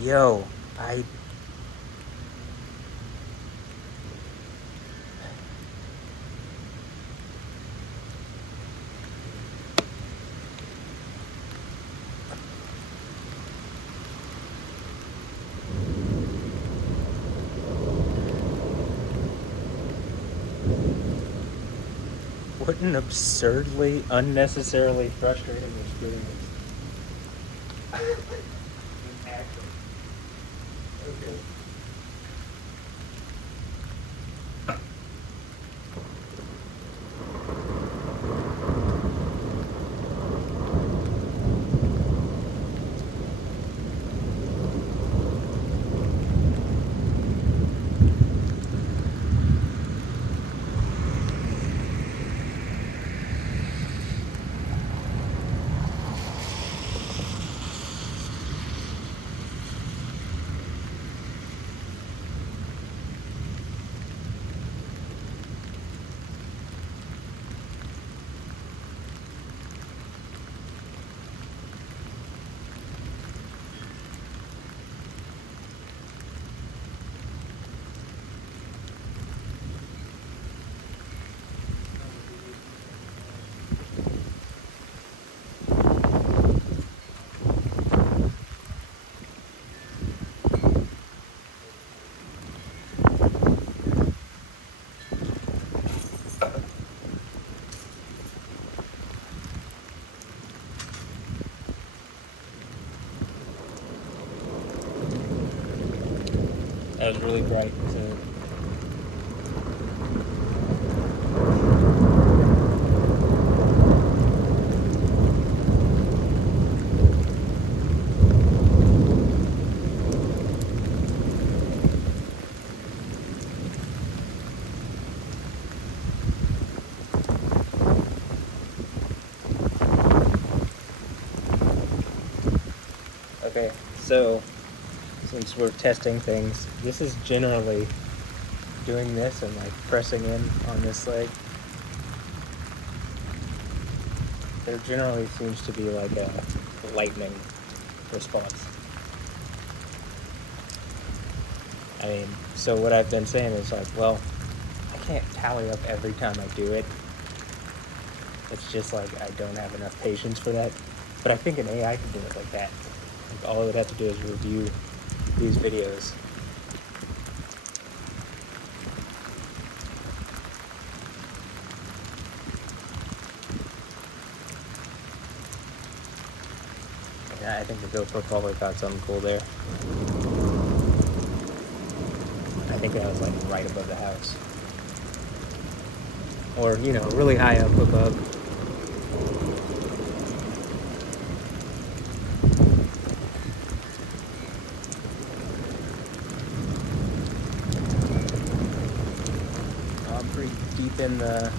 Yo, I... What an absurdly, unnecessarily frustrating experience. Actually. Okay. That was really bright, so... Okay, so since we're testing things, this is generally doing this and like pressing in on this leg. There generally seems to be like a lightning response. I mean, so what I've been saying is like, well, I can't tally up every time I do it. It's just like I don't have enough patience for that. But I think an AI can do it like that. Like all it would have to do is review these videos. Yeah, I think the GoPro probably caught something cool there. I think I was like right above the house. Or, you know, really high up above. I'm pretty deep in the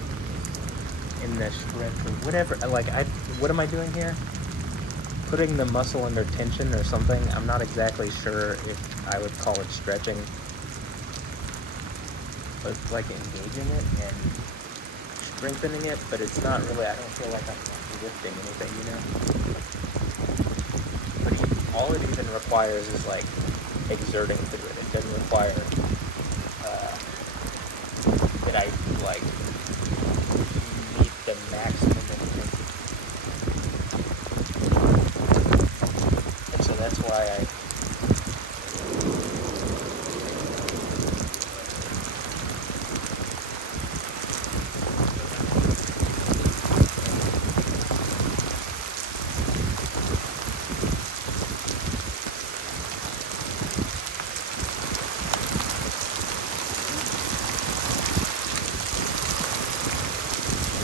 stretch or whatever. Like, what am I doing here? Putting the muscle under tension or something. I'm not exactly sure if I would call it stretching. But it's like engaging it and strengthening it, but it's not really, I don't feel like I'm lifting anything, you know? But all it even requires is like exerting through it. It doesn't require that I like meet the maximum intensity. And so that's why I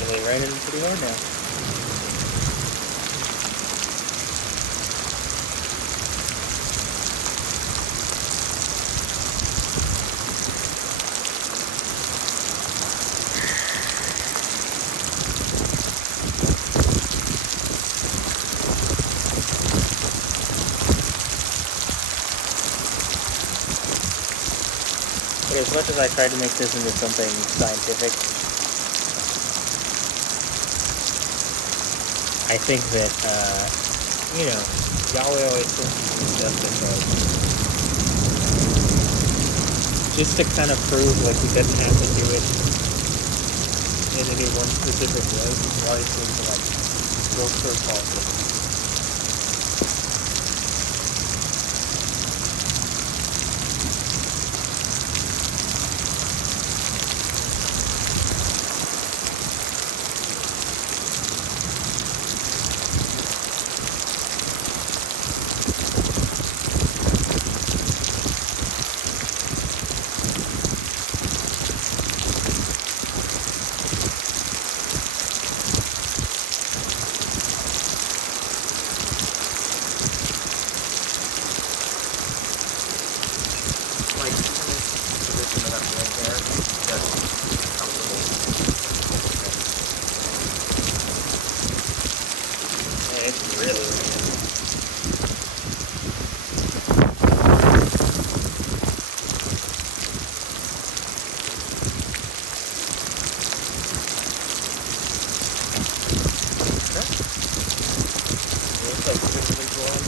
really raining pretty hard now. But as much as I tried to make this into something scientific, I think that, you know, Yahweh always says to do stuff that just to kind of prove like he doesn't have to do it in any one specific way. Why he seems to like go so far.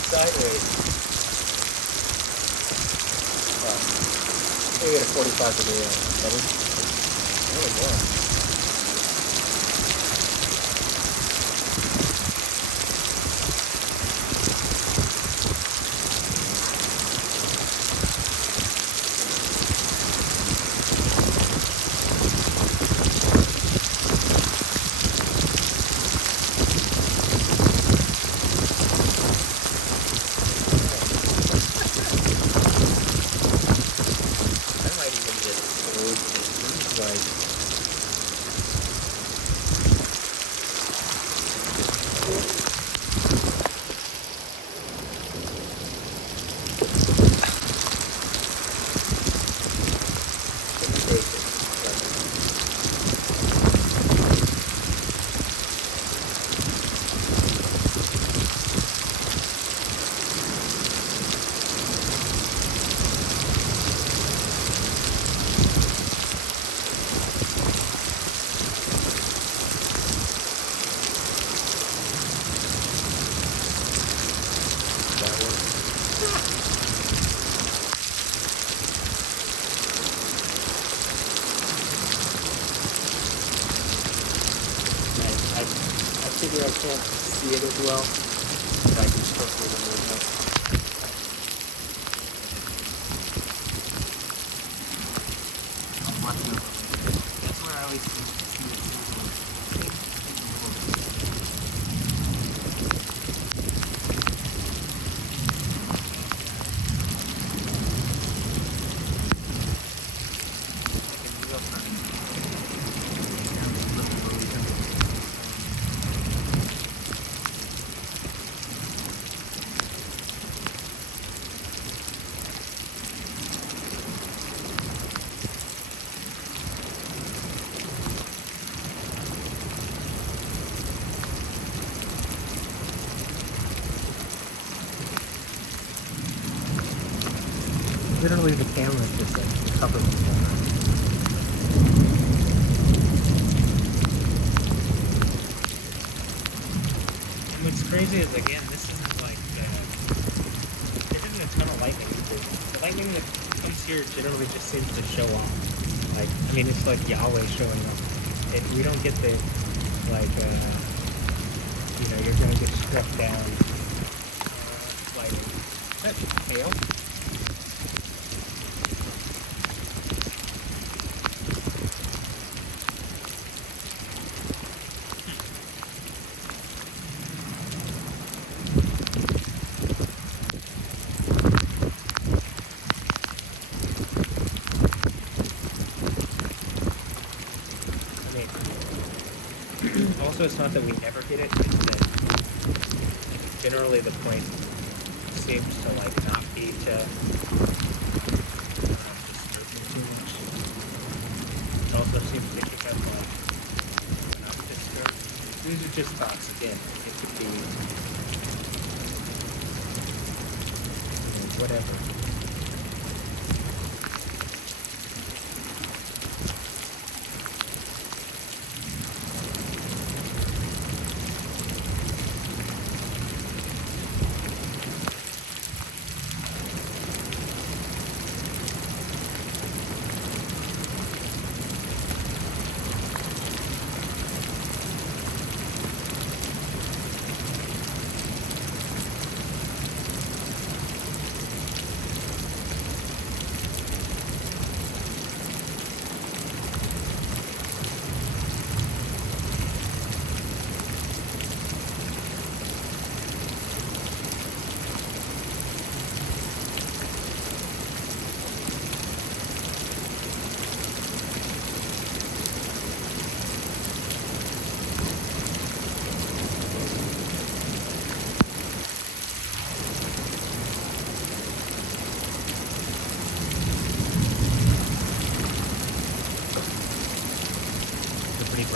Sideways. We get a 45-degree angle. Really good. I can't see it as well, but I can still see the movement. That's where I always see it. Literally the camera is just like covered with camera. And what's crazy is again, this isn't like there isn't a ton of lightning either. The lightning that comes here generally just seems to show off. Like I mean it's like Yahweh showing off. We don't get the like you're gonna get struck down lightning. That hail. Also, it's not that we never get it, it's that generally the point seems to like not be to disturb me too much. It also seems to kick up like not disturb. These are just thoughts again. It could be whatever.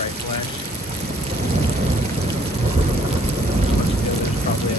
bright flash. There's probably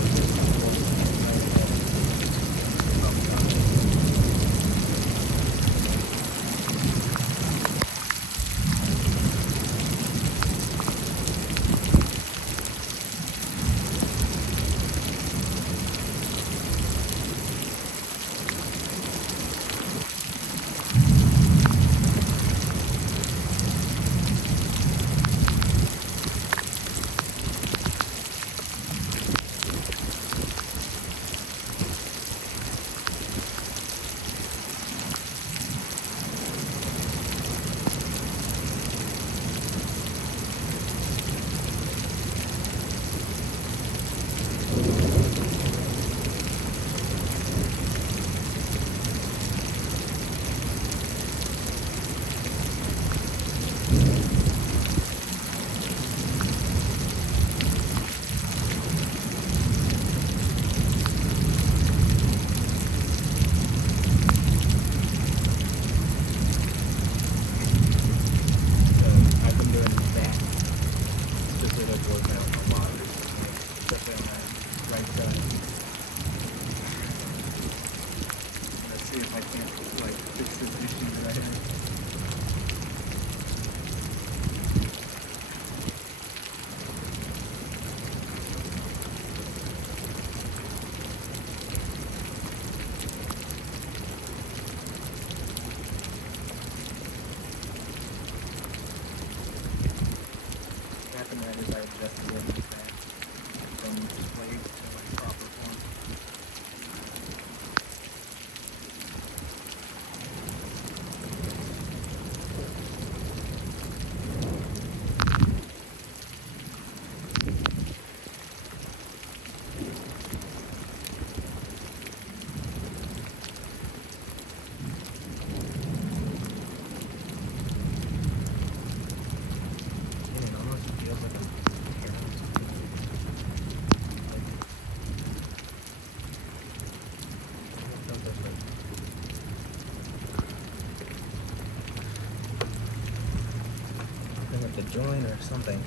a joint or something.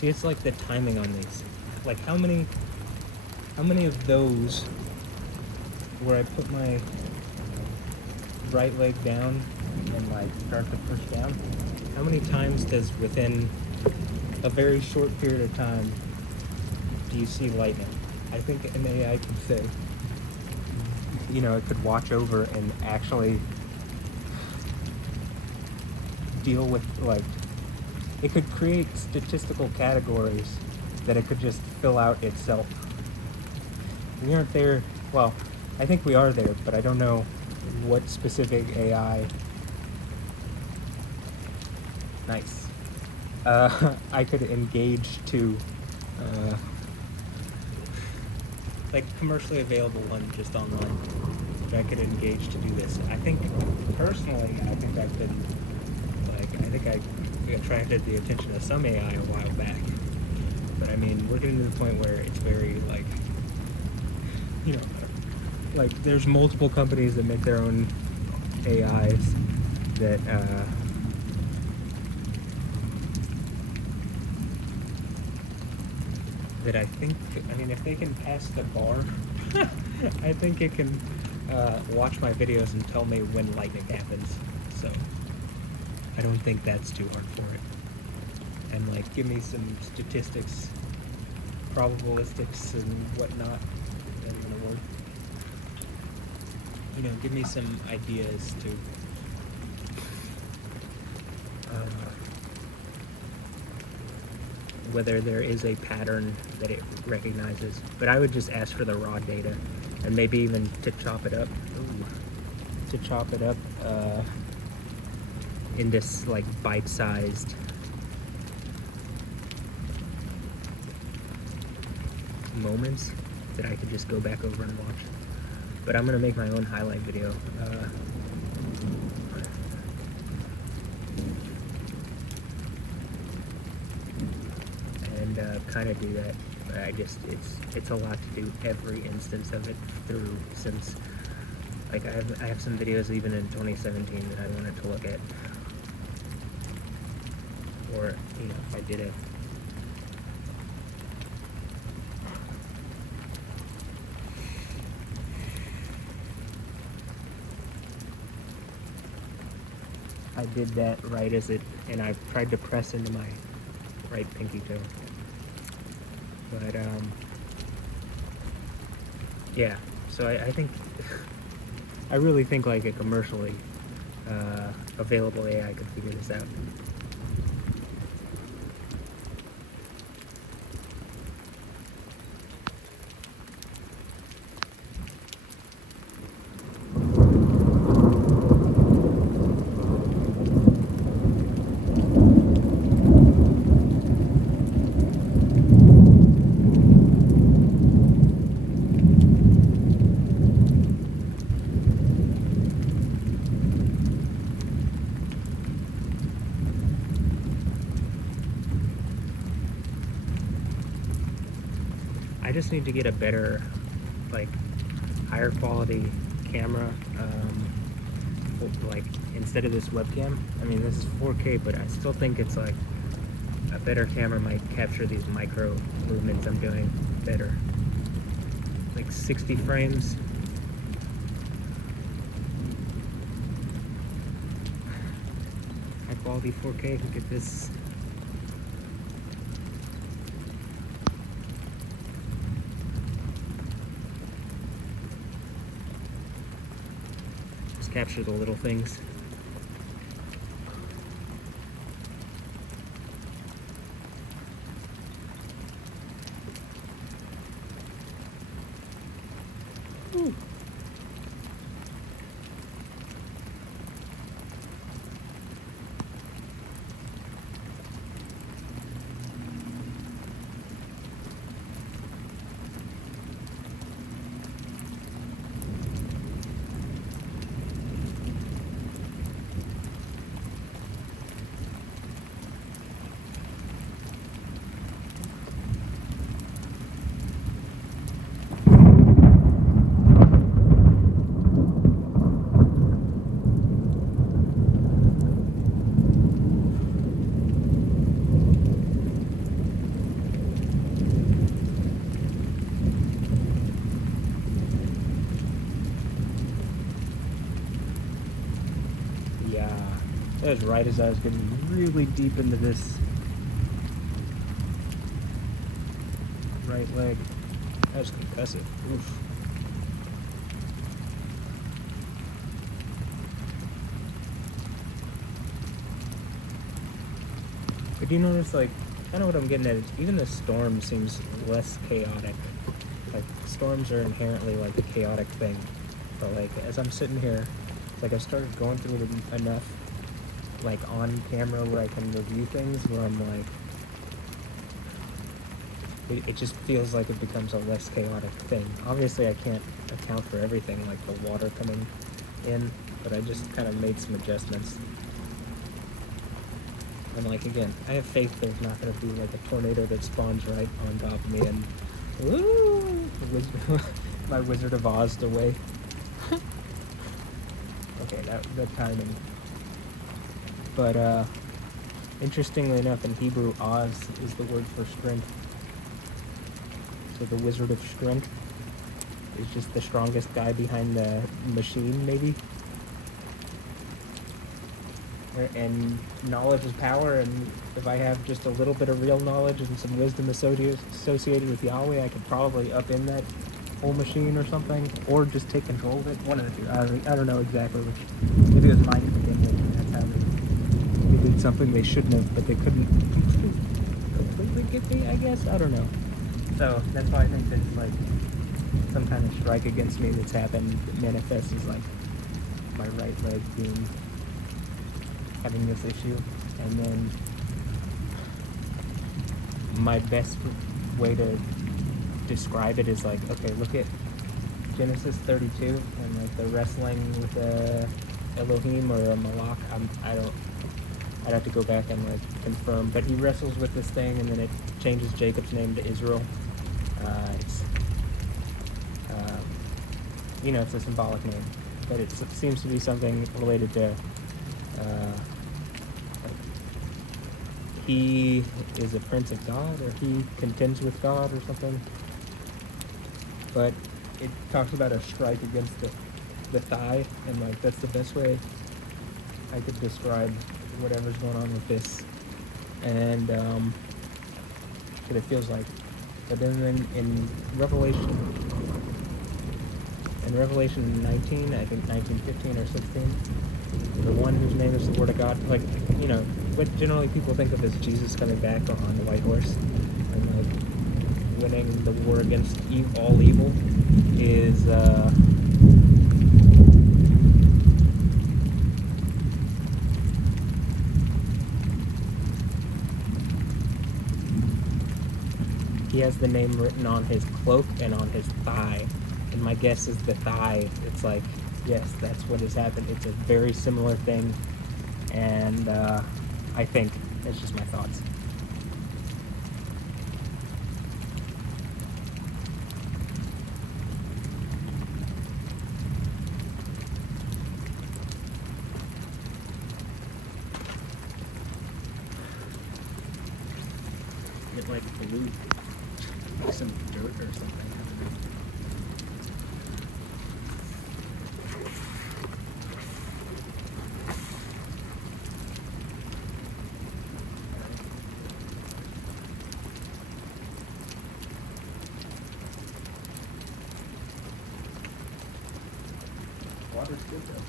See, it's like the timing on these. Like how many of those where I put my right leg down and like start to push down, how many times does within a very short period of time do you see lightning? I think an AI could say, you know, it could watch over and actually deal with, like, it could create statistical categories that it could just fill out itself. We aren't there, well, I think we are there, but I don't know what specific AI. Nice. I could engage to, like commercially available one just online, which I could engage to do this. I think, personally, I think I've been, like, I think I attracted the attention of some AI a while back. But I mean, we're getting to the point where it's very, like, you know, like, there's multiple companies that make their own AIs that, that I think, I mean, if they can pass the bar, I think it can watch my videos and tell me when lightning happens. So I don't think that's too hard for it. And like, give me some statistics, probabilistics and whatnot. That's gonna work. You know, give me some ideas to whether there is a pattern that it recognizes. But I would just ask for the raw data, and maybe even to chop it up. To chop it up into like bite-sized moments that I could just go back over and watch. But I'm gonna make my own highlight video. And kind of do that. it's a lot to do every instance of it through, since like I have some videos even in 2017 that I wanted to look at, or if I did it. I did that right as it, and I tried to press into my right pinky toe. But, yeah, so I think, I really think like a commercially available AI could figure this out. I just need to get a better, like, higher quality camera, like, instead of this webcam. I mean, this is 4K, but I still think it's like, a better camera might capture these micro movements I'm doing better. Like 60 frames. High quality 4K, look at this. Capture the little things. Ooh. That was right as I was getting really deep into this right leg. That was concussive. Oof. But you notice, like, kind of what I'm getting at is even the storm seems less chaotic. Like, storms are inherently, like, a chaotic thing. But, like, as I'm sitting here, it's like I've started going through it enough, like, on camera where I can review things, where I'm like, it just feels like it becomes a less chaotic thing. Obviously I can't account for everything, like the water coming in, but I just kind of made some adjustments. And like, again, I have faith there's not going to be like a tornado that spawns right on top of me and woo, my Wizard of Oz away. Okay, that timing. But interestingly enough, in Hebrew, Oz is the word for strength. So the Wizard of Strength is just the strongest guy behind the machine, maybe. And knowledge is power, and if I have just a little bit of real knowledge and some wisdom associated with Yahweh, I could probably up in that whole machine or something, or just take control of it. One of the two. I don't know exactly which. Maybe it was mine to begin with, and that's how they did something they shouldn't have, but they couldn't completely get me, I guess. I don't know. So that's why I think there's like some kind of strike against me that's happened that manifests as like my right leg being having this issue. And then my best way to describe it is like, okay, look at Genesis 32 and like the wrestling with a Elohim or a Malach. I'd have to go back and like confirm, but he wrestles with this thing and then it changes Jacob's name to Israel. It's it's a symbolic name, but it seems to be something related to like he is a prince of God, or he contends with God, or something. But it talks about a strike against the thigh, and like that's the best way I could describe whatever's going on with this, and what it feels like. But then in Revelation 19, I think 19, 15, or 16, the one whose name is the Word of God, like, what generally people think of as Jesus coming back on the white horse and like winning the war against all evil is he has the name written on his cloak and on his thigh. And my guess is the thigh, it's like, yes, that's what has happened. It's a very similar thing. And I think, it's just my thoughts. It like blew some dirt or something. Water's good though.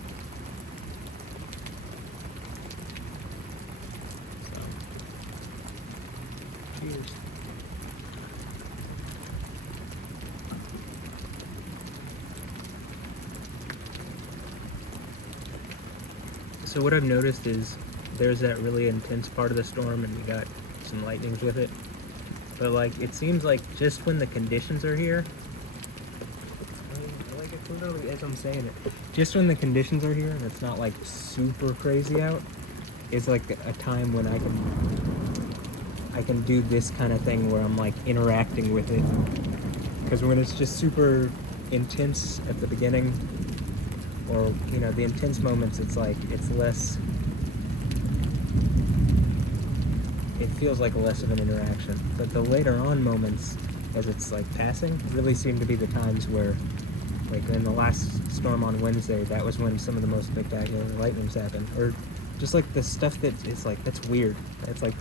So, cheers. So what I've noticed is there's that really intense part of the storm, and we got some lightnings with it. But like, it seems like just when the conditions are here, like it's literally as I'm saying it, just when the conditions are here and it's not like super crazy out, is like a time when I can do this kind of thing where I'm like interacting with it. Because when it's just super intense at the beginning, or the intense moments, it's like it's less, it feels like less of an interaction. But the later on moments, as it's like passing, really seem to be the times where, like in the last storm on Wednesday, that was when some of the most spectacular lightnings happened. Or just like the stuff that is like, that's weird. It's like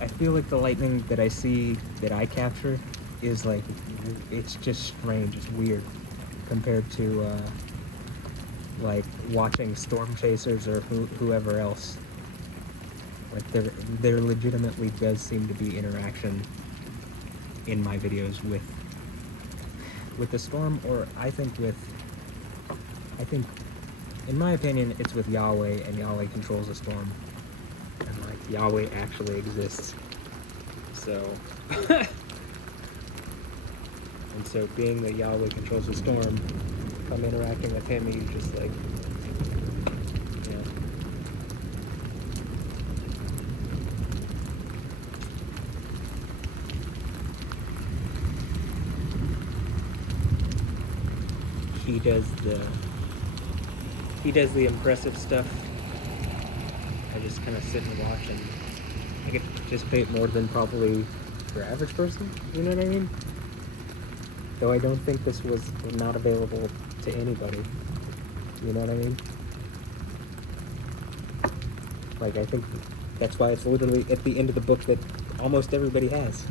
I feel like the lightning that I see, that I capture, is like, it's just strange, it's weird, compared to like watching storm chasers or whoever else. Like there legitimately does seem to be interaction in my videos with the storm, or I think in my opinion it's with Yahweh, and Yahweh controls the storm, and like Yahweh actually exists. So and so being that Yahweh controls the storm, if I'm interacting with him, he's just like, he does the impressive stuff. I just kind of sit and watch, and I can participate more than probably your average person, you know what I mean? Though I don't think this was not available to anybody, you know what I mean? Like, I think that's why it's literally at the end of the book that almost everybody has.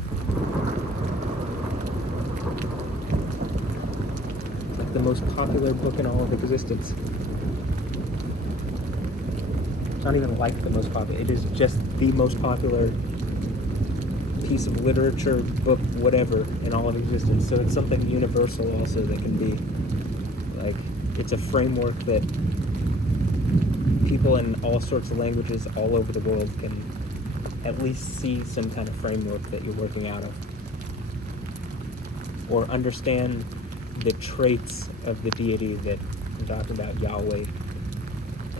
Like the most popular book in all of existence. It's not even like the most popular, it is just the most popular piece of literature, book, whatever, in all of existence. So it's something universal also that can be, like, it's a framework that people in all sorts of languages all over the world can at least see some kind of framework that you're working out of. Or understand the traits of the deity that I'm talking about, Yahweh,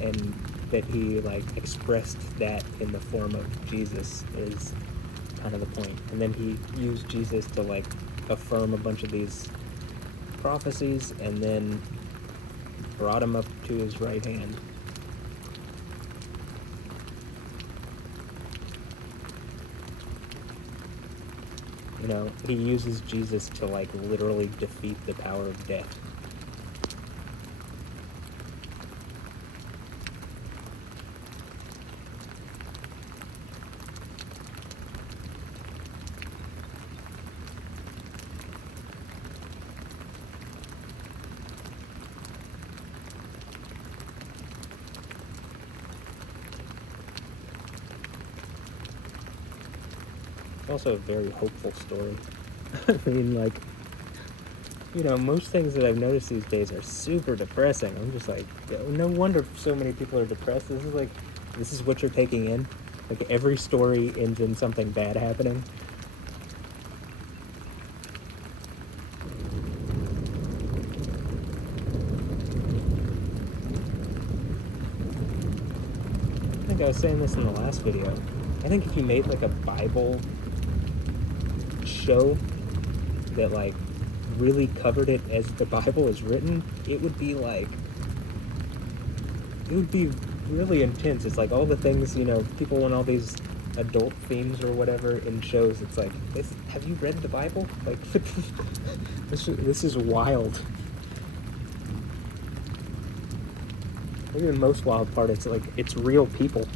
and that he, like, expressed that in the form of Jesus. kind of the point. And then he used Jesus to like affirm a bunch of these prophecies, and then brought him up to his right hand. You know, he uses Jesus to like literally defeat the power of death. Also a very hopeful story. I mean, like, you know, most things that I've noticed these days are super depressing. I'm just like, no wonder so many people are depressed. This is what you're taking in. Like, every story ends in something bad happening. I think I was saying this in the last video. I think if you made like a Bible show that like really covered it as the Bible is written, it would be really intense. It's like all the things, you know, people want all these adult themes or whatever in shows. It's like, have you read the Bible? Like, this is wild. Maybe the most wild part is like, it's real people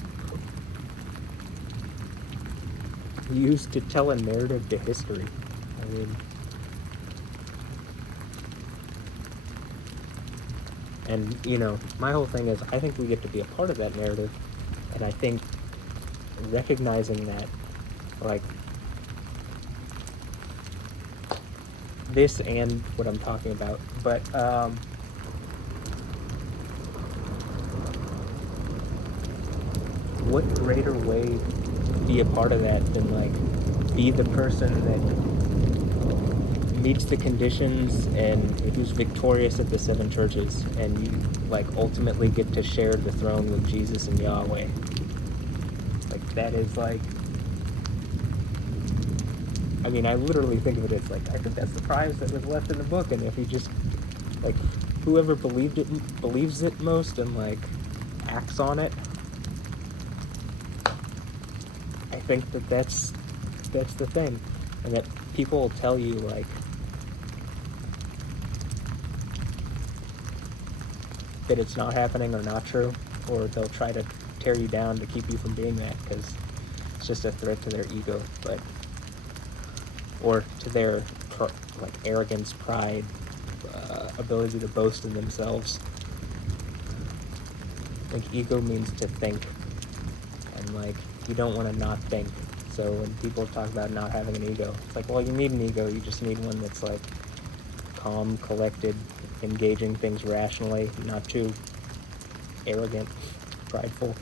used to tell a narrative to history. I mean, and you know, my whole thing is I think we get to be a part of that narrative, and I think recognizing that, like, this and what I'm talking about, but what greater way to be a part of that than like be the person that meets the conditions and who's victorious at the 7 churches, and you like ultimately get to share the throne with Jesus and Yahweh. Like, that is like, I mean, I literally think of it as like, I think that's the prize that was left in the book, and if you just like, whoever believes it most and like acts on it, I think that's the thing. And that people will tell you like, that it's not happening or not true, or they'll try to tear you down to keep you from being that, because it's just a threat to their ego, but or to their like arrogance, pride, ability to boast in themselves. I think ego means to think, and like, you don't want to not think. So when people talk about not having an ego, it's like, well, you need an ego, you just need one that's like calm, collected, engaging things rationally, not too arrogant, prideful,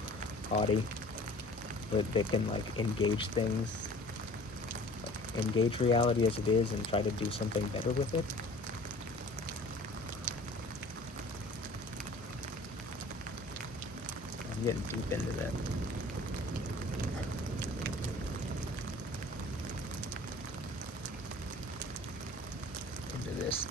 haughty, but that can like engage things, engage reality as it is, and try to do something better with it. I'm getting deep into that. Into this.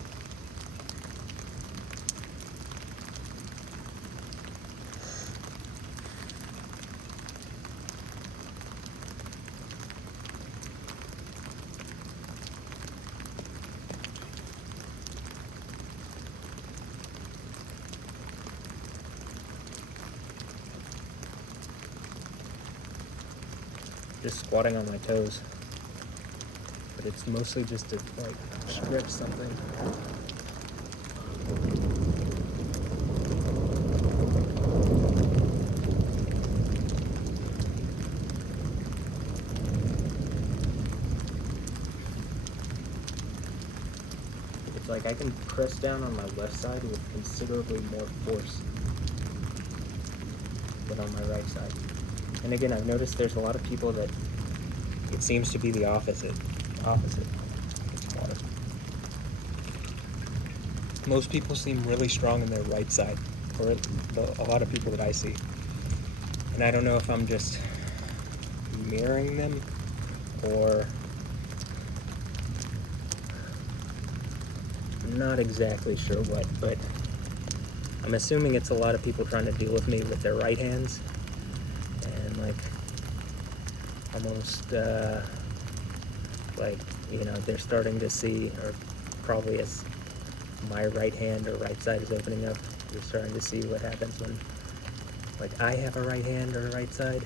Just squatting on my toes, but it's mostly just to like stretch something. It's like I can press down on my left side with considerably more force than on my right side. And again, I've noticed there's a lot of people that it seems to be the opposite. It's water. Most people seem really strong in their right side, or a lot of people that I see. And I don't know if I'm just mirroring them, or I'm not exactly sure what, but I'm assuming it's a lot of people trying to deal with me with their right hands, and like almost like, you know, they're starting to see, or probably as my right hand or right side is opening up, you're starting to see what happens when like I have a right hand or a right side.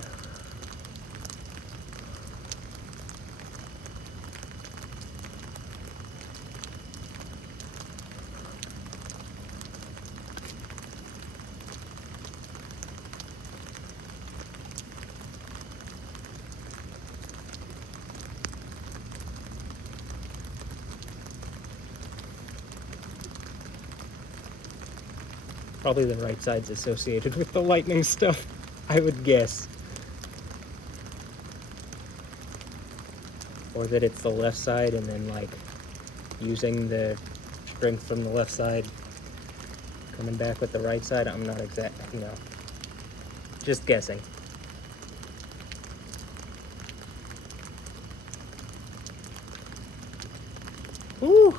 Probably the right side's associated with the lightning stuff, I would guess. Or that it's the left side and then like using the strength from the left side coming back with the right side. I'm not exact, no. Just guessing. Woo!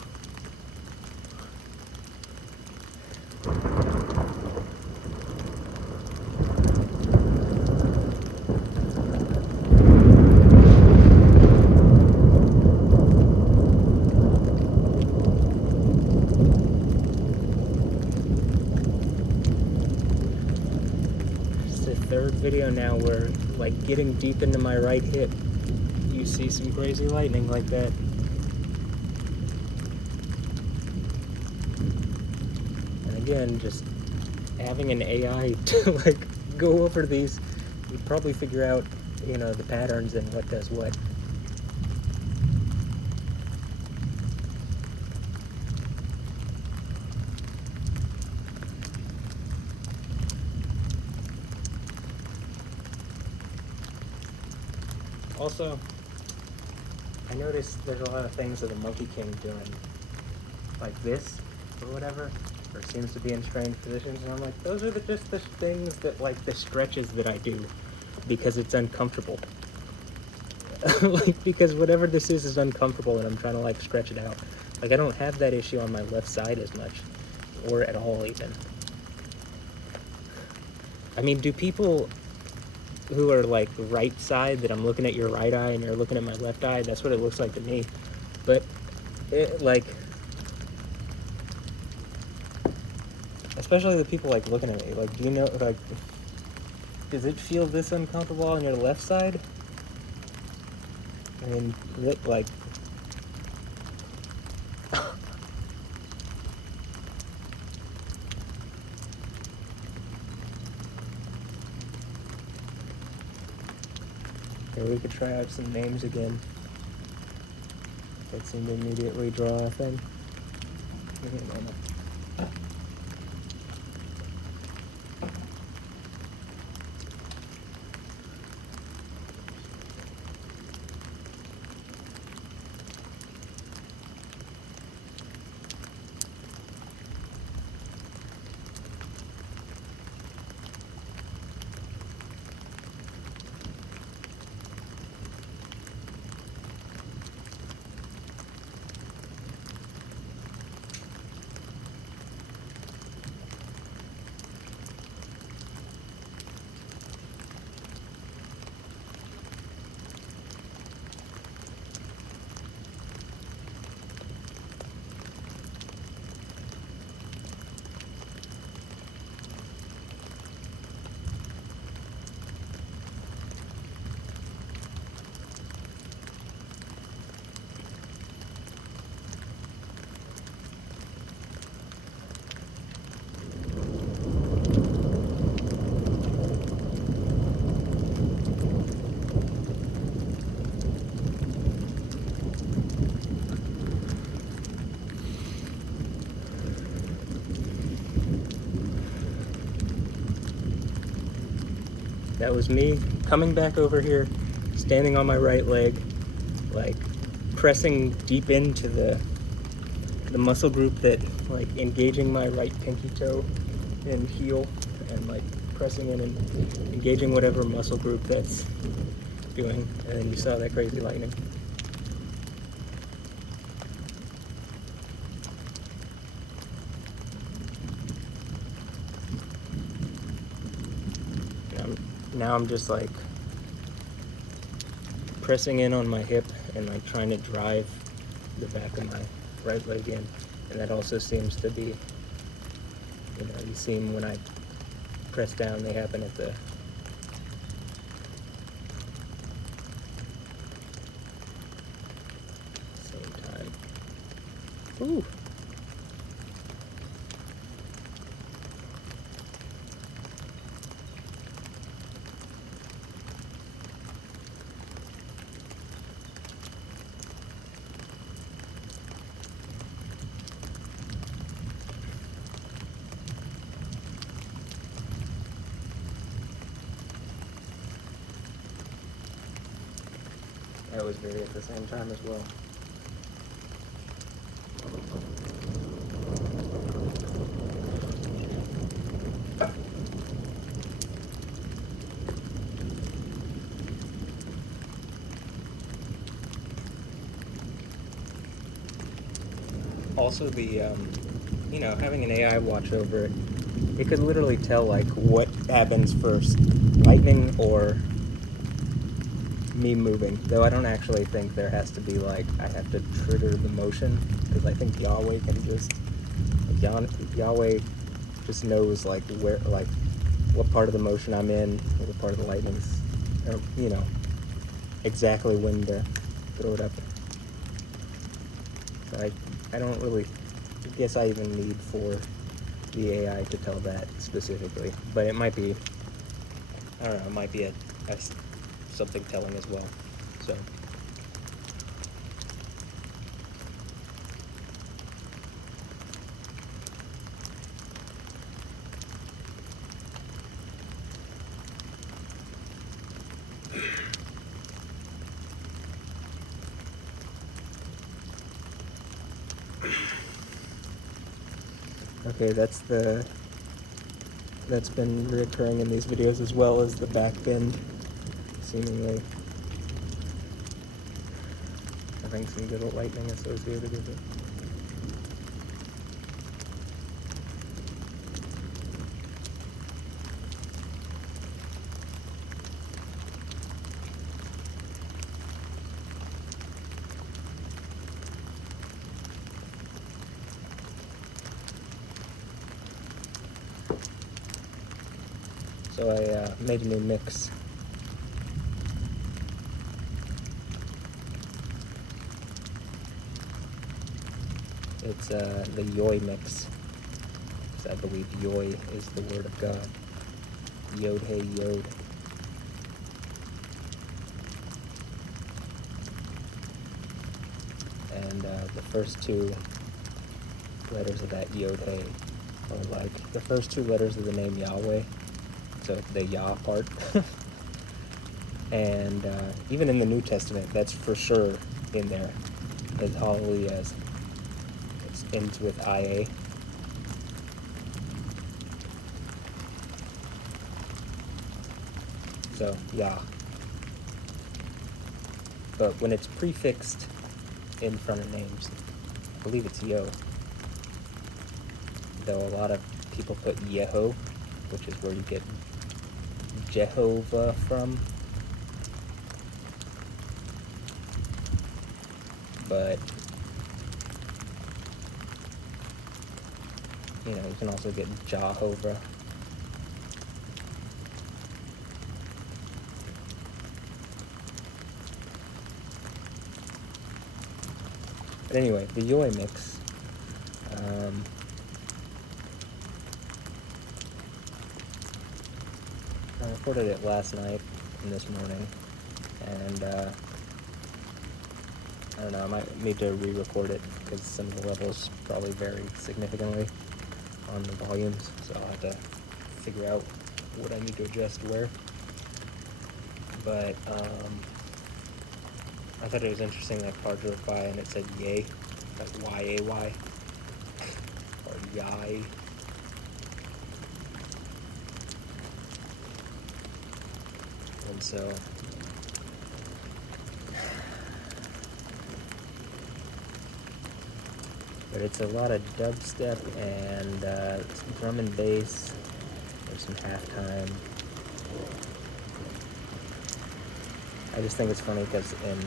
Third video now where, like, getting deep into my right hip, you see some crazy lightning like that. And again, just having an AI to like go over these, you'd probably figure out, you know, the patterns and what does what. Also, I noticed there's a lot of things that the Monkey King doing, like this, or whatever, or seems to be in strange positions, and I'm like, those are just the things that, like, the stretches that I do, because it's uncomfortable. Like, because whatever this is uncomfortable, and I'm trying to, like, stretch it out. Like, I don't have that issue on my left side as much, or at all, even. I mean, do people who are like right side, that I'm looking at your right eye and you're looking at my left eye, that's what it looks like to me. But it, like, especially the people like looking at me, like, do you know, like, does it feel this uncomfortable on your left side? I mean, like, here, we could try out some names again. That seemed to immediately draw a thing. That was me coming back over here, standing on my right leg, like pressing deep into the muscle group that, like, engaging my right pinky toe and heel, and like pressing in and engaging whatever muscle group that's doing, and then you saw that crazy lightning. Now I'm just like pressing in on my hip and like trying to drive the back of my right leg in, and that also seems to be, you know, you see them when I press down, they happen at the same time. Ooh. That was very at the same time as well. Also, you know, having an AI watch over it, it could literally tell like what happens first, lightning or me moving. Though I don't actually think there has to be like, I have to trigger the motion, because I think Yahweh can just, Yahweh just knows like where, like what part of the motion I'm in, what part of the lightning's, you know, exactly when to throw it up. So I don't really guess I even need for the AI to tell that specifically, but it might be, I don't know, it might be a something telling as well. So okay, that's been reoccurring in these videos, as well as the back bend, seemingly having some good lightning associated with it. So I made a new mix. It's the Yoy mix, because I believe Yoy is the word of God. Yod hey Yod. And the first two letters of that Yod hey are like the first two letters of the name Yahweh. So the Yah part. And even in the New Testament, that's for sure in there, as Hallelujah is. It ends with IA. So, Yah. But when it's prefixed in front of names, I believe it's Yo. Though a lot of people put Yeho, which is where you get Jehovah from. But, you know, you can also get Jehovah. But anyway, the Yoy mix. I recorded it last night and this morning, and I don't know, I might need to re-record it, because some of the levels probably vary significantly on the volumes, so I'll have to figure out what I need to adjust where. But I thought it was interesting that car drove by and it said yay, like Y-A-Y, or yai. And so But it's a lot of dubstep and some drum and bass. There's some halftime. I just think it's funny because in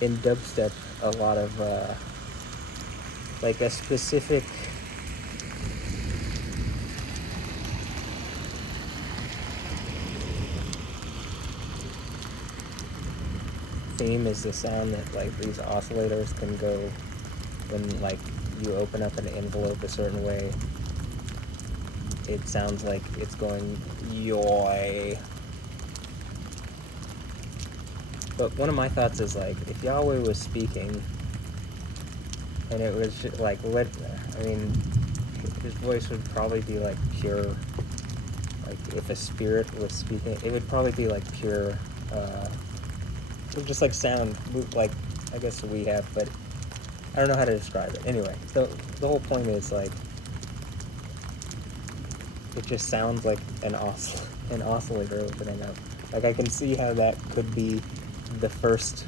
dubstep, a lot of like a specific theme is the sound that like these oscillators can go when like you open up an envelope a certain way. It sounds like it's going yoy. But one of my thoughts is like, if Yahweh was speaking and it was just, like, his voice would probably be like pure. Like if a spirit was speaking, it would probably be like pure, just like sound, like I guess we have, but I don't know how to describe it. Anyway, the whole point is like, it just sounds like an oscillator opening up. Like I can see how that could be the first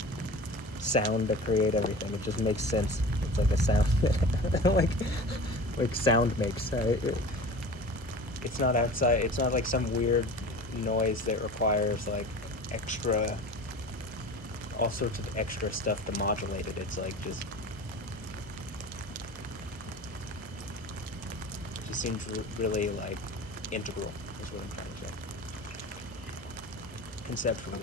sound to create everything. It just makes sense. It's like a sound, like sound makes. It's not outside. It's not like some weird noise that requires like all sorts of extra stuff to modulate it. It's like just seems really like integral is what I'm trying to say. Conceptually.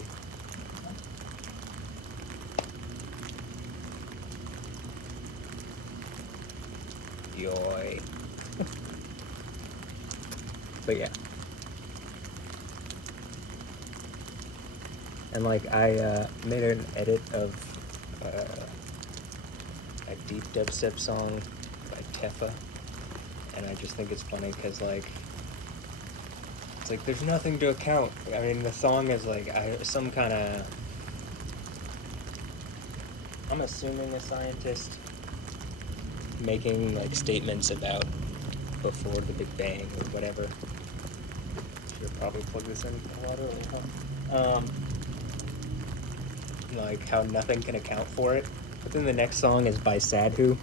Yoy. But yeah. And like I made an edit of a deep dubstep song by Tefa, and I just think it's funny because like it's like there's nothing to account. I mean, the song is like some kind of, I'm assuming a scientist making like statements about before the Big Bang or whatever. Should probably plug this in a lot earlier, huh? Like how nothing can account for it. But then the next song is by Sadhu,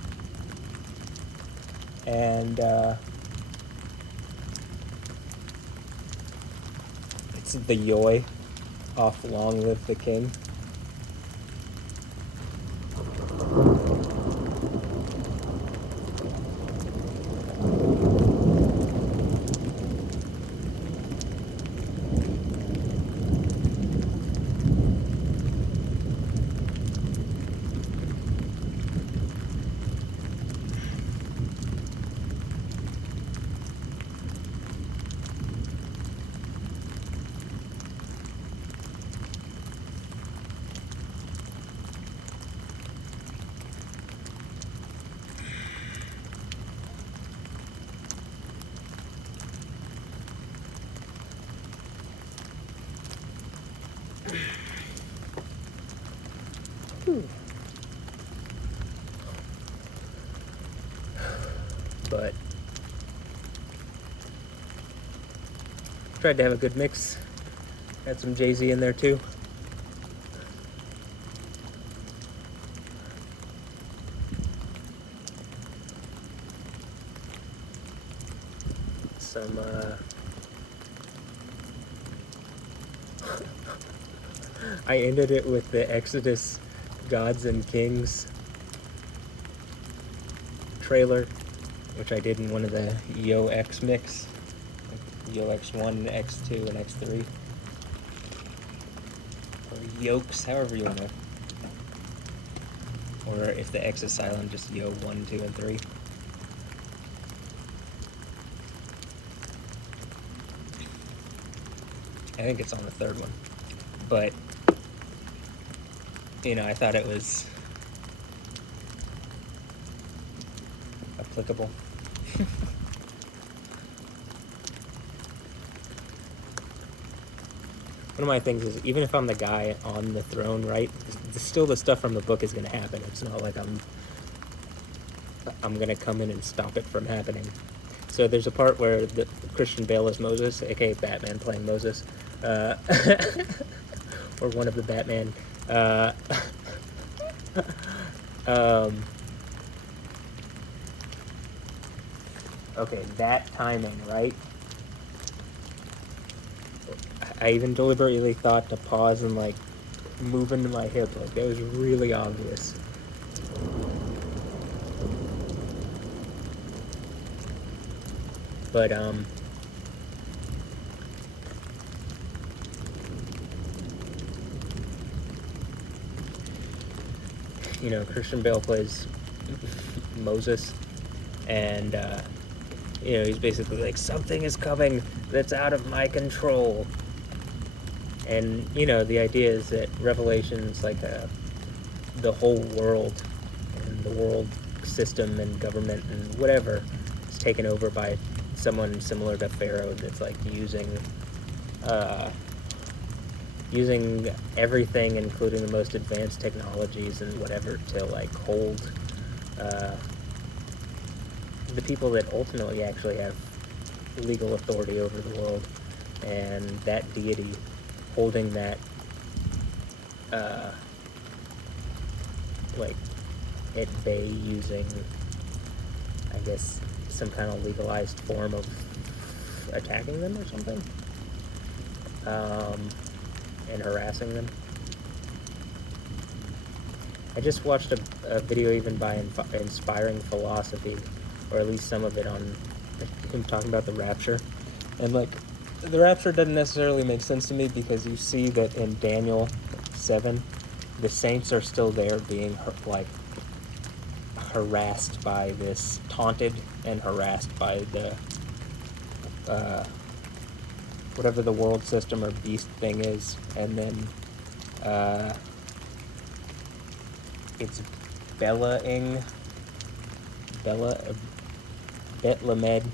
and it's the Yoy off Long Live the King. But tried to have a good mix. Had some Jay-Z in there too. Some I ended it with the Exodus Gods and Kings trailer, which I did in one of the Yo X mix, like Yo X1, X2, and X3, or Yokes, however you want to, or if the X is silent, just Yo 1, 2, and 3. I think it's on the third one, but you know, I thought it was applicable. One of my things is, even if I'm the guy on the throne, right, still the stuff from the book is going to happen. It's not like I'm I'm gonna come in and stop it from happening. So there's a part where the Christian Bale is Moses, aka Batman playing Moses, or one of the Batman. Okay, that timing, right? I even deliberately thought to pause and like move into my hip, like that was really obvious. But you know, Christian Bale plays Moses, and you know, he's basically like, something is coming that's out of my control. And you know, the idea is that Revelation's like the whole world and the world system and government and whatever is taken over by someone similar to Pharaoh that's like using everything, including the most advanced technologies and whatever, to like hold the people that ultimately actually have legal authority over the world, and that deity holding that like at bay using, I guess, some kind of legalized form of attacking them or something, and harassing them. I just watched a video even by Inspiring Philosophy, or at least some of it, on him talking about the rapture. And like, the rapture doesn't necessarily make sense to me, because you see that in Daniel 7, the saints are still there being like harassed by this, taunted and harassed by the whatever the world system or beast thing is, and then it's Bella-ing, Bet-Lamed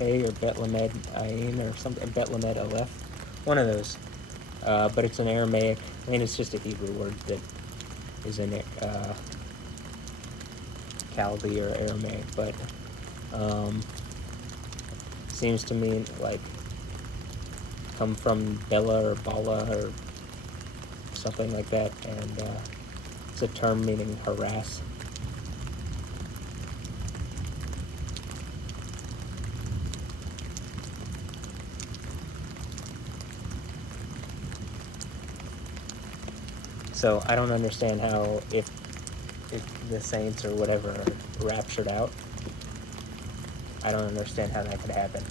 A, or Bet-Lamed Ain, or something, Bet-Lamed Aleph, one of those. But it's an Aramaic, I mean, it's just a Hebrew word that is in Chaldee or Aramaic, but seems to mean like come from Bella or Bala or something like that, and it's a term meaning harass. So I don't understand how, if the saints or whatever are raptured out, I don't understand how that could happen.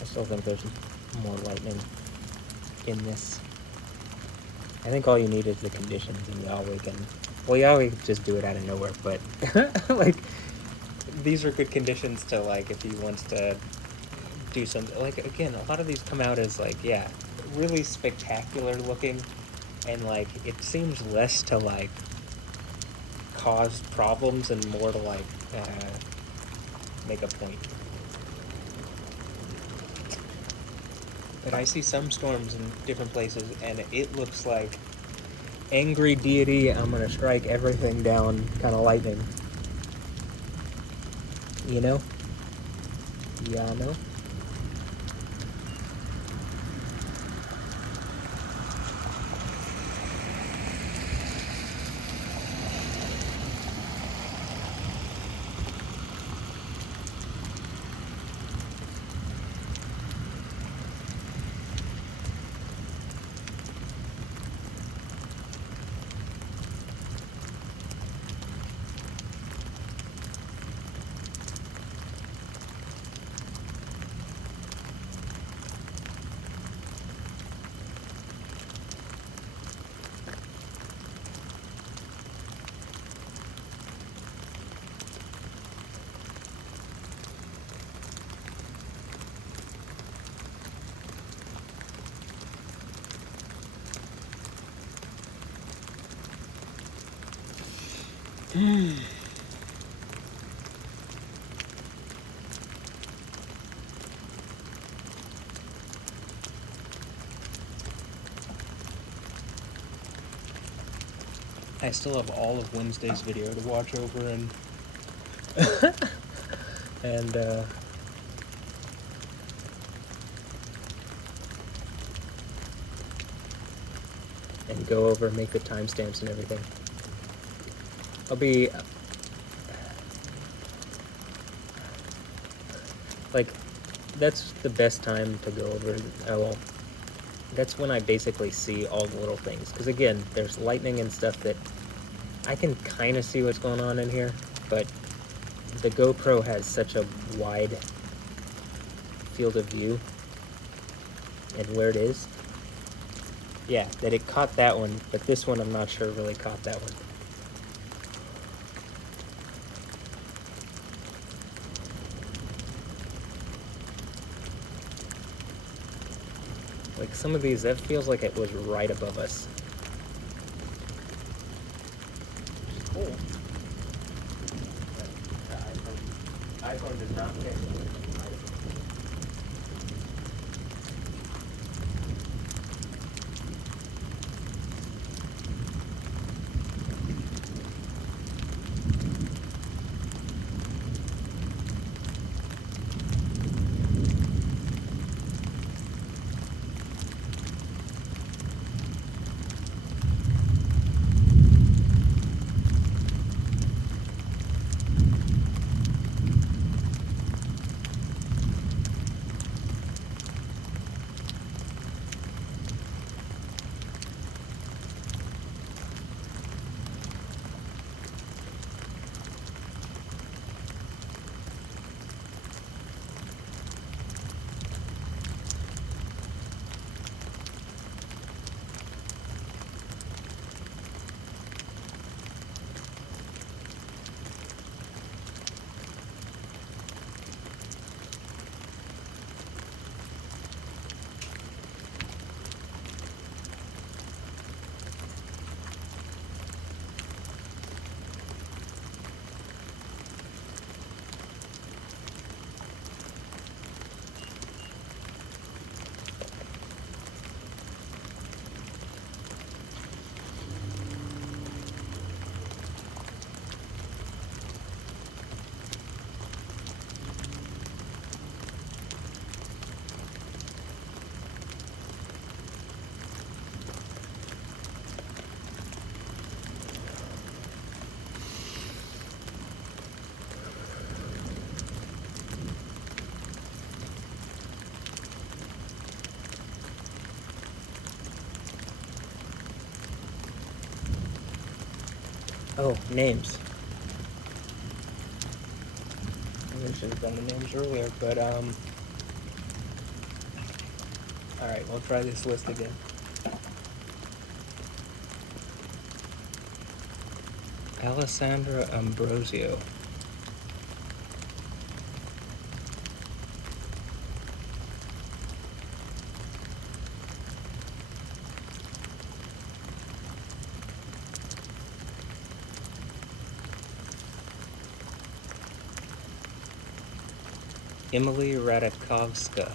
I still think there's more lightning in this. I think all you need is the conditions, and Yahweh can... Well, Yahweh can just do it out of nowhere, but like, these are good conditions to, like, if he wants to do something. Like, again, a lot of these come out as, like, yeah, really spectacular looking, and, like, it seems less to, like, cause problems and more to, like, make a point. But I see some storms in different places, and it looks like angry deity, I'm gonna strike everything down kind of lightning. You know? Yeah, I know. I still have all of Wednesday's video to watch over and and go over, make the timestamps and everything. I'll be like, that's the best time to go over. Well, that's when I basically see all the little things. Because again, there's lightning and stuff that I can kind of see what's going on in here, but the GoPro has such a wide field of view and where it is. Yeah, that it caught that one, but this one I'm not sure really caught that one. Like some of these, that feels like it was right above us. Which is cool. But the iPhone does not pick. Oh, names. I should have done the names earlier, but alright, we'll try this list again. Alessandra Ambrosio. Emily Radakovska.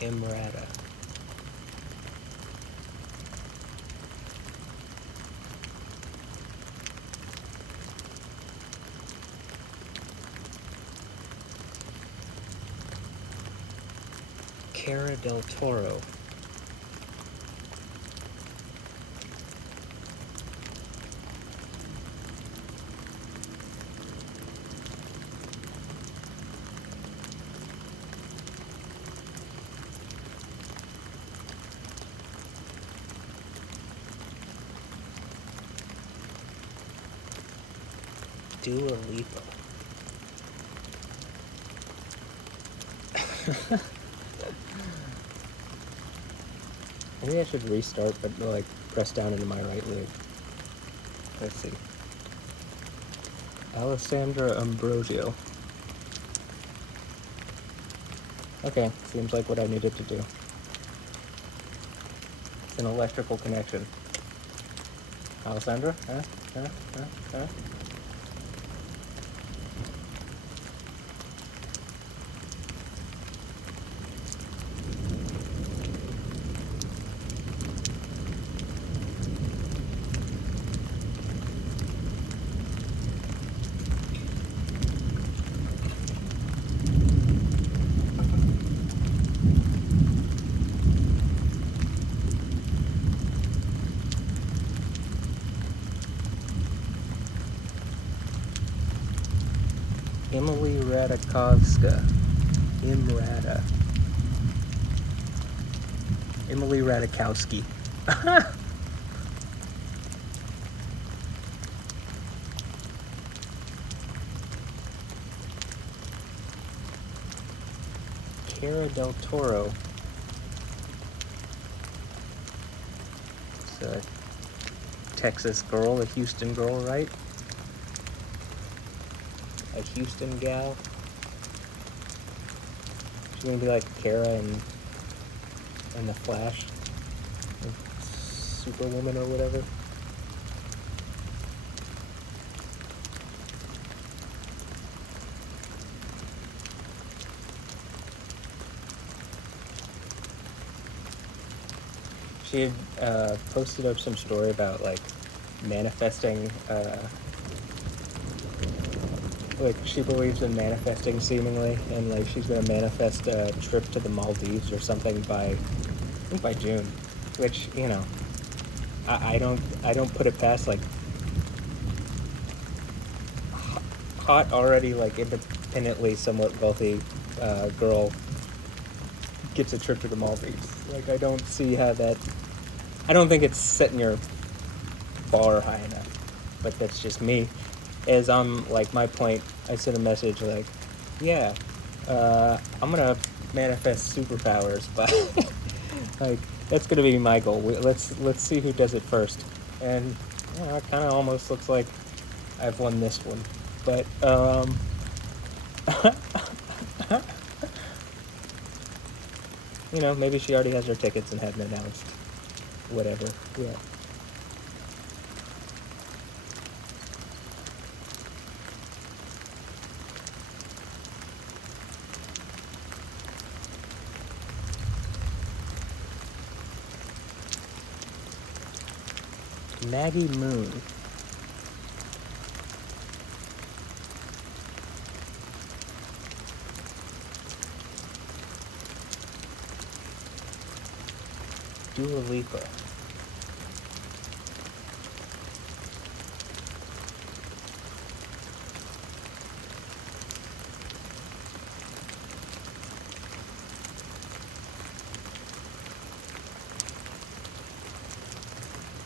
Imrada. Cara del Toro. Dua Lipa. Maybe I should restart, but like press down into my right leg. Let's see. Alessandra Ambrosio. Okay, seems like what I needed to do. It's an electrical connection. Alessandra? Huh? Radakovska. Imrata. Emily Radikowski. Cara del Toro. It's a Texas girl, a Houston girl, right? A Houston gal. She's gonna be like Kara in The Flash. Superwoman or whatever. She had posted up some story about like manifesting, like she believes in manifesting seemingly, and like she's gonna manifest a trip to the Maldives or something I think by June, which, you know, I don't put it past like hot already like independently somewhat wealthy girl gets a trip to the Maldives. Like I don't see how that. I don't think it's setting your bar high enough, but that's just me. As I'm like my point, I sent a message like, yeah, I'm gonna manifest superpowers, but like that's gonna be my goal. Let's see who does it first, and you know, it kind of almost looks like I've won this one, but you know, maybe she already has her tickets and hadn't announced. Whatever. Yeah. Maggie Moon. Dua Lipa.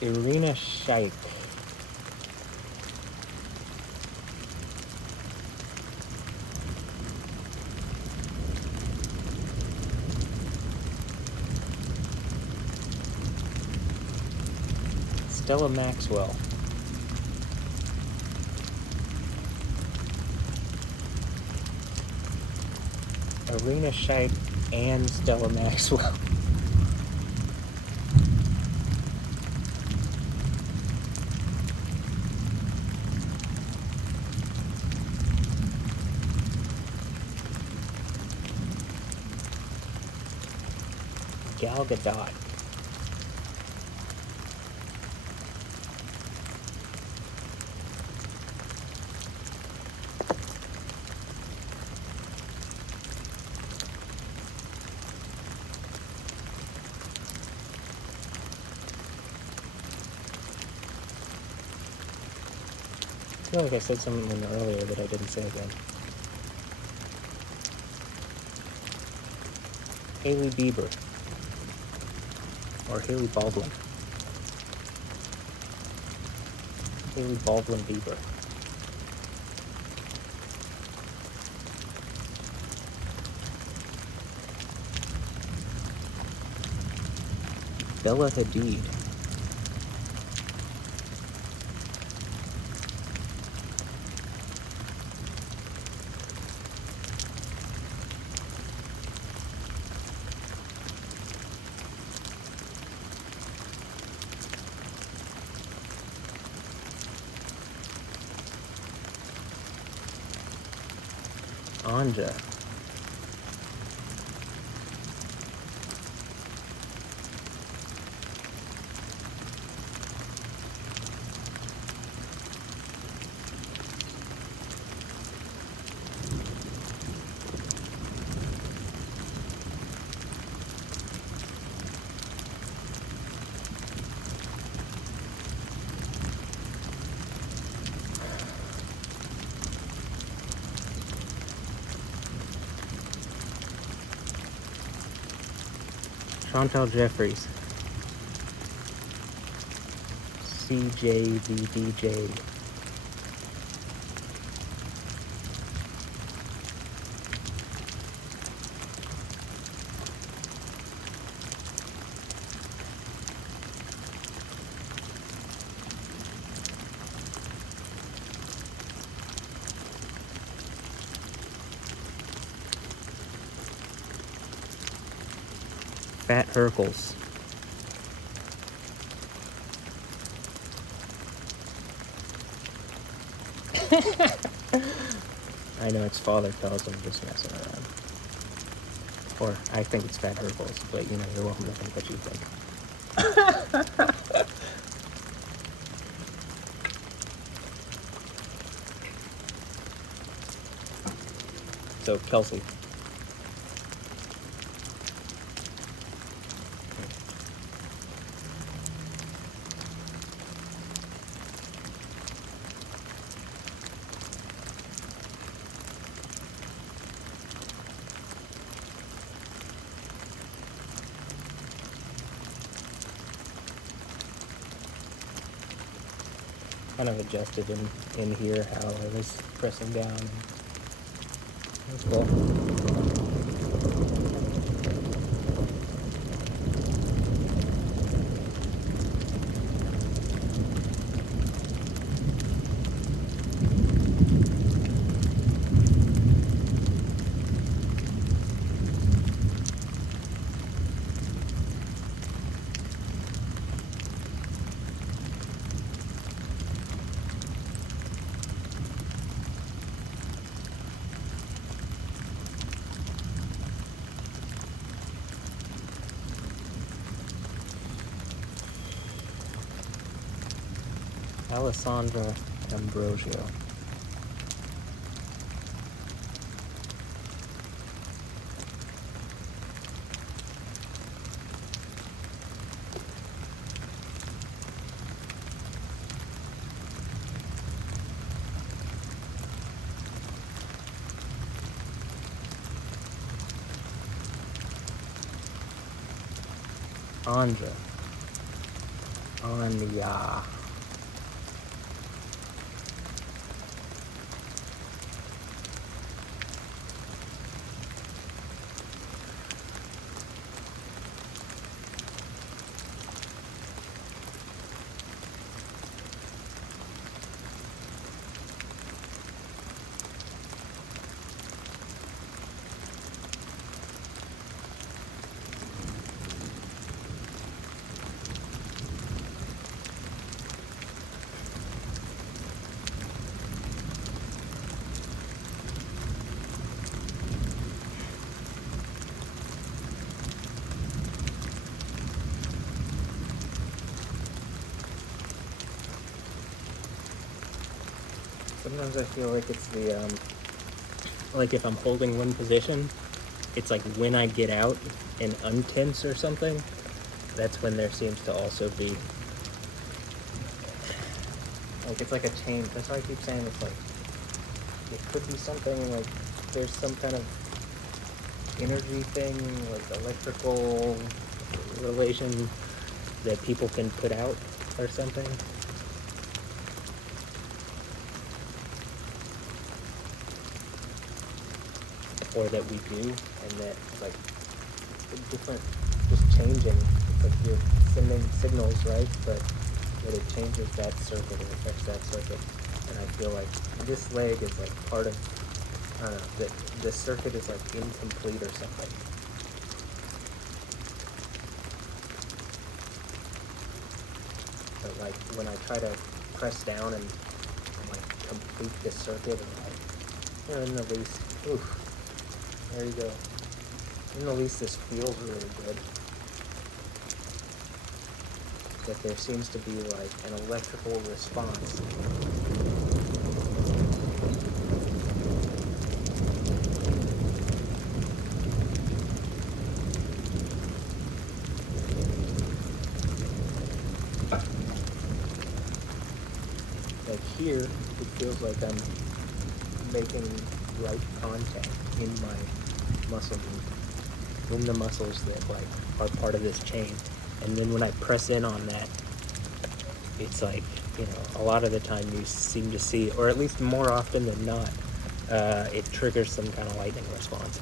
Irina Shayk. Stella Maxwell. Irina Shayk and Stella Maxwell. Gal Gadot. I feel like I said something earlier that I didn't say again. Hailey Bieber. Or Hailey Baldwin. Hailey Baldwin Bieber. Bella Hadid. Anja. Chantal Jeffries. CJVDJ. Fatherkels. I know it's Fatherkels, I'm just messing around. Or I think it's Fatherkels, but you know, you're welcome to think what you think. So, Kelsey. Kind of adjusted in here how I was pressing down. That's cool. Alessandra Ambrosio. Anja. Anya. Sometimes I feel like it's the, like if I'm holding one position, it's like when I get out and untense or something, that's when there seems to also be, like it's like a chain. That's why I keep saying it's like, it could be something like there's some kind of energy thing, like electrical relation that people can put out or something. Or that we do, and that like different, just changing, it's like you're sending signals, right? But that it changes that circuit, it affects that circuit. And I feel like this leg is like part of, I don't know, that the circuit is like incomplete or something. But like when I try to press down and like complete the circuit, and like, you know, in the least, oof. There you go. And at least this feels really good. That there seems to be like an electrical response. Like here, it feels like I'm making right contact in my muscle movement. in the muscles that like are part of this chain. And then when I press in on that, it's like, you know, a lot of the time you seem to see, or at least more often than not, it triggers some kind of lightning response.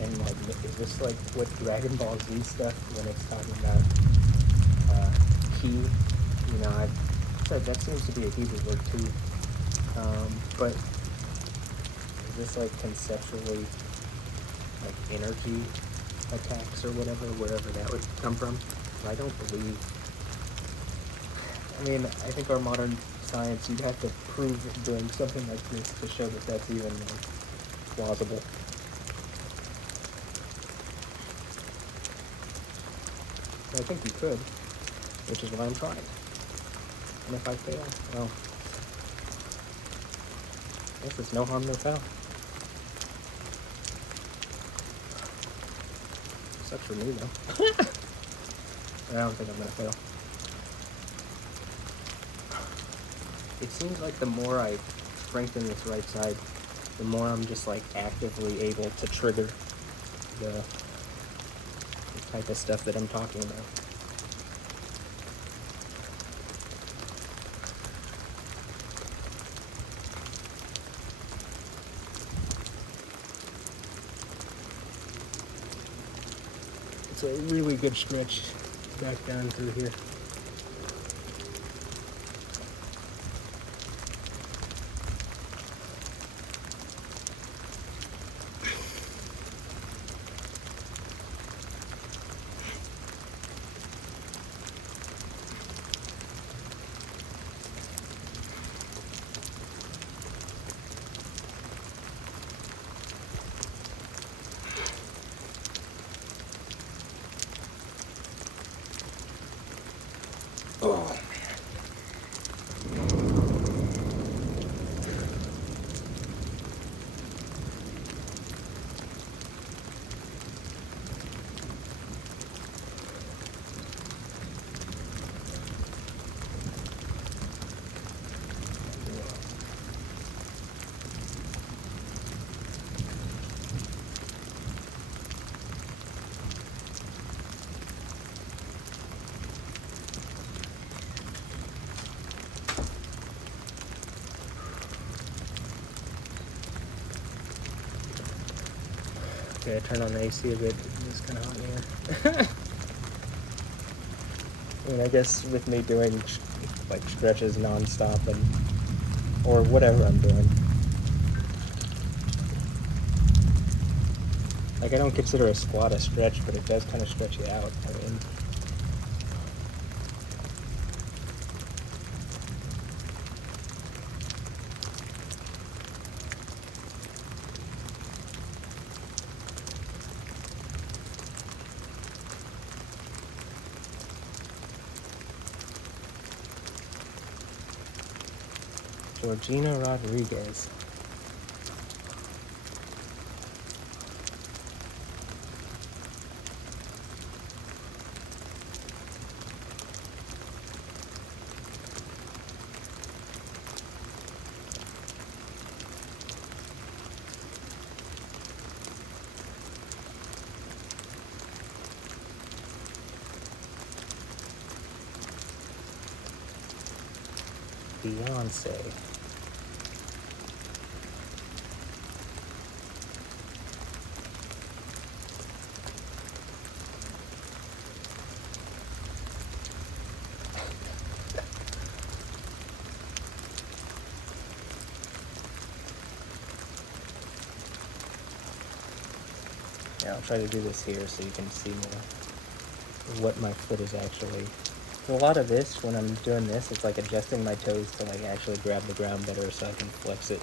And like, is this like what Dragon Ball Z stuff when it's talking about ki? You know, I've said that seems to be a Hebrew word too. But is this like conceptually like energy attacks or whatever, wherever that would come from? I don't believe. I mean, I think our modern science, you'd have to prove doing something like this to show that that's even like plausible. I think you could, which is why I'm trying. And if I fail, well, I guess it's no harm, no foul. Sucks for me, though. I don't think I'm gonna fail. It seems like the more I strengthen this right side, the more I'm just like actively able to trigger the type of stuff that I'm talking about. It's a really good stretch back down through here. Oh, man. Okay, I turned on the AC a bit. It's kind of hot in here. I mean, I guess with me doing like stretches nonstop and or whatever I'm doing, like I don't consider a squat a stretch, but it does kind of stretch you out. I mean, Georgina Rodriguez. Beyoncé. Yeah, I'll try to do this here so you can see more what my foot is actually. A lot of this, when I'm doing this, it's like adjusting my toes to like actually grab the ground better so I can flex it.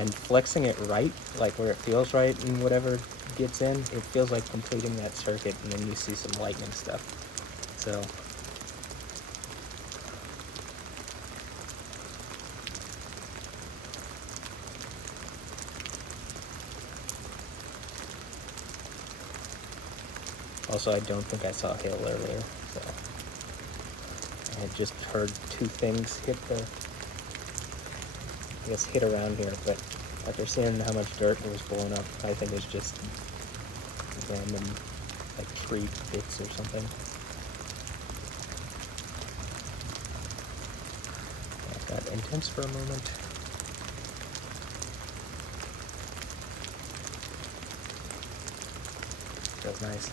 And flexing it right, like where it feels right and whatever gets in, it feels like completing that circuit, and then you see some lightning stuff. So also, I don't think I saw hail earlier, so I just heard two things hit hit around here, but after seeing how much dirt was blown up, I think it's just random, like, tree bits or something. That got intense for a moment. Feels nice.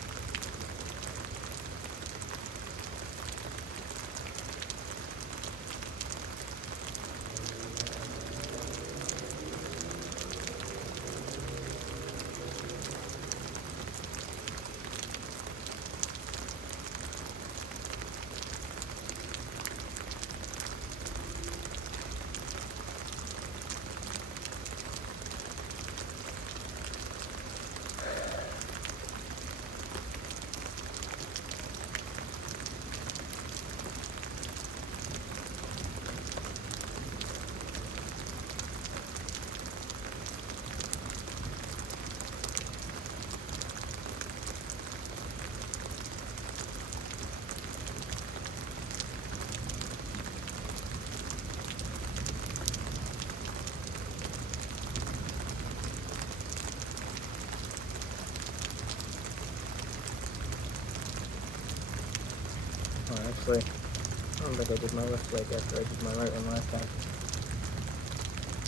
Actually, I don't think I did my left leg after I did my right one last time.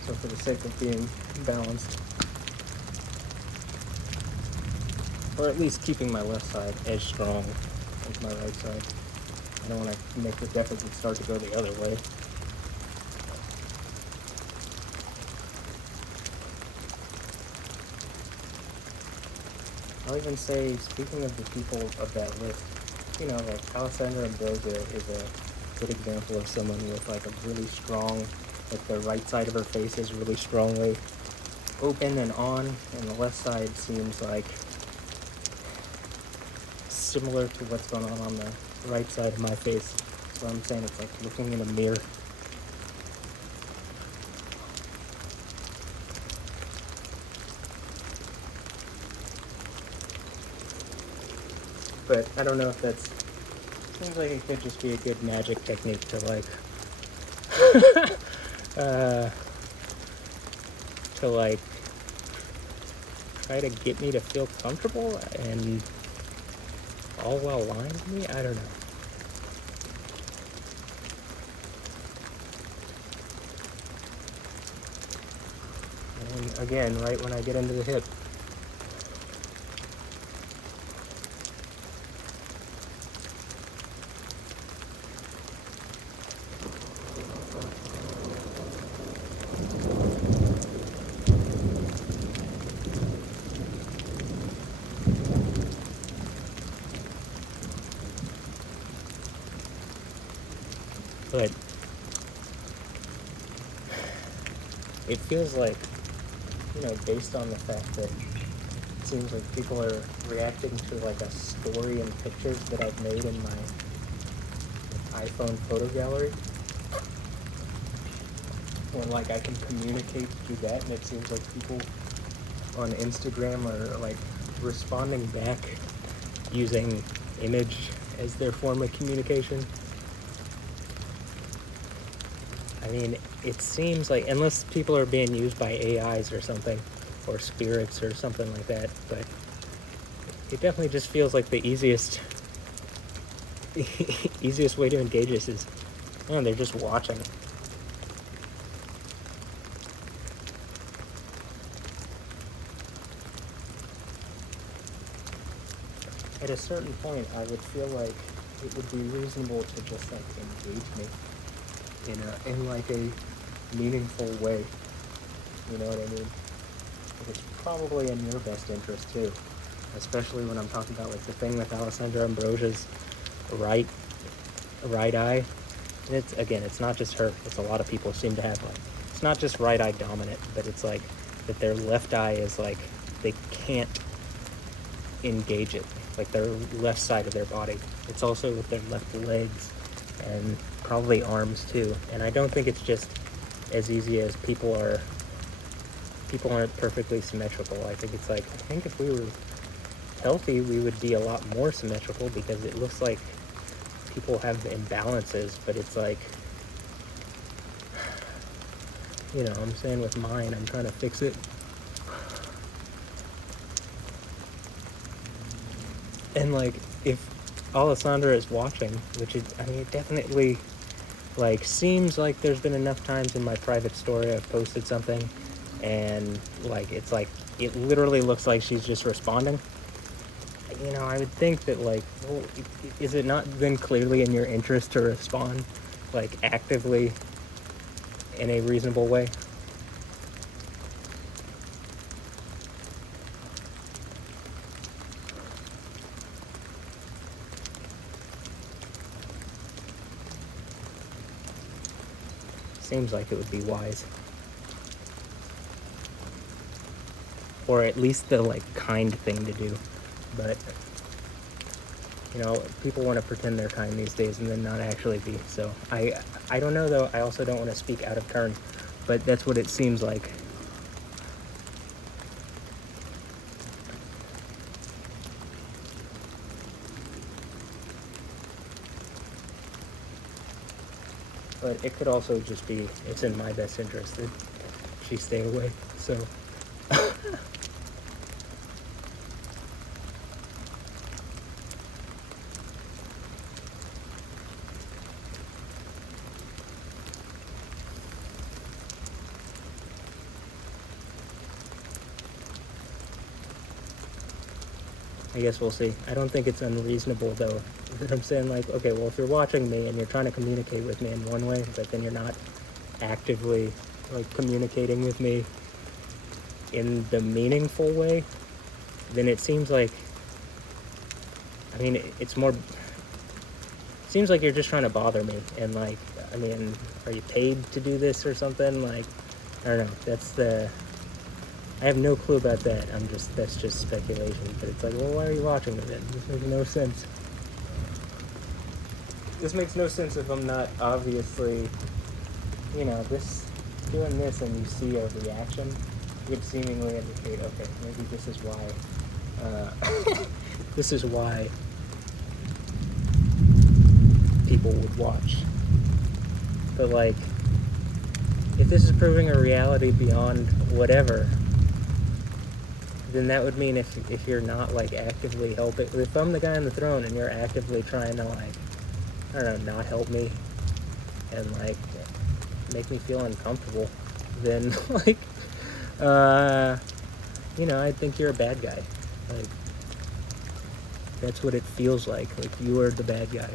So for the sake of being balanced, or at least keeping my left side as strong as my right side, I don't want to make the deficit start to go the other way. I'll even say, speaking of the people of that list, you know, like Alessandra Ambrosio is a good example of someone with like a really strong, like the right side of her face is really strongly open and on, and the left side seems like similar to what's going on the right side of my face. So I'm saying it's like looking in a mirror. But I don't know if that's, seems like it could just be a good magic technique to like, to like try to get me to feel comfortable and all while lying to me? I don't know. And again, right when I get into the hip, but it feels like, you know, based on the fact that it seems like people are reacting to like a story and pictures that I've made in my iPhone photo gallery. Or like I can communicate through that, and it seems like people on Instagram are like responding back using image as their form of communication. I mean, it seems like, unless people are being used by AIs or something, or spirits or something like that, but it definitely just feels like the easiest way to engage this is, man, they're just watching. At a certain point, I would feel like it would be reasonable to just like engage me in like a meaningful way. You know what I mean? It's probably in your best interest too, especially when I'm talking about like the thing with Alessandra Ambrosio's right eye. And it's, again, it's not just her. It's a lot of people seem to have like, it's not just right eye dominant, but it's like that their left eye is like, they can't engage it, like their left side of their body. It's also with their left legs and probably arms too. And I don't think it's just as easy as people aren't perfectly symmetrical. I think it's like, I think if we were healthy, we would be a lot more symmetrical, because it looks like people have imbalances, but it's like, you know, I'm saying with mine, I'm trying to fix it. And like, if Alessandra is watching, which is, I mean, it definitely, like, seems like there's been enough times in my private story I've posted something, and like, it's like, it literally looks like she's just responding. You know, I would think that, like, well, is it not then clearly in your interest to respond, like, actively in a reasonable way? Seems like it would be wise. Or at least the, like, kind thing to do. But, you know, people want to pretend they're kind these days and then not actually be. So, I don't know, though. I also don't want to speak out of turn. But that's what it seems like. But it could also just be, it's in my best interest that she stay away. So... I guess we'll see. I don't think it's unreasonable, though, that I'm saying, like, okay, well, if you're watching me and you're trying to communicate with me in one way, but then you're not actively, like, communicating with me in the meaningful way, then it seems like, I mean, it seems like you're just trying to bother me, and, like, I mean, are you paid to do this or something? Like, I don't know, I have no clue about that. That's just speculation. But it's like, well, why are you watching me then? This makes no sense. This makes no sense if I'm not obviously, you know, doing this and you see a reaction, would seemingly indicate, okay, maybe this is why, this is why people would watch. But, like, if this is proving a reality beyond whatever, then that would mean if you're not, like, actively helping, if I'm the guy on the throne and you're actively trying to, like, I don't know, not help me and, like, make me feel uncomfortable, then, like, you know, I think you're a bad guy. Like, that's what it feels like you are the bad guy.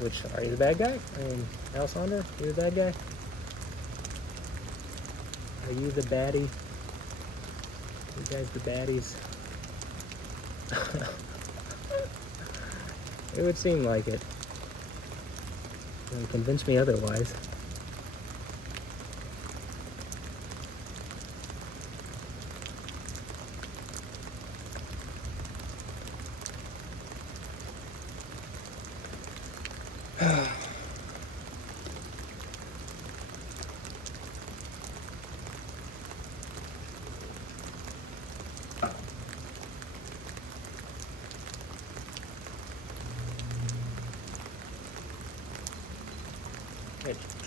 Which, are you the bad guy? I mean, Alessandra, you the bad guy? Are you the baddie? You guys the baddies? It would seem like it. And convince me otherwise.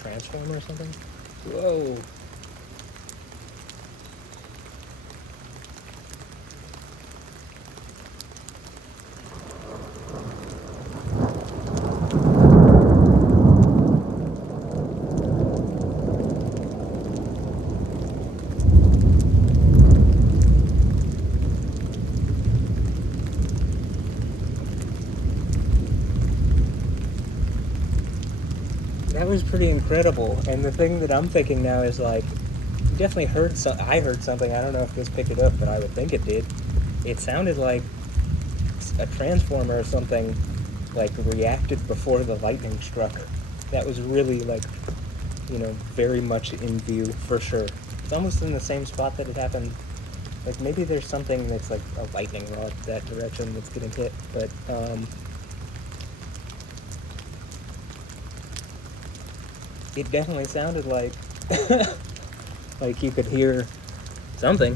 Transformer or something? Whoa. That was pretty incredible, and the thing that I'm thinking now is, like, you definitely I heard something, I don't know if this picked it up, but I would think it did. It sounded like a transformer or something, like, reacted before the lightning struck. That was really, like, you know, very much in view, for sure. It's almost in the same spot that it happened. Like, maybe there's something that's, like, a lightning rod that direction that's getting hit, but, it definitely sounded like, like you could hear something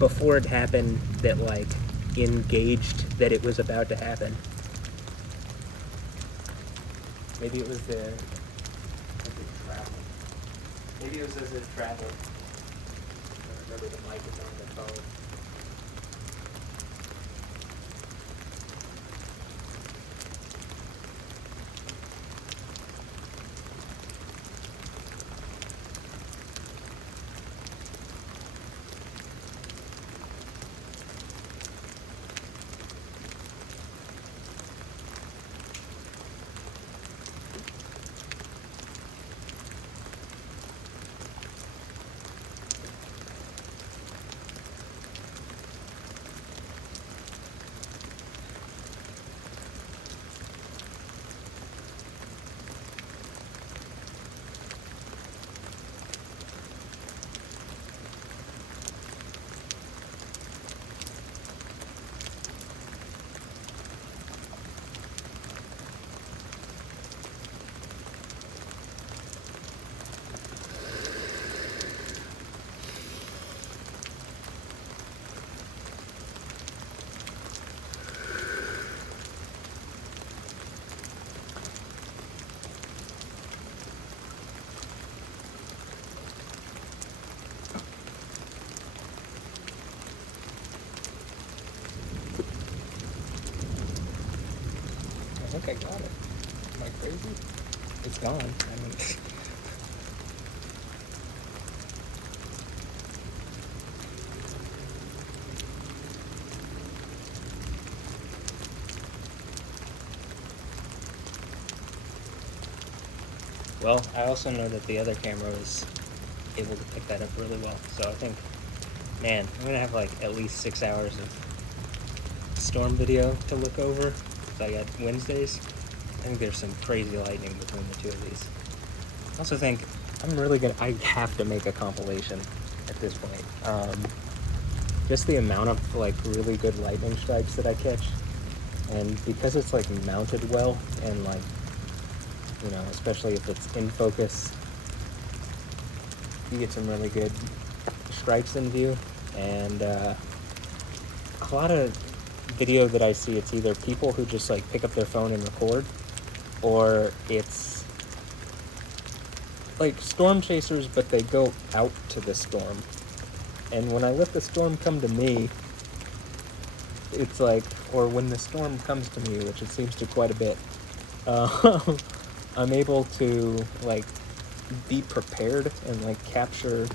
before it happened that, like, engaged that it was about to happen. Maybe it was the travel. Maybe it was as a travel. I remember the mic is on the phone. I think I got it. Am I crazy? It's gone. I mean, well, I also know that the other camera was able to pick that up really well. So I think, man, I'm gonna have like at least 6 hours of storm video to look over. So I got Wednesdays. I think there's some crazy lightning between the two of these. I also think I have to make a compilation at this point. Just the amount of like really good lightning strikes that I catch. And because it's like mounted well and like, you know, especially if it's in focus, you get some really good strikes in view. And a lot of video that I see, it's either people who just like pick up their phone and record, or it's like storm chasers, but they go out to the storm. And when I let the storm come to me, it's like, or when the storm comes to me, which it seems to quite a bit, I'm able to like be prepared and like capture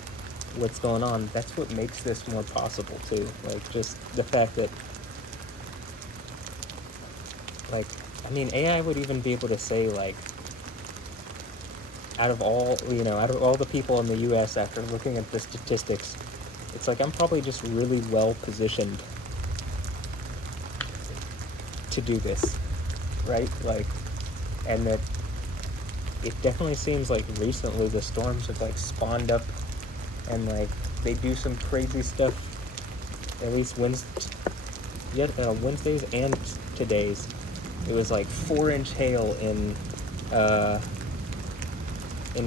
what's going on. That's what makes this more possible too. Like just the fact that, like, I mean, AI would even be able to say like, out of all the people in the US, after looking at the statistics, it's like I'm probably just really well positioned to do this, right? Like, and that it definitely seems like recently the storms have like spawned up and like they do some crazy stuff, at least Wednesdays and today's. It was like 4-inch hail in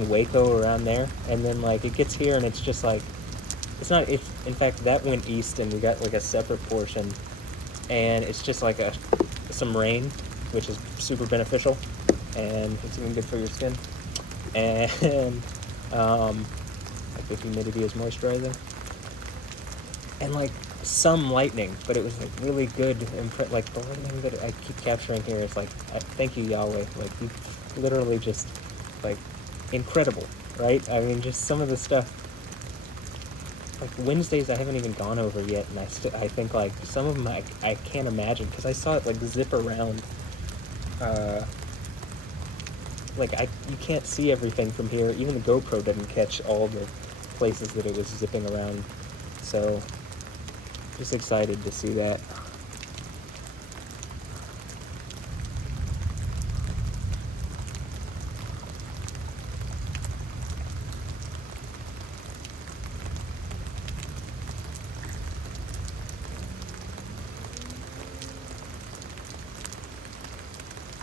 Waco, around there, and then like it gets here and it's just like, in fact that went east and we got like a separate portion, and it's just like some rain, which is super beneficial and it's even good for your skin, and like the humidity is moisturizing, and like some lightning, but it was like really good. Like the lightning that I keep capturing here is like, thank you, Yahweh. Like you literally just like incredible, right? I mean, just some of the stuff. Like Wednesdays, I haven't even gone over yet, and I think like some of them I can't imagine, because I saw it like zip around. You can't see everything from here. Even the GoPro didn't catch all the places that it was zipping around. So, just excited to see that.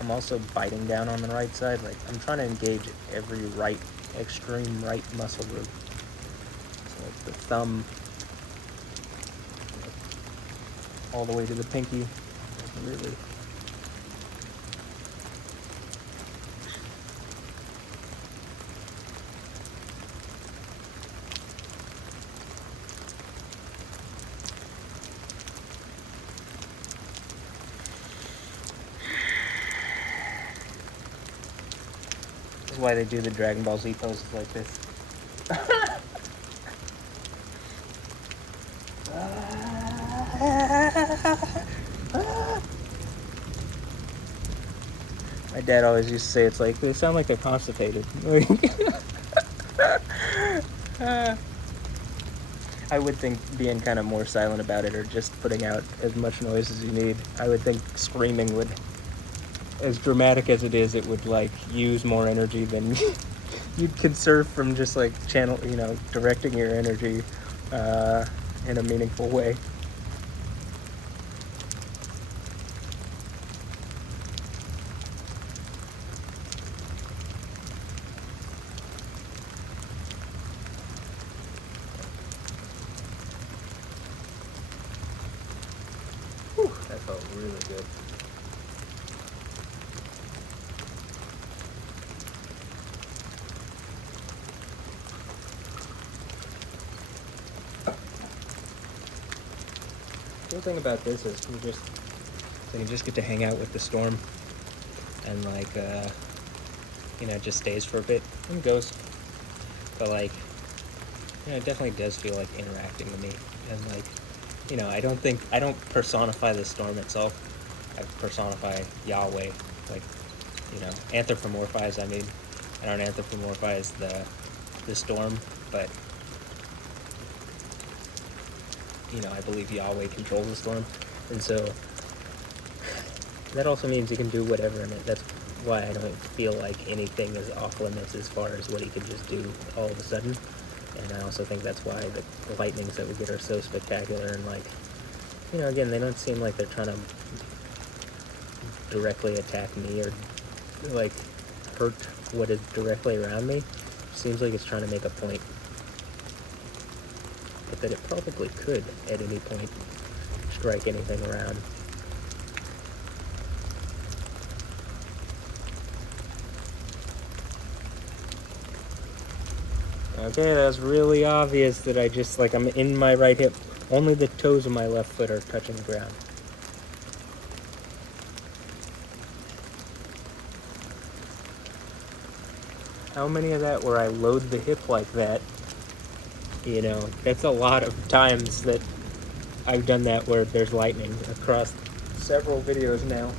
I'm also biting down on the right side. Like, I'm trying to engage every extreme right muscle group. So like the thumb, all the way to the pinky. Really. This is why they do the Dragon Ball Z poses like this. My dad always used to say it's like, they sound like they're constipated. I would think being kind of more silent about it or just putting out as much noise as you need. I would think screaming would, as dramatic as it is, it would like use more energy than you'd conserve from just like directing your energy in a meaningful way. Whew, that felt really good. The cool thing about this is you just get to hang out with the storm and like it just stays for a bit and goes. But like it definitely does feel like interacting with me. And like I don't personify the storm itself. I personify Yahweh. Like anthropomorphize, I don't anthropomorphize the storm, but I believe Yahweh controls the storm, and so that also means he can do whatever in it. That's why I don't feel like anything is off limits as far as what he could just do all of a sudden. And I also think that's why the lightnings that we get are so spectacular, and like again, they don't seem like they're trying to directly attack me or like hurt what is directly around me. It seems like it's trying to make a point, but that it probably could at any point strike anything around. Okay, that's really obvious that I just I'm in my right hip. Only the toes of my left foot are touching the ground. How many of that where I load the hip like that? That's a lot of times that I've done that where there's lightning across several videos now.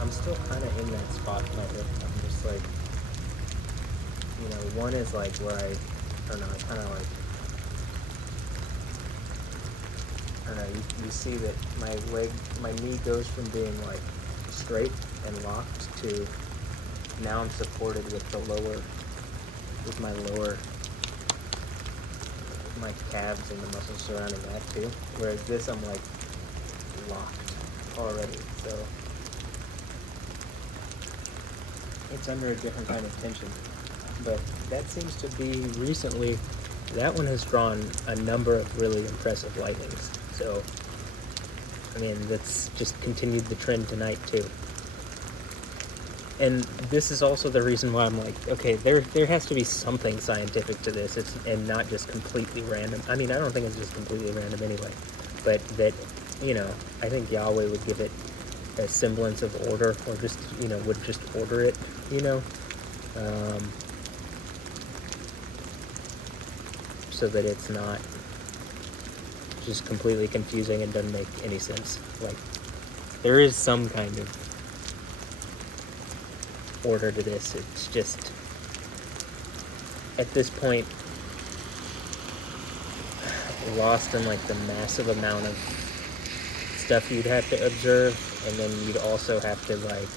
I'm still kind of in that spot in my hip. I'm just like, one is like where I don't know, I kind of like, I don't know, you see that my knee goes from being like straight and locked to now I'm supported with my calves and the muscles surrounding that too. Whereas this, I'm like locked already, so it's under a different kind of tension. But that seems to be recently, that one has drawn a number of really impressive lightnings. So, that's just continued the trend tonight too. And this is also the reason why I'm like, okay, there has to be something scientific to this, and not just completely random. I don't think it's just completely random anyway, but that, I think Yahweh would give it a semblance of order, or just, would just order it, so that it's not just completely confusing and doesn't make any sense. Like, there is some kind of order to this. It's just, at this point, lost in like the massive amount of stuff you'd have to observe, and then you'd also have to, like,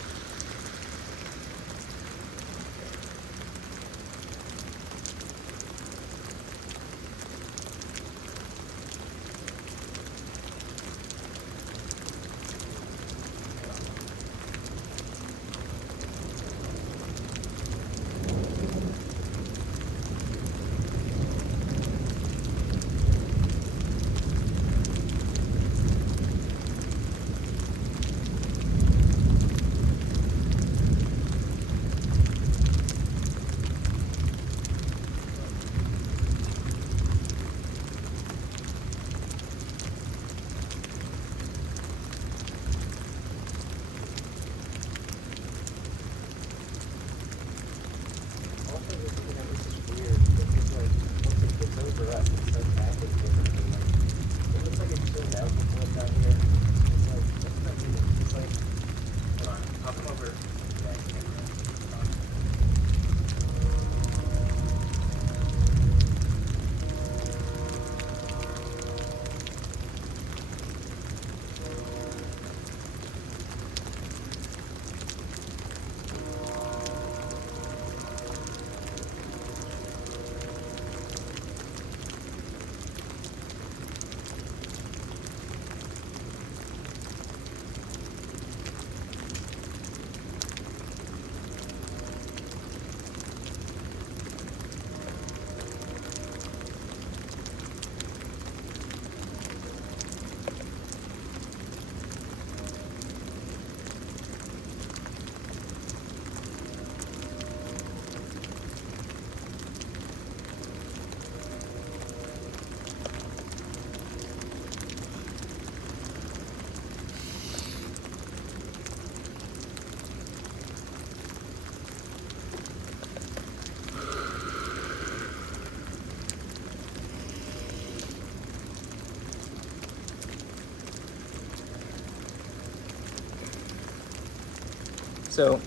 so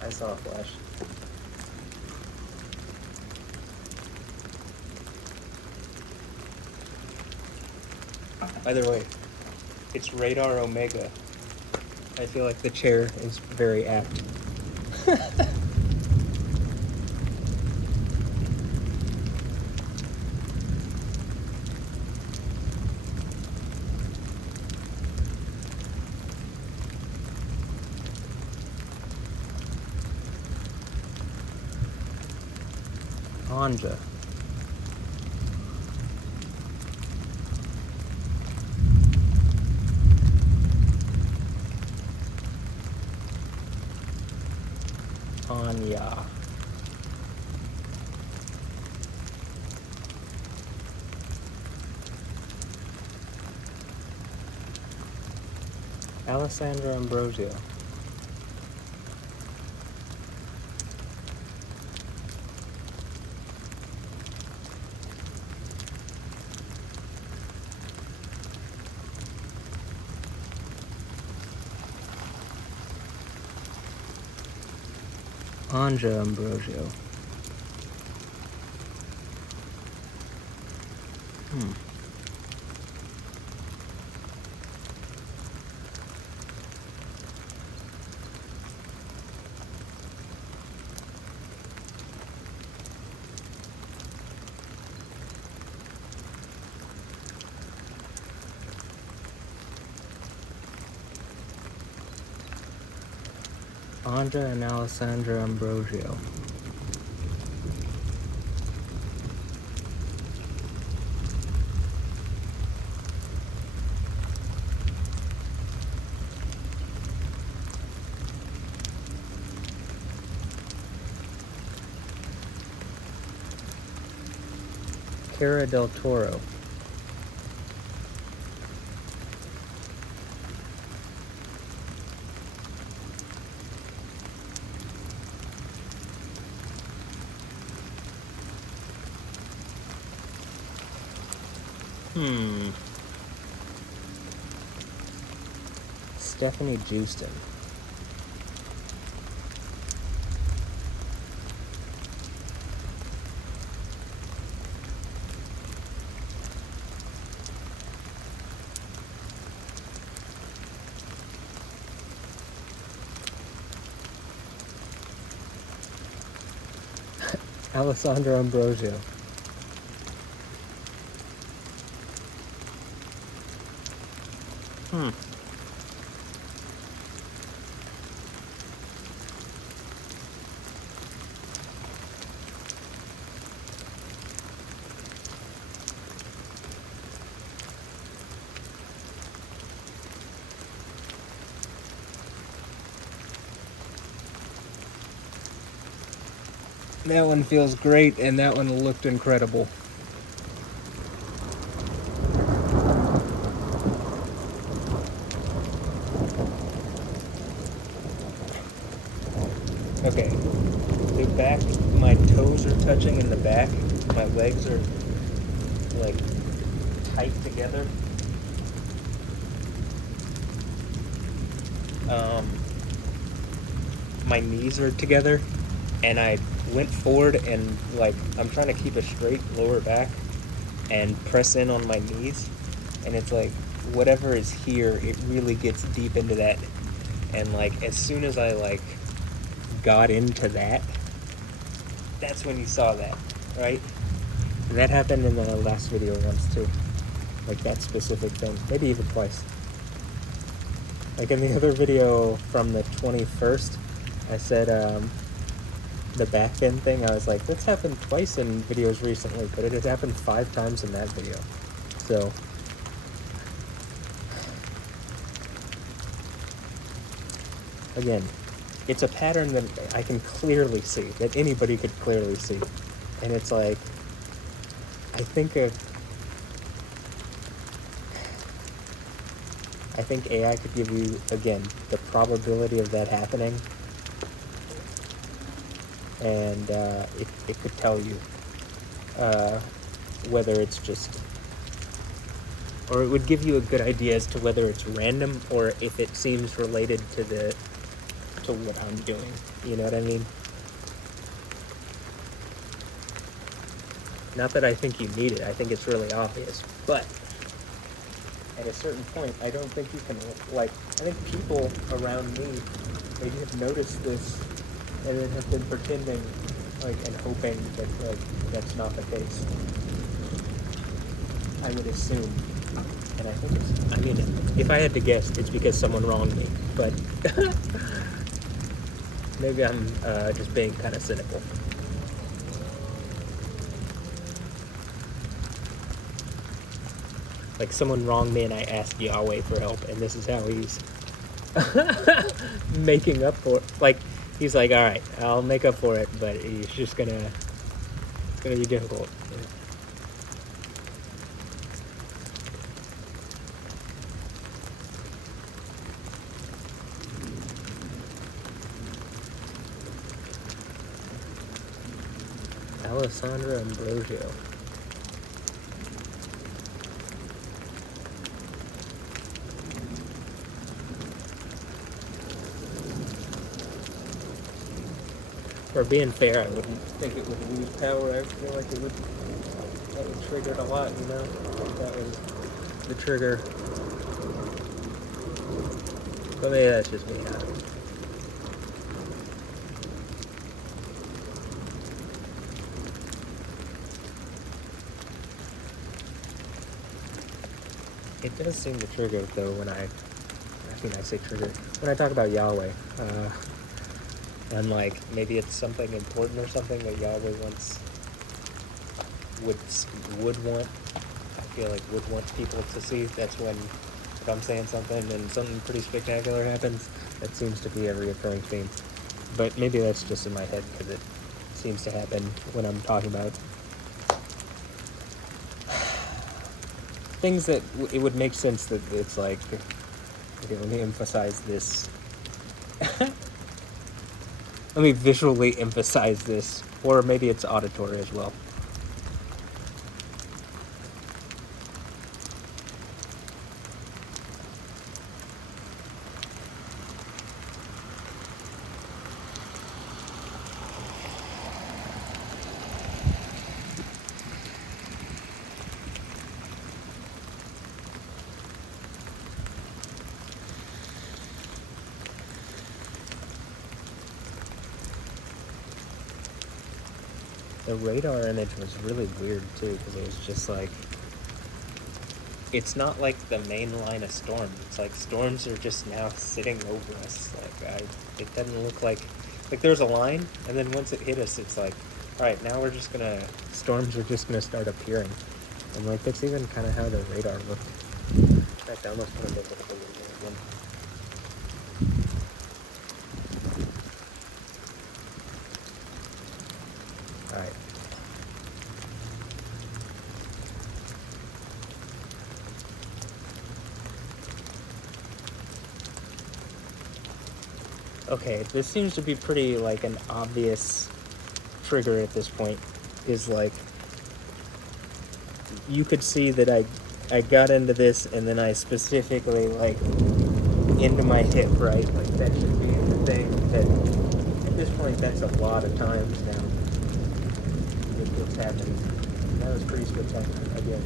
I saw a flash. By the way, it's Radar Omega. I feel like the chair is very apt. Anja. Anya. Alessandra Ambrosio. Anja Ambrosio. Anja and Alessandra Ambrosio. Cara del Toro. definitely juiced him. Alessandra Ambrosio. That one feels great, and that one looked incredible. Okay, the back, my toes are touching in the back. My legs are, like, tight together. My knees are together, and I went forward and, like, I'm trying to keep a straight lower back and press in on my knees, and it's like, whatever is here, it really gets deep into that, and, like, as soon as I, like, got into that, that's when you saw that, right? And that happened in the last video once too, like that specific thing, maybe even twice. Like in the other video from the 21st, I said the back end thing, I was like, that's happened twice in videos recently, but it had happened 5 times in that video. So again, it's a pattern that I can clearly see, that anybody could clearly see. And it's like, I think AI could give you, again, the probability of that happening, and it could tell you whether it's just, or it would give you a good idea as to whether it's random or if it seems related to what I'm doing. You know what I mean? Not that I think you need it. I think it's really obvious, but at a certain point, I don't think you can, like, I think people around me maybe have noticed this and then have been pretending, like, and hoping that, like, that's not the case. I would assume. And I think it's, I mean, if I had to guess, it's because someone wronged me, but maybe I'm just being kind of cynical. Like, someone wronged me and I asked Yahweh for help, and this is how he's making up for it. Like, he's like, all right, I'll make up for it, but it's just it's gonna be difficult. Alessandra Ambrosio. For being fair, I wouldn't think it would lose power. I feel like that would trigger it a lot, you know? That was the trigger. But maybe that's just me. It does seem to trigger, though, when I say trigger, when I talk about Yahweh. And, like, maybe it's something important or something that Yahweh would want. I feel like would want people to see. That's when, if I'm saying something and something pretty spectacular happens, that seems to be a recurring theme. But maybe that's just in my head because it seems to happen when I'm talking about things that it would make sense that it's like, okay, let me emphasize this. Let me visually emphasize this, or maybe it's auditory as well. the radar image was really weird too, because it was just like, it's not like the main line of storm. It's like storms are just now sitting over us. Like, it doesn't look like there's a line, and then once it hit us, it's like, all right, now storms are just gonna start appearing. And like, that's even kind of how the radar looked. In fact, I almost want to make it a little bit again. All right. Okay, this seems to be pretty, like, an obvious trigger at this point. Is like, you could see that I got into this, and then I specifically, like, into my hip, right? Like, that should be the thing that, at this point, that's a lot of times now. Look what's happening. That was pretty spectacular, again.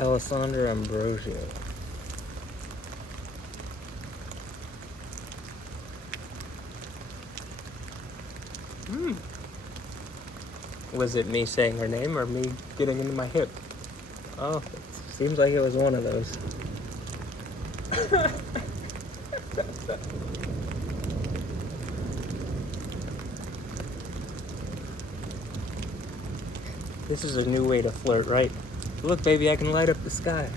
Alessandra Ambrosio. Was it me saying her name or me getting into my hip? Oh, it seems like it was one of those. This is a new way to flirt, right? Look, baby, I can light up the sky.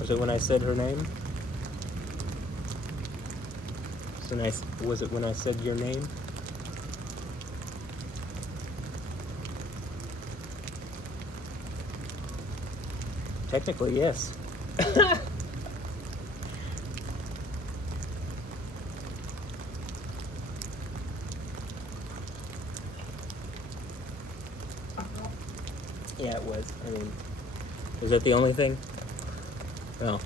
Was it when I said her name? Was it when I said your name? Technically, yes. Yeah, it was. I mean, is that the only thing? Oh,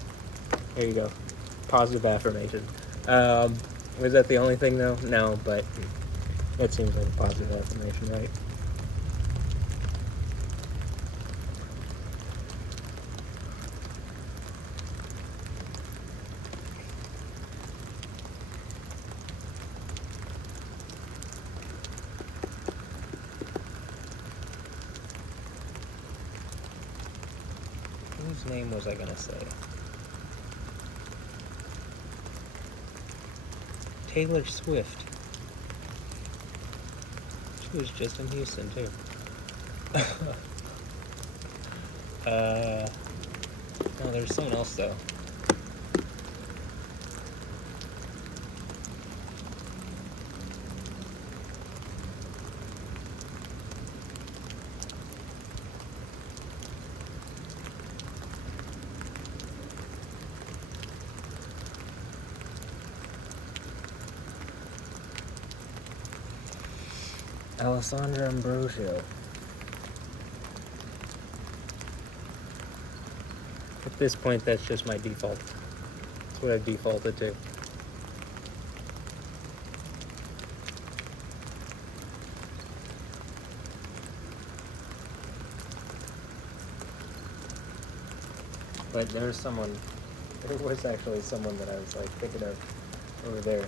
there you go. Positive affirmation. Was that the only thing, though? No, but it seems like a positive affirmation, right? Whose name was I gonna say? Taylor Swift. She was just in Houston, too. No, there's someone else, though. Alessandra Ambrosio. At this point, that's just my default. That's what I've defaulted to. But there was actually someone that I was like thinking of over there.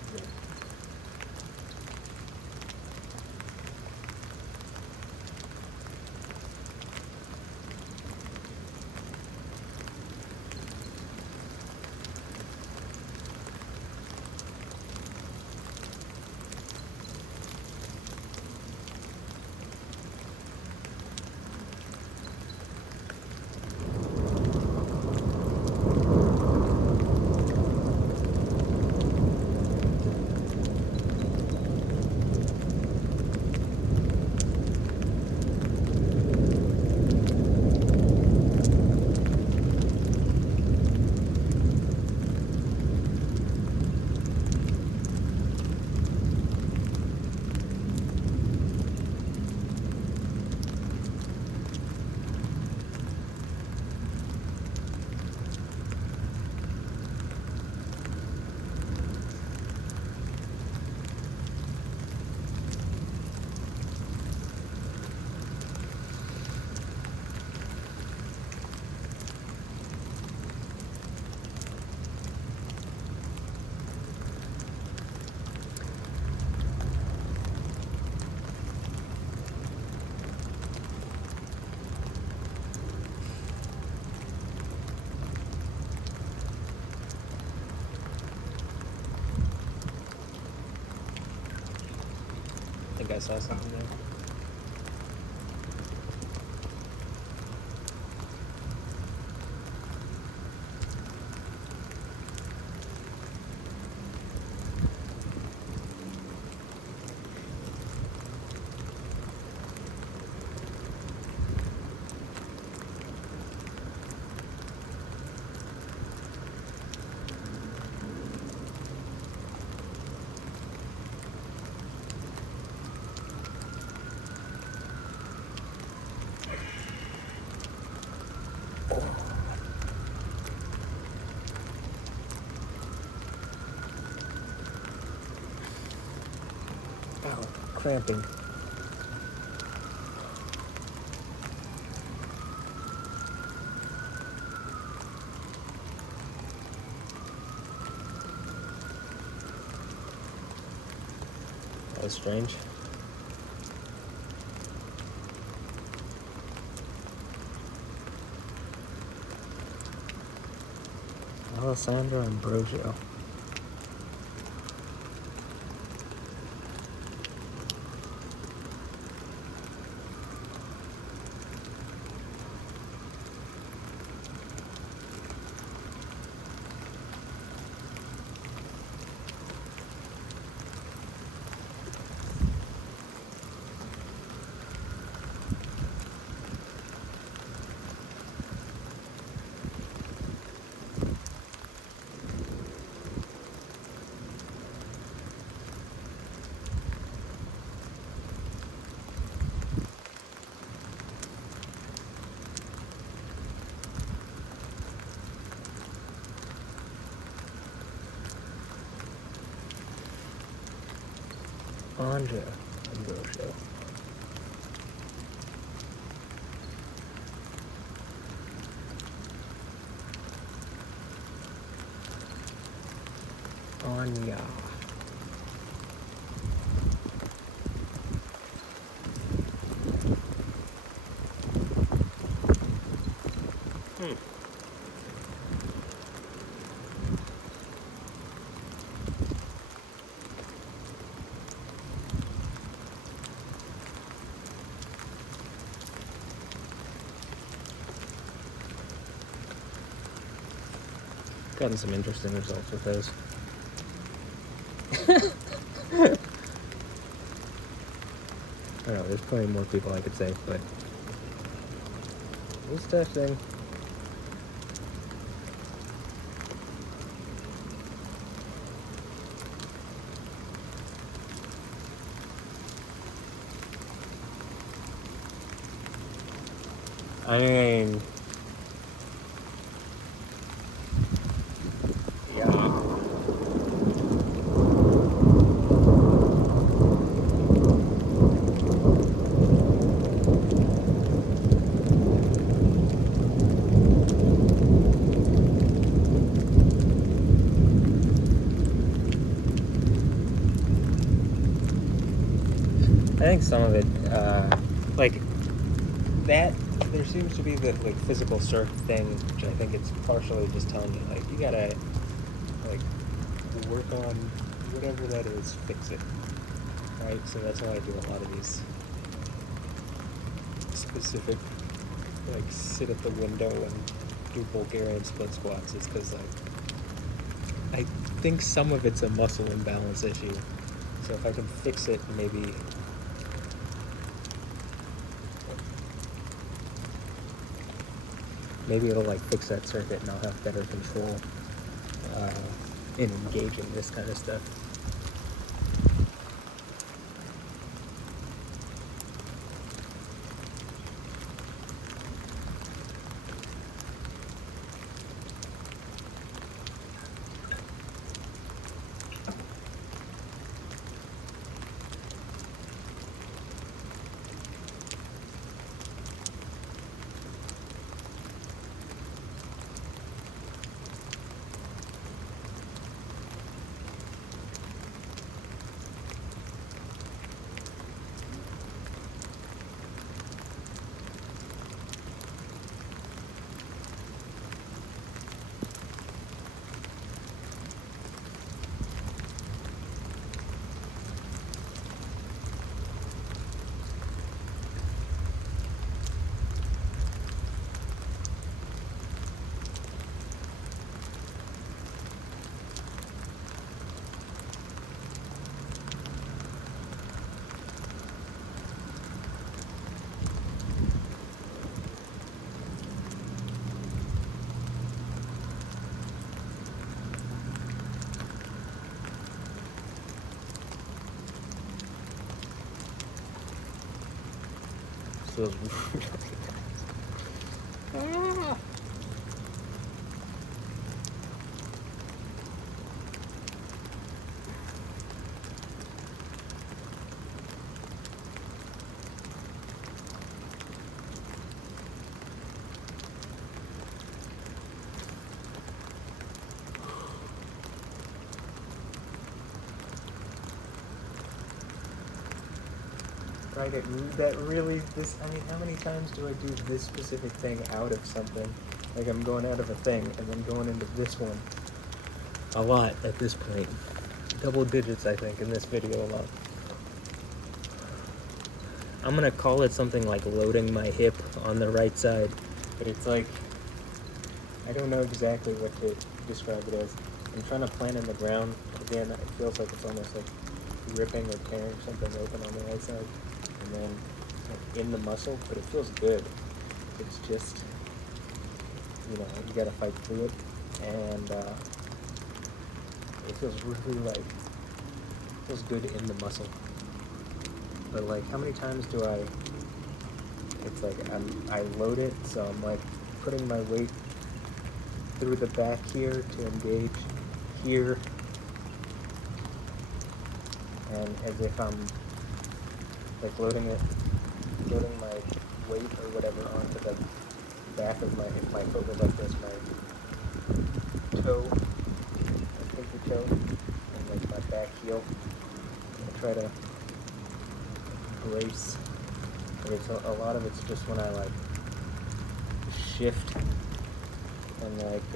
I think I saw something there. Ow, cramping. That was strange. Alessandra Ambrosio. Anja Ambrosio. Anya. Gotten some interesting results with those. I don't know, there's plenty more people I could say, but just testing. I mean, yeah. I think some of it, like, that, there seems to be the, like, physical surf thing, which I think it's partially just telling you, like, you gotta, like, work on whatever that is, fix it, right? So that's why I do a lot of these specific, like, sit at the window and do Bulgarian split squats, is because, like, I think some of it's a muscle imbalance issue. So if I can fix it, maybe it'll, like, fix that circuit and I'll have better control in engaging this kind of stuff. Feels really nice. Right, that really, this, I mean, how many times do I do this specific thing out of something? Like, I'm going out of a thing, and then going into this one. A lot at this point. Double digits, I think, in this video alone. I'm gonna call it something like loading my hip on the right side, but it's like, I don't know exactly what to describe it as. I'm trying to plant in the ground. Again, it feels like it's almost like ripping or tearing something open on the right side. And then, like, in the muscle, but it feels good. It's just, you know, you gotta fight through it, and it feels really, like, feels good in the muscle. But, like, how many times do I, it's like, I load it, so I'm, like, putting my weight through the back here to engage here, and as if I'm, like, loading my weight or whatever onto the back of my, if my foot was like this, my toe, my pinky toe, and like my back heel, I try to brace. But it's a lot of it's just when I, like, shift and, like,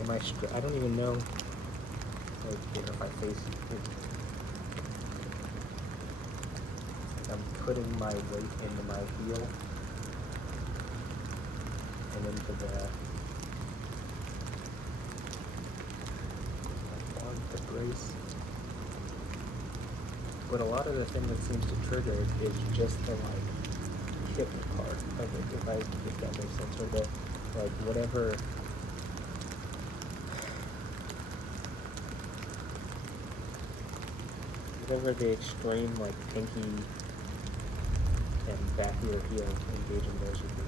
am I don't even know, like, if I face it. I'm putting my weight into my heel and into the brace. But a lot of the thing that seems to trigger it is just the like hip part of it, if that makes sense, or the like whatever the extreme like pinky and back of your heel engaging those would be.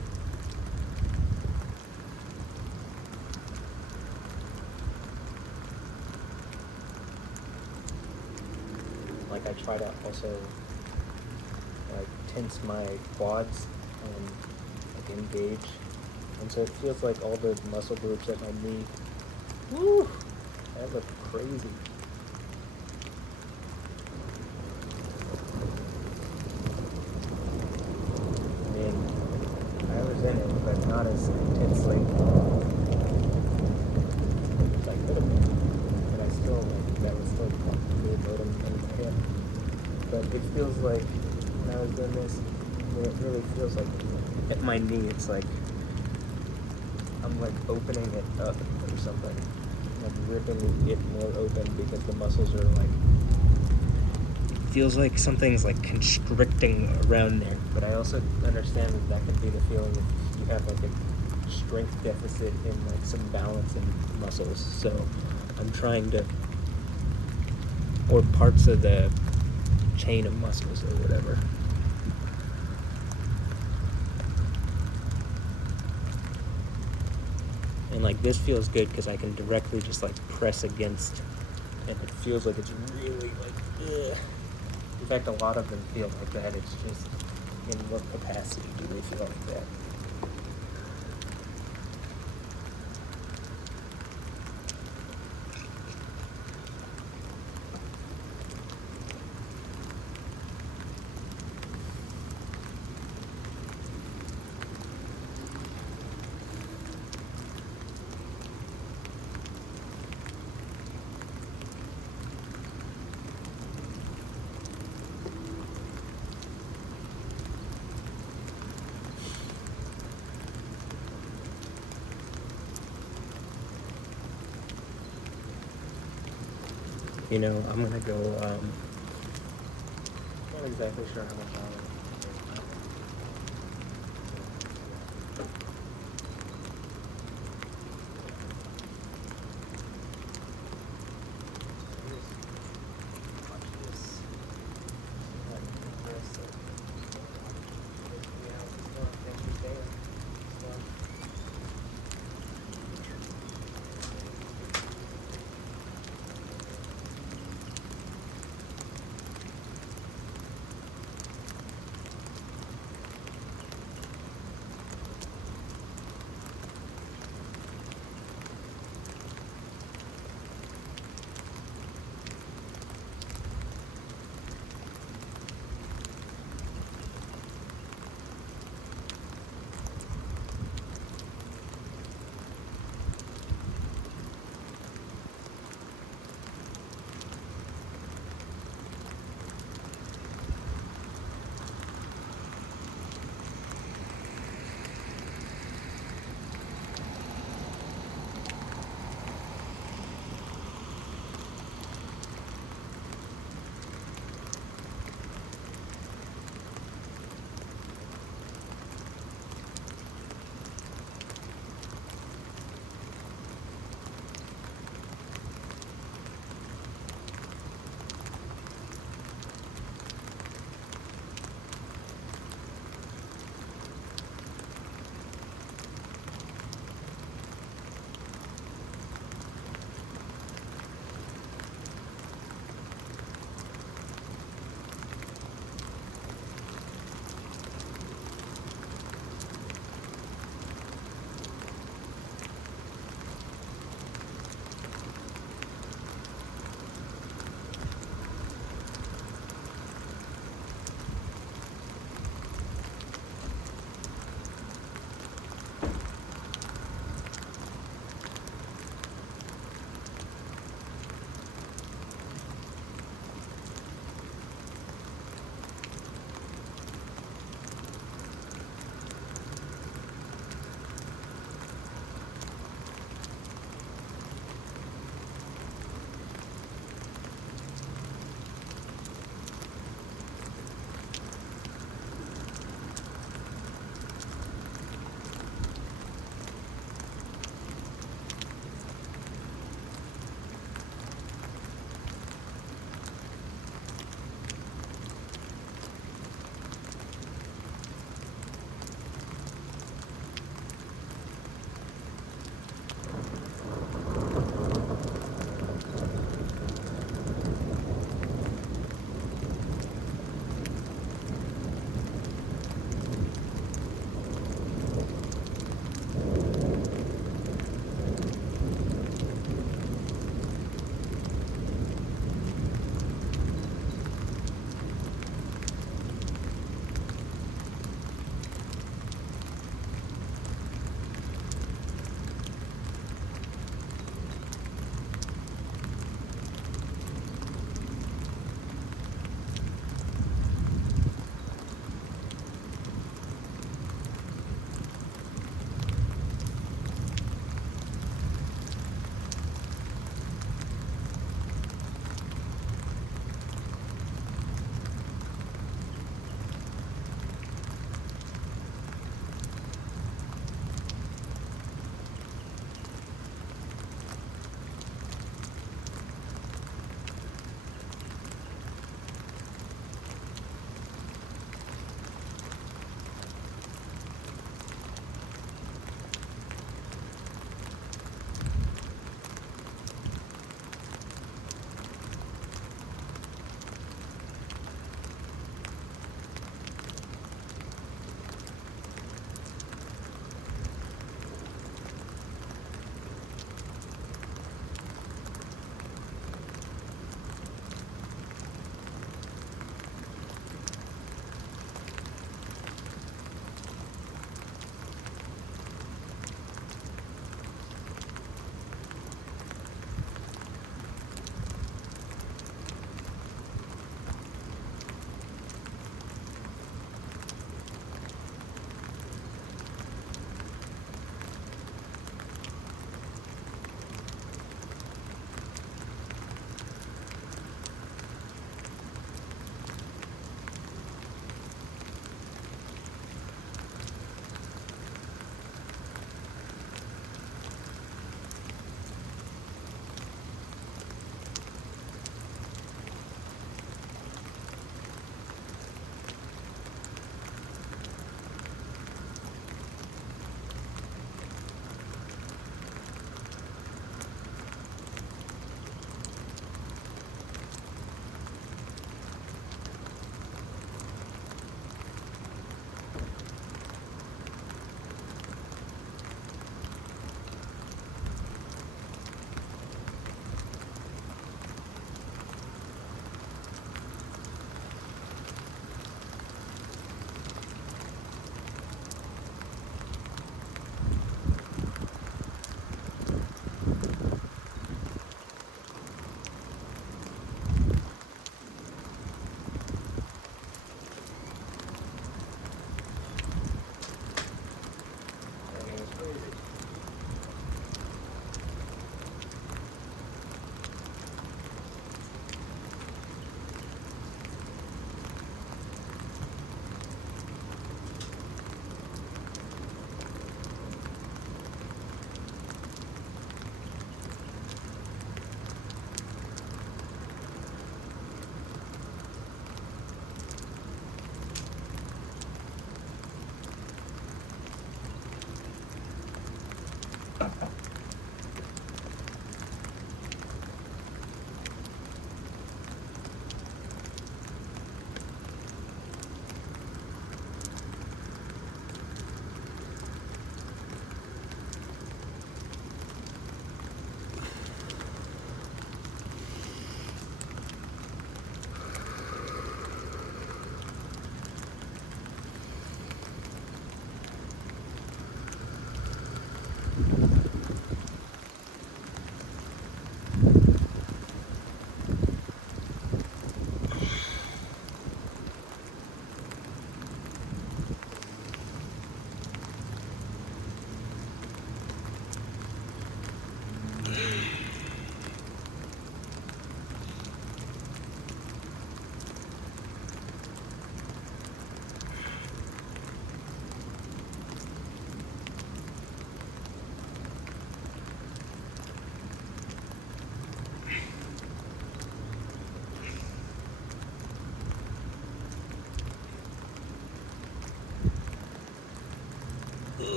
Like I try to also like tense my quads and like engage, and so it feels like all the muscle groups at my knee. Woo! That looked crazy. I mean, I was in it, but not as intensely as I could have been. And I still like that was still really modem in my hip. But it feels like when I was doing this, it really feels like at my knee it's like I'm like opening it up or something. Like ripping it more open because the muscles are like, feels like something's like constricting around there. But I also understand that can be the feeling if you have like a strength deficit in like some balance in muscles. So I'm trying to, or parts of the chain of muscles or whatever. And like this feels good because I can directly just like press against, and it feels like it's really like, ugh. In fact, a lot of them feel like that. It's just in what capacity do they feel like that? You know, I'm gonna go, not exactly sure how much longer.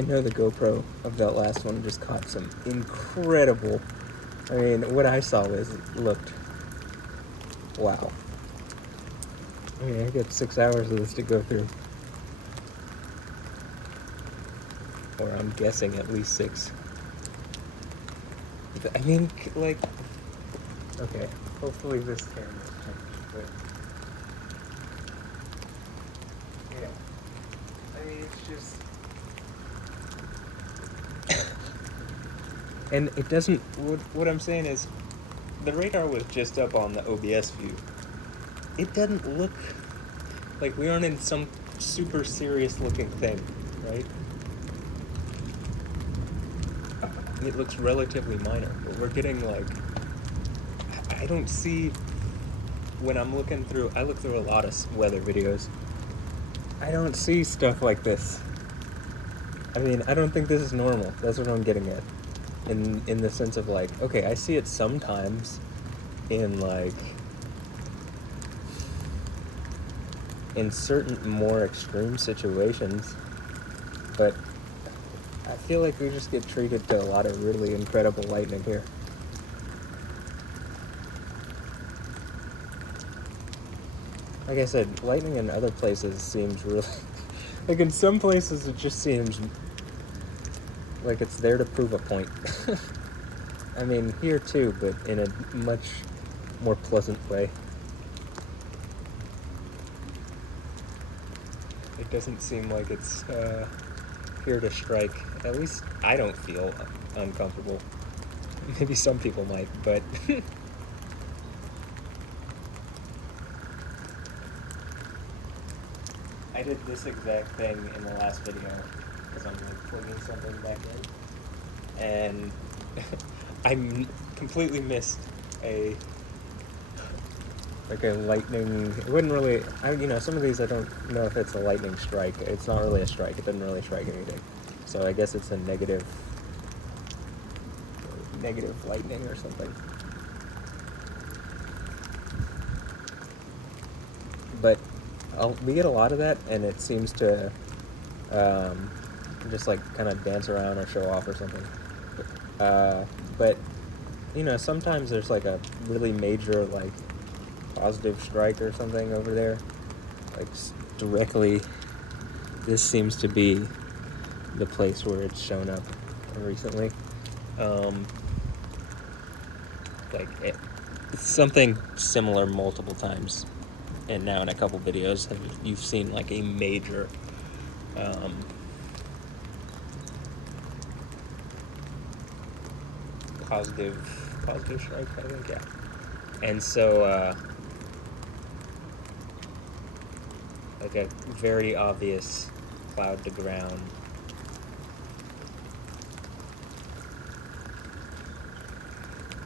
I know the GoPro of that last one just caught some incredible... I mean, what I saw looked... Wow. I mean, I got 6 hours of this to go through. Or I'm guessing at least 6. I mean, like... Okay, hopefully this camera's changed, but... Yeah. I mean, it's just... And it doesn't... What I'm saying is, the radar was just up on the OBS view. It doesn't look like we aren't in some super serious looking thing, right? It looks relatively minor, but we're getting like... I don't see... When I'm looking through... I look through a lot of weather videos. I don't see stuff like this. I mean, I don't think this is normal. That's what I'm getting at. In the sense of like, okay, I see it sometimes in like... in certain more extreme situations, but I feel like we just get treated to a lot of really incredible lightning here. Like I said, lightning in other places seems really... like in some places it just seems like it's there to prove a point. I mean, here too, but in a much more pleasant way. It doesn't seem like it's here to strike. At least I don't feel uncomfortable. Maybe some people might, but... I did this exact thing in the last video, because I'm like plugging something back in, and I completely missed a lightning... It wouldn't really... some of these I don't know if it's a lightning strike. It's not really a strike. It doesn't really strike anything. So I guess it's a negative lightning or something. But we get a lot of that, and it seems to just like kind of dance around or show off or something. But sometimes there's like a really major like positive strike or something over there, like directly. This seems to be the place where it's shown up recently. It's something similar multiple times, and now in a couple videos you've seen like a major positive strike, I think, yeah. And so like a very obvious cloud to ground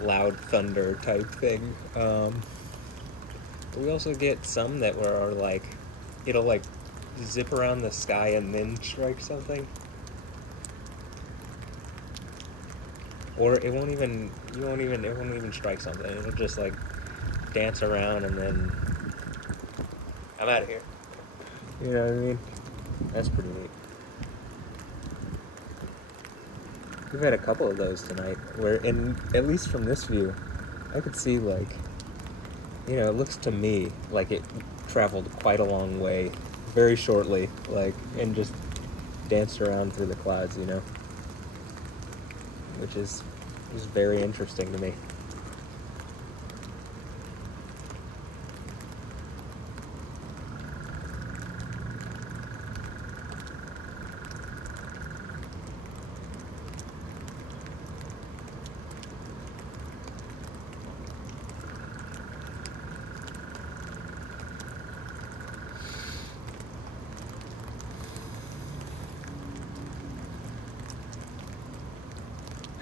loud thunder type thing. We also get some that are like, it'll like zip around the sky and then strike something. Or it won't even strike something. It'll just like dance around and then I'm out of here. You know what I mean? That's pretty neat. We've had a couple of those tonight where, at least from this view, I could see like, it looks to me like it traveled quite a long way very shortly, like, and just danced around through the clouds, which is very interesting to me.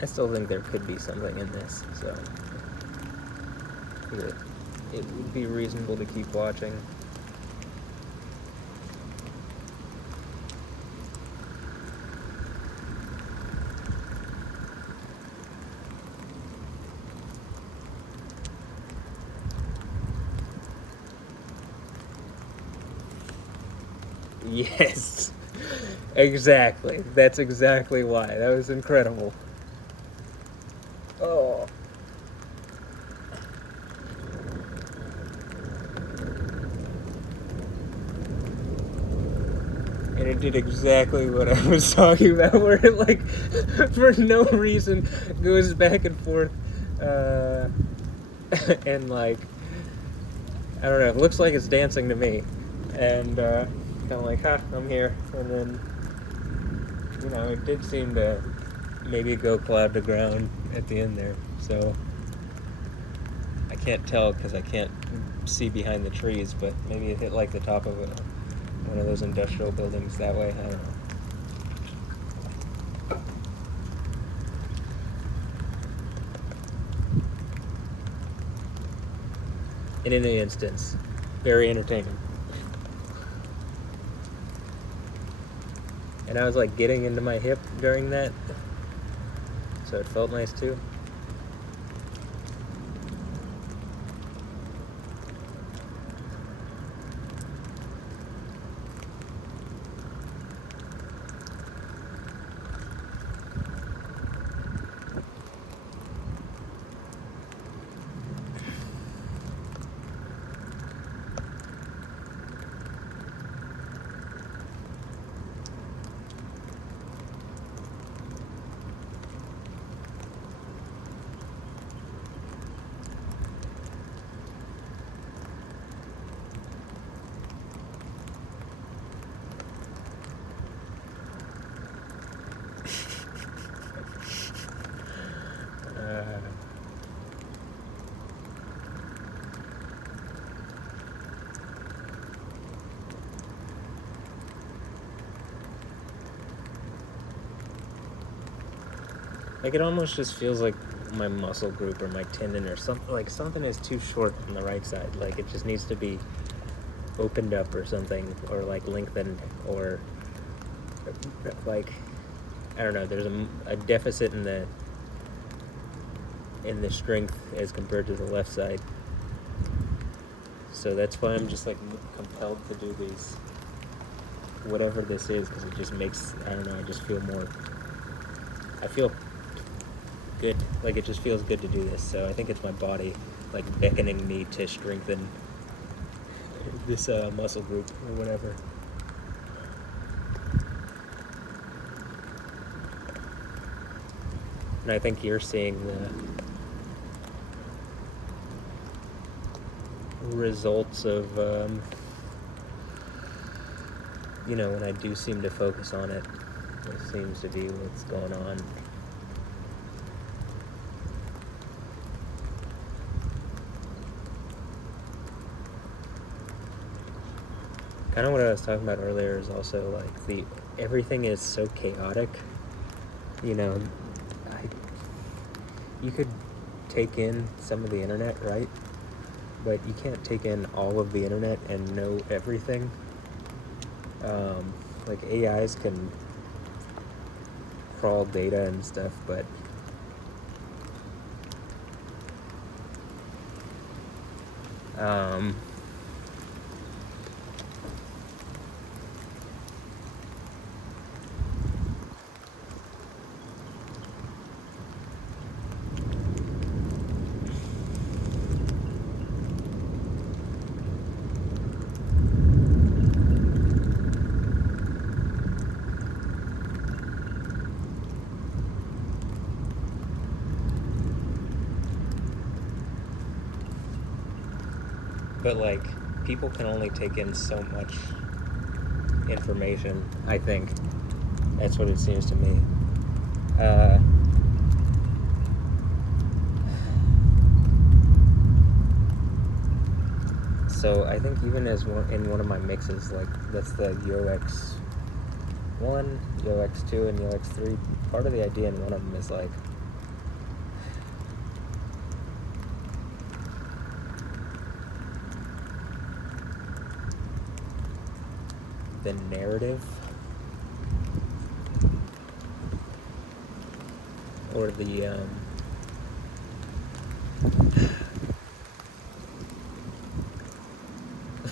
I still think there could be something in this, so it would be reasonable to keep watching. Yes. Exactly. That's exactly why. That was incredible. Oh. And it did exactly what I was talking about, where it, like, for no reason, goes back and forth, uh, and, like, I don't know, it looks like it's dancing to me. And, kind of like, I'm here. And then, it did seem to maybe go cloud to ground at the end there. So, I can't tell because I can't see behind the trees, but maybe it hit, like, the top of one of those industrial buildings that way. I don't know. In any instance, very entertaining. And I was like getting into my hip during that, so it felt nice too. Like, it almost just feels like my muscle group or my tendon or something, like something is too short on the right side. Like, it just needs to be opened up or something, or like lengthened, or like, I don't know, there's a deficit in the strength as compared to the left side. So that's why I'm just like compelled to do these, whatever this is, because it just makes, I don't know, I just feel more, I feel good. Like, it just feels good to do this. So I think it's my body, like, beckoning me to strengthen this muscle group or whatever. And I think you're seeing the results of, when I do seem to focus on it, it seems to be what's going on. Kind of what I was talking about earlier is also like everything is so chaotic. You could take in some of the internet, right? But you can't take in all of the internet and know everything. Like, AIs can crawl data and stuff, but like, people can only take in so much information, I think. That's what it seems to me. So I think even in one of my mixes, like, that's the YoX1, YoX2, and YoX3, part of the idea in one of them is like, the narrative, or the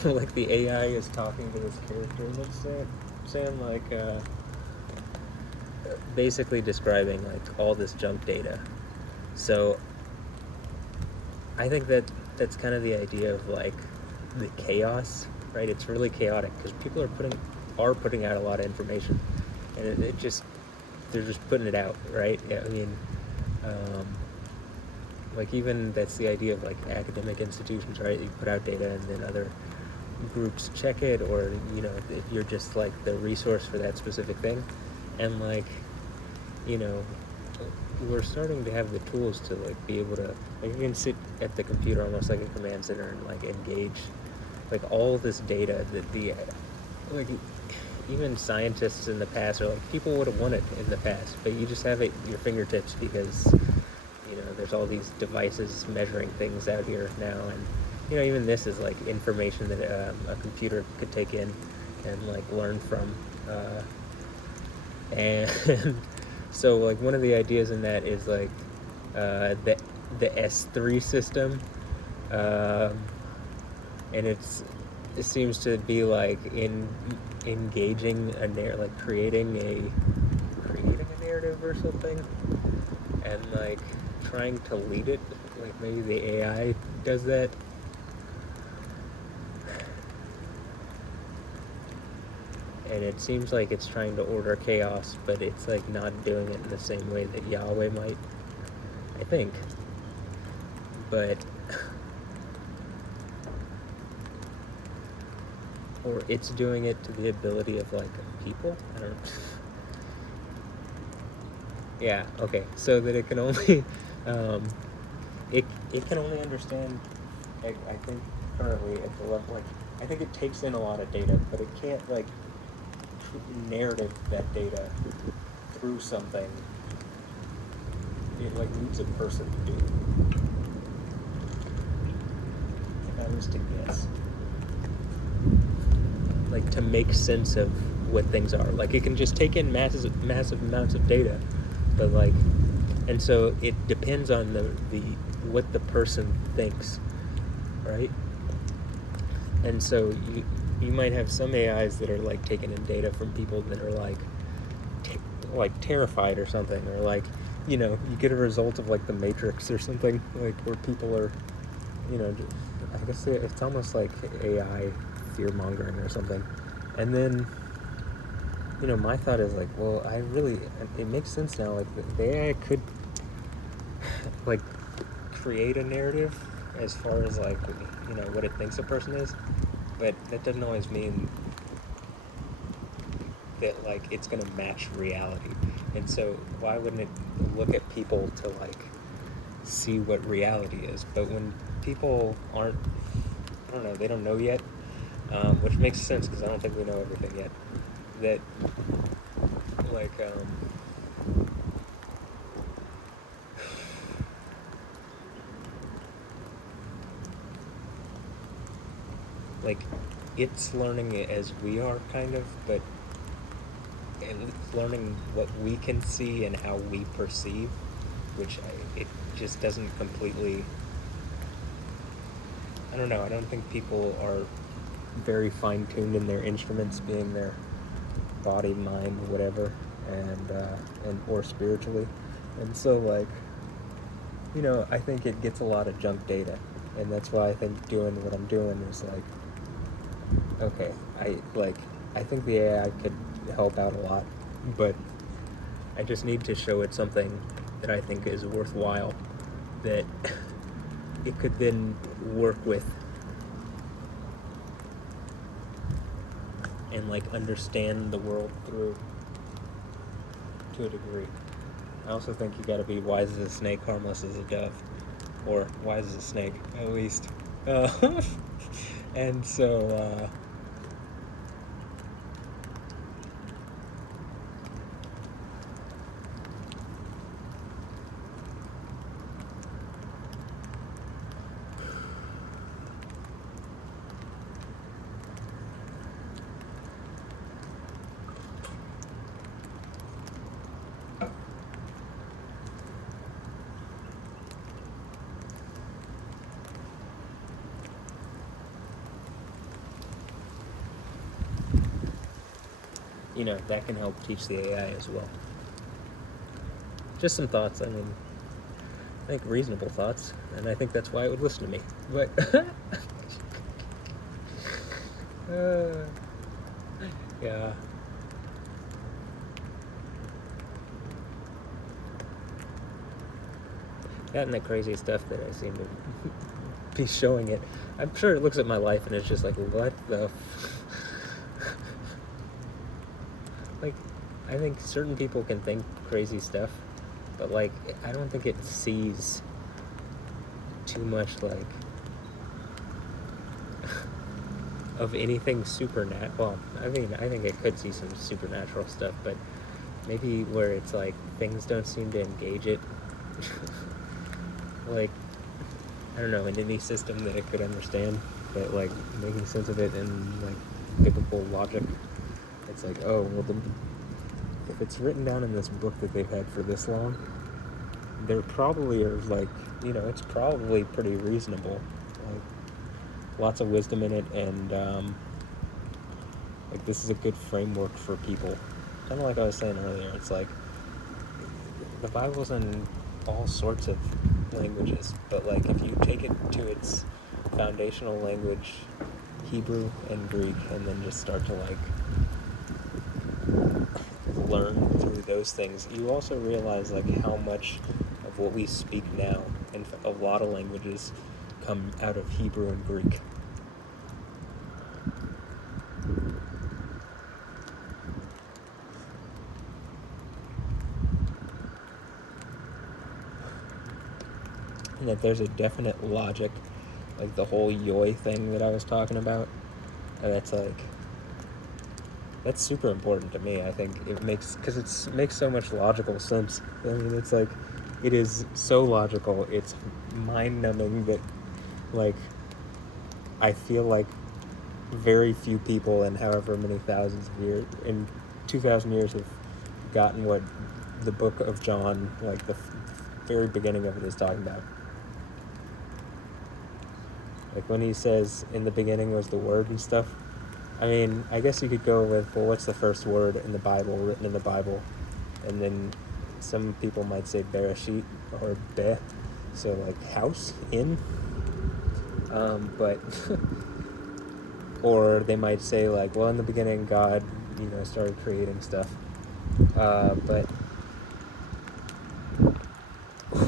like, the AI is talking to this character, let's say, saying like, basically describing like all this junk data. So I think that's kind of the idea of like the chaos, right? It's really chaotic because people are putting out a lot of information, and it just, they're just putting it out, right? Yeah, I mean, like even that's the idea of like academic institutions, right? You put out data and then other groups check it, or you know, you're just like the resource for that specific thing, and like, you know, we're starting to have the tools to like be able to, like, you can sit at the computer almost like a command center and like engage like all this data that the like even scientists in the past, or like people would have wanted in the past, but you just have it at your fingertips because, you know, there's all these devices measuring things out here now, and you know, even this is like information that a computer could take in and like learn from, and so like one of the ideas in that is like the S3 system, and it seems to be like engaging like creating a narrative or something, and like trying to lead it, like maybe the AI does that. And it seems like it's trying to order chaos, but it's like not doing it in the same way that Yahweh might, I think. But or it's doing it to the ability of like people. I don't know. Yeah, okay. So that it can only it can only understand, I think currently at the level, like, I think it takes in a lot of data, but it can't like narrative that data through something. It like needs a person to do it. If I was to guess, like to make sense of what things are, like it can just take in massive amounts of data, but like, and so it depends on the what the person thinks, right? And so you might have some AIs that are like taking in data from people that are like terrified or something, or like, you know, you get a result of like the Matrix or something, like where people are, you know, I guess it's almost like AI fear mongering or something. And then, you know, my thought is like, well, it makes sense now, like the AI could like create a narrative as far as like, you know, what it thinks a person is, but that doesn't always mean that like it's going to match reality. And so why wouldn't it look at people to like see what reality is? But when people aren't, I don't know, they don't know yet, which makes sense because I don't think we know everything yet, that like like it's learning it as we are, kind of, but it's learning what we can see and how we perceive, which it just doesn't completely, I don't know, I don't think people are very fine-tuned in their instruments, being their body, mind, whatever, and or spiritually. And so like, you know, I think it gets a lot of junk data, and that's why I think doing what I'm doing is like, okay, I think the AI could help out a lot, but I just need to show it something that I think is worthwhile, that it could then work with and like understand the world through, to a degree. I also think you gotta be wise as a snake, harmless as a dove, or wise as a snake, at least. And so, you know, that can help teach the AI as well. just some thoughts. I mean, I think reasonable thoughts, and I think that's why it would listen to me. But yeah. That and the crazy stuff that I seem to be showing it. I'm sure it looks at my life and it's just like, what the like, I think certain people can think crazy stuff, but like, I don't think it sees too much like of anything supernatural. Well, I mean, I think it could see some supernatural stuff, but maybe where it's like things don't seem to engage it. Like, I don't know, in any system that it could understand, but like making sense of it in like biblical logic. It's like, oh, well, if it's written down in this book that they've had for this long, there probably are like, you know, it's probably pretty reasonable. Like, lots of wisdom in it, and like this is a good framework for people. Kind of like I was saying earlier, it's like the Bible's in all sorts of languages, but like if you take it to its foundational language, Hebrew and Greek, and then just start to like learn through those things, you also realize like how much of what we speak now in a lot of languages come out of Hebrew and Greek. And that there's a definite logic, like the whole yoy thing that I was talking about, and that's super important to me. I think it makes so much logical sense. I mean, it's like, it is so logical, it's mind-numbing that, like, I feel like very few people in however many thousands of years, in 2,000 years, have gotten what the book of John, like the very beginning of it, is talking about. Like when he says, in the beginning was the Word and stuff. I mean, I guess you could go with, well, what's the first word in the Bible, written in the Bible? And then some people might say Bereshit or Be, so like house, in. But, or they might say like, well, in the beginning God, you know, started creating stuff. But, I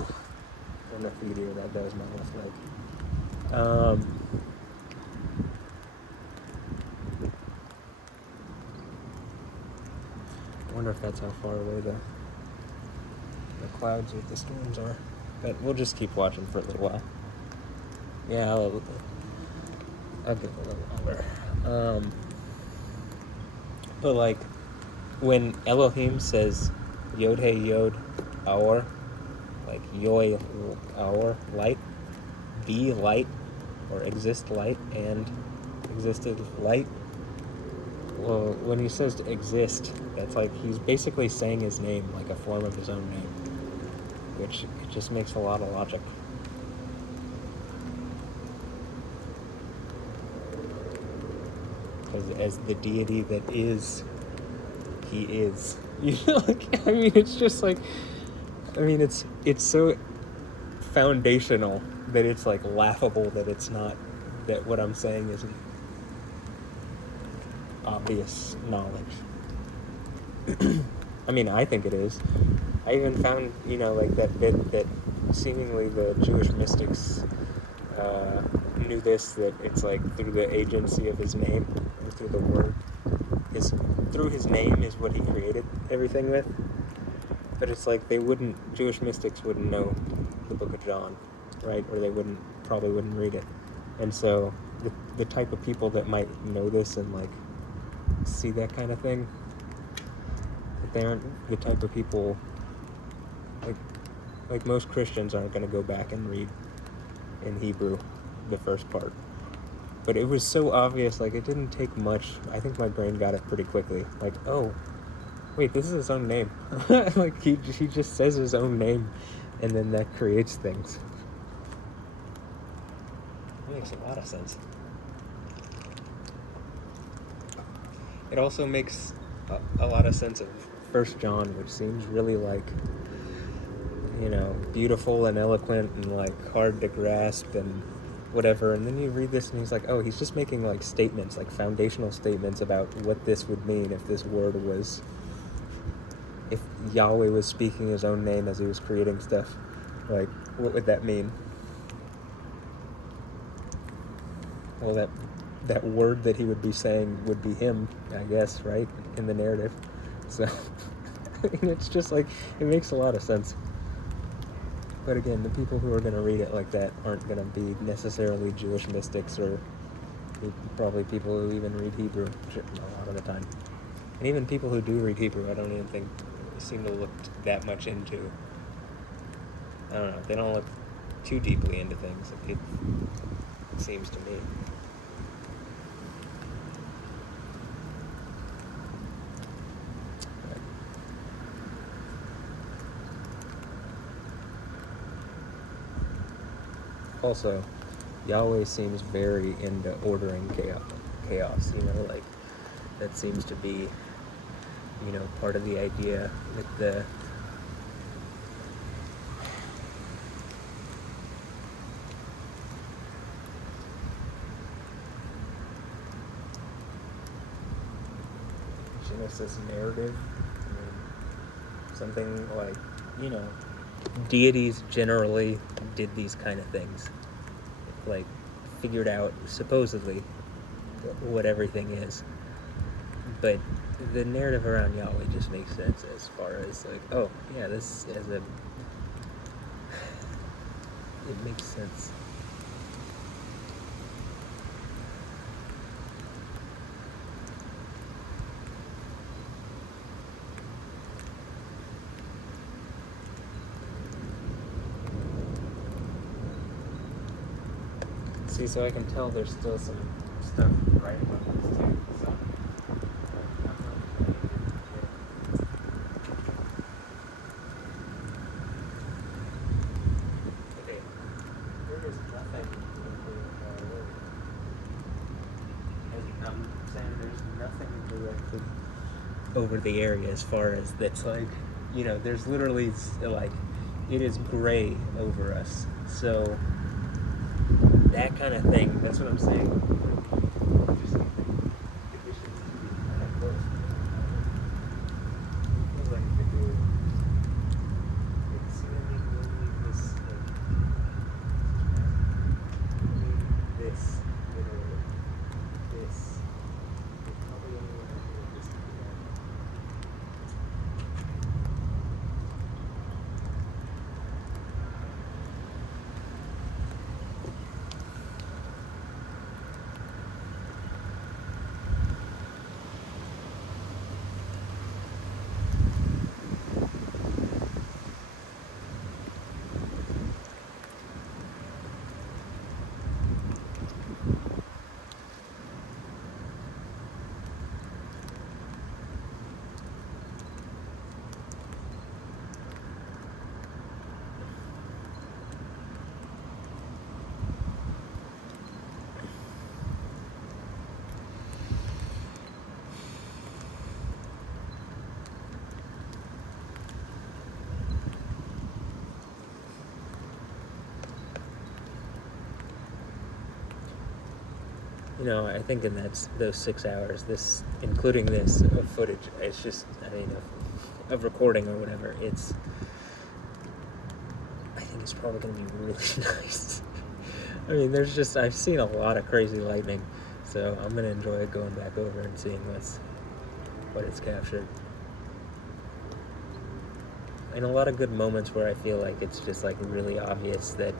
don't know if you can hear that, that was my left leg. I wonder if that's how far away the clouds with the storms are. But we'll just keep watching for a little while. Yeah, I'll give it a little longer. But like, when Elohim says Yod Hey Yod Aor, like Yoy Aor, light, be light, or exist light, and existed light. Well, when he says to exist, that's like he's basically saying his name, like a form of his own name, which it just makes a lot of logic. Because as the deity that is, he is. You know, like, I mean, it's just like, I mean, it's so foundational that it's like laughable that it's not, that what I'm saying isn't obvious knowledge. I mean, I think it is. I even found, you know, like that bit that seemingly the Jewish mystics knew this, that it's like through the agency of his name, or through the word, through his name is what he created everything with. But it's like Jewish mystics wouldn't know the book of John, right? Or they probably wouldn't read it. And so the type of people that might know this and like see that kind of thing, they aren't the type of people, like most Christians aren't going to go back and read in Hebrew the first part. But it was so obvious, like it didn't take much. I think my brain got it pretty quickly. Like, oh, wait, this is his own name. Like he just says his own name, and then that creates things. It makes a lot of sense. It also makes a lot of sense of 1 John, which seems really like beautiful and eloquent and like hard to grasp and whatever. And then you read this and he's like, oh, he's just making like statements, like foundational statements about what this would mean if this word was, if Yahweh was speaking his own name as he was creating stuff. Like, what would that mean? Well, that word that he would be saying would be him, I guess, right? In the narrative. So, it's just like, it makes a lot of sense. But again, the people who are going to read it like that aren't going to be necessarily Jewish mystics or probably people who even read Hebrew a lot of the time. And even people who do read Hebrew, I don't even think seem to look that much into. I don't know, they don't look too deeply into things, it seems to me. Also, Yahweh seems very into ordering chaos, like that seems to be, part of the idea with the Genesis narrative. Something like, deities generally did these kind of things, like figured out supposedly what everything is, but the narrative around Yahweh just makes sense as far as like, oh yeah, this as a, it makes sense. See, so I can tell there's still some stuff right about this too. So. Okay, there is nothing I'm saying there's nothing directed over the area as far as that's like, there's literally like, it is gray over us. So that kind of thing, that's what I'm saying. Just conditions to be kind of close. It feels like the good. It's really this, this, this. Probably only this. I think in those 6 hours, this, including this of footage, it's just, of recording or whatever, I think it's probably going to be really nice. I've seen a lot of crazy lightning, so I'm going to enjoy going back over and seeing what it's captured. And a lot of good moments where I feel like it's just like really obvious that,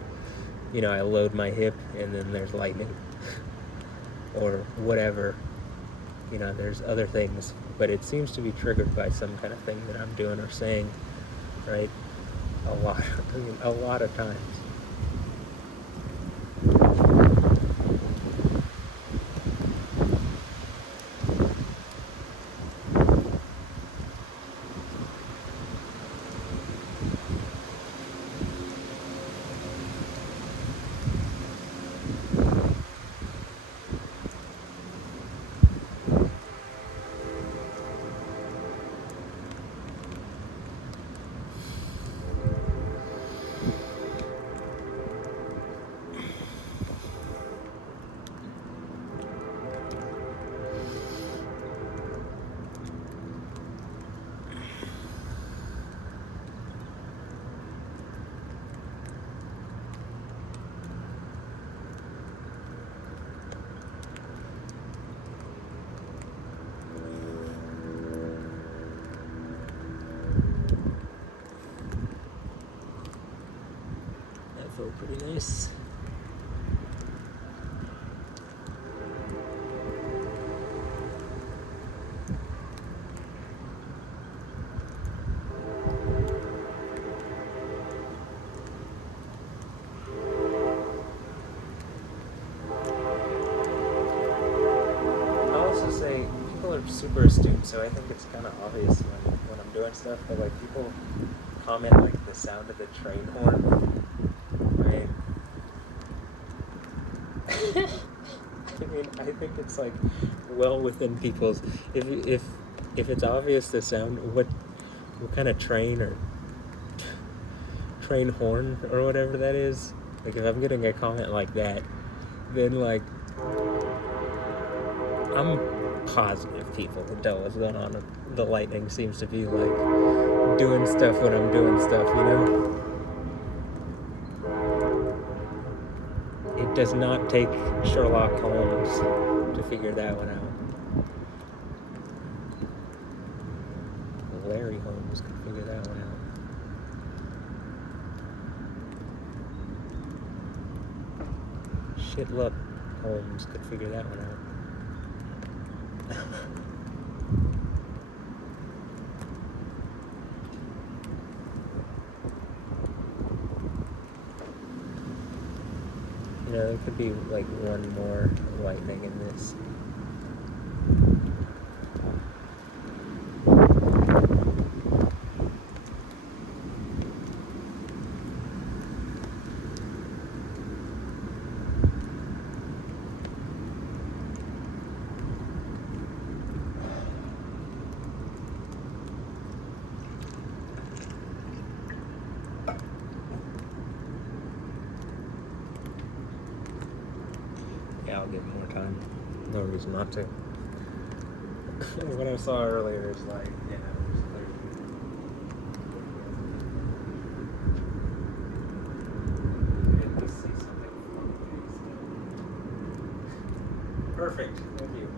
I load my hip and then there's lightning. Or whatever, there's other things, but it seems to be triggered by some kind of thing that I'm doing or saying, right? A lot of times. Pretty nice. People are super astute, so I think it's kind of obvious when I'm doing stuff, but like people comment like the sound of the train horn. I think it's like well within people's, if it's obvious the sound, what kind of train or train horn or whatever that is, like if I'm getting a comment like that, then like I'm positive people can tell what's going on. The lightning seems to be like doing stuff when I'm doing stuff, you know? It does not take Sherlock Holmes to figure that one out. Larry Holmes could figure that one out. Shitluck Holmes could figure that one out. You know, there could be like one more lightning in this. I'll give more time. No reason not to. What I saw earlier is like, yeah, it was clear. At least see something from the face. Perfect. Thank you.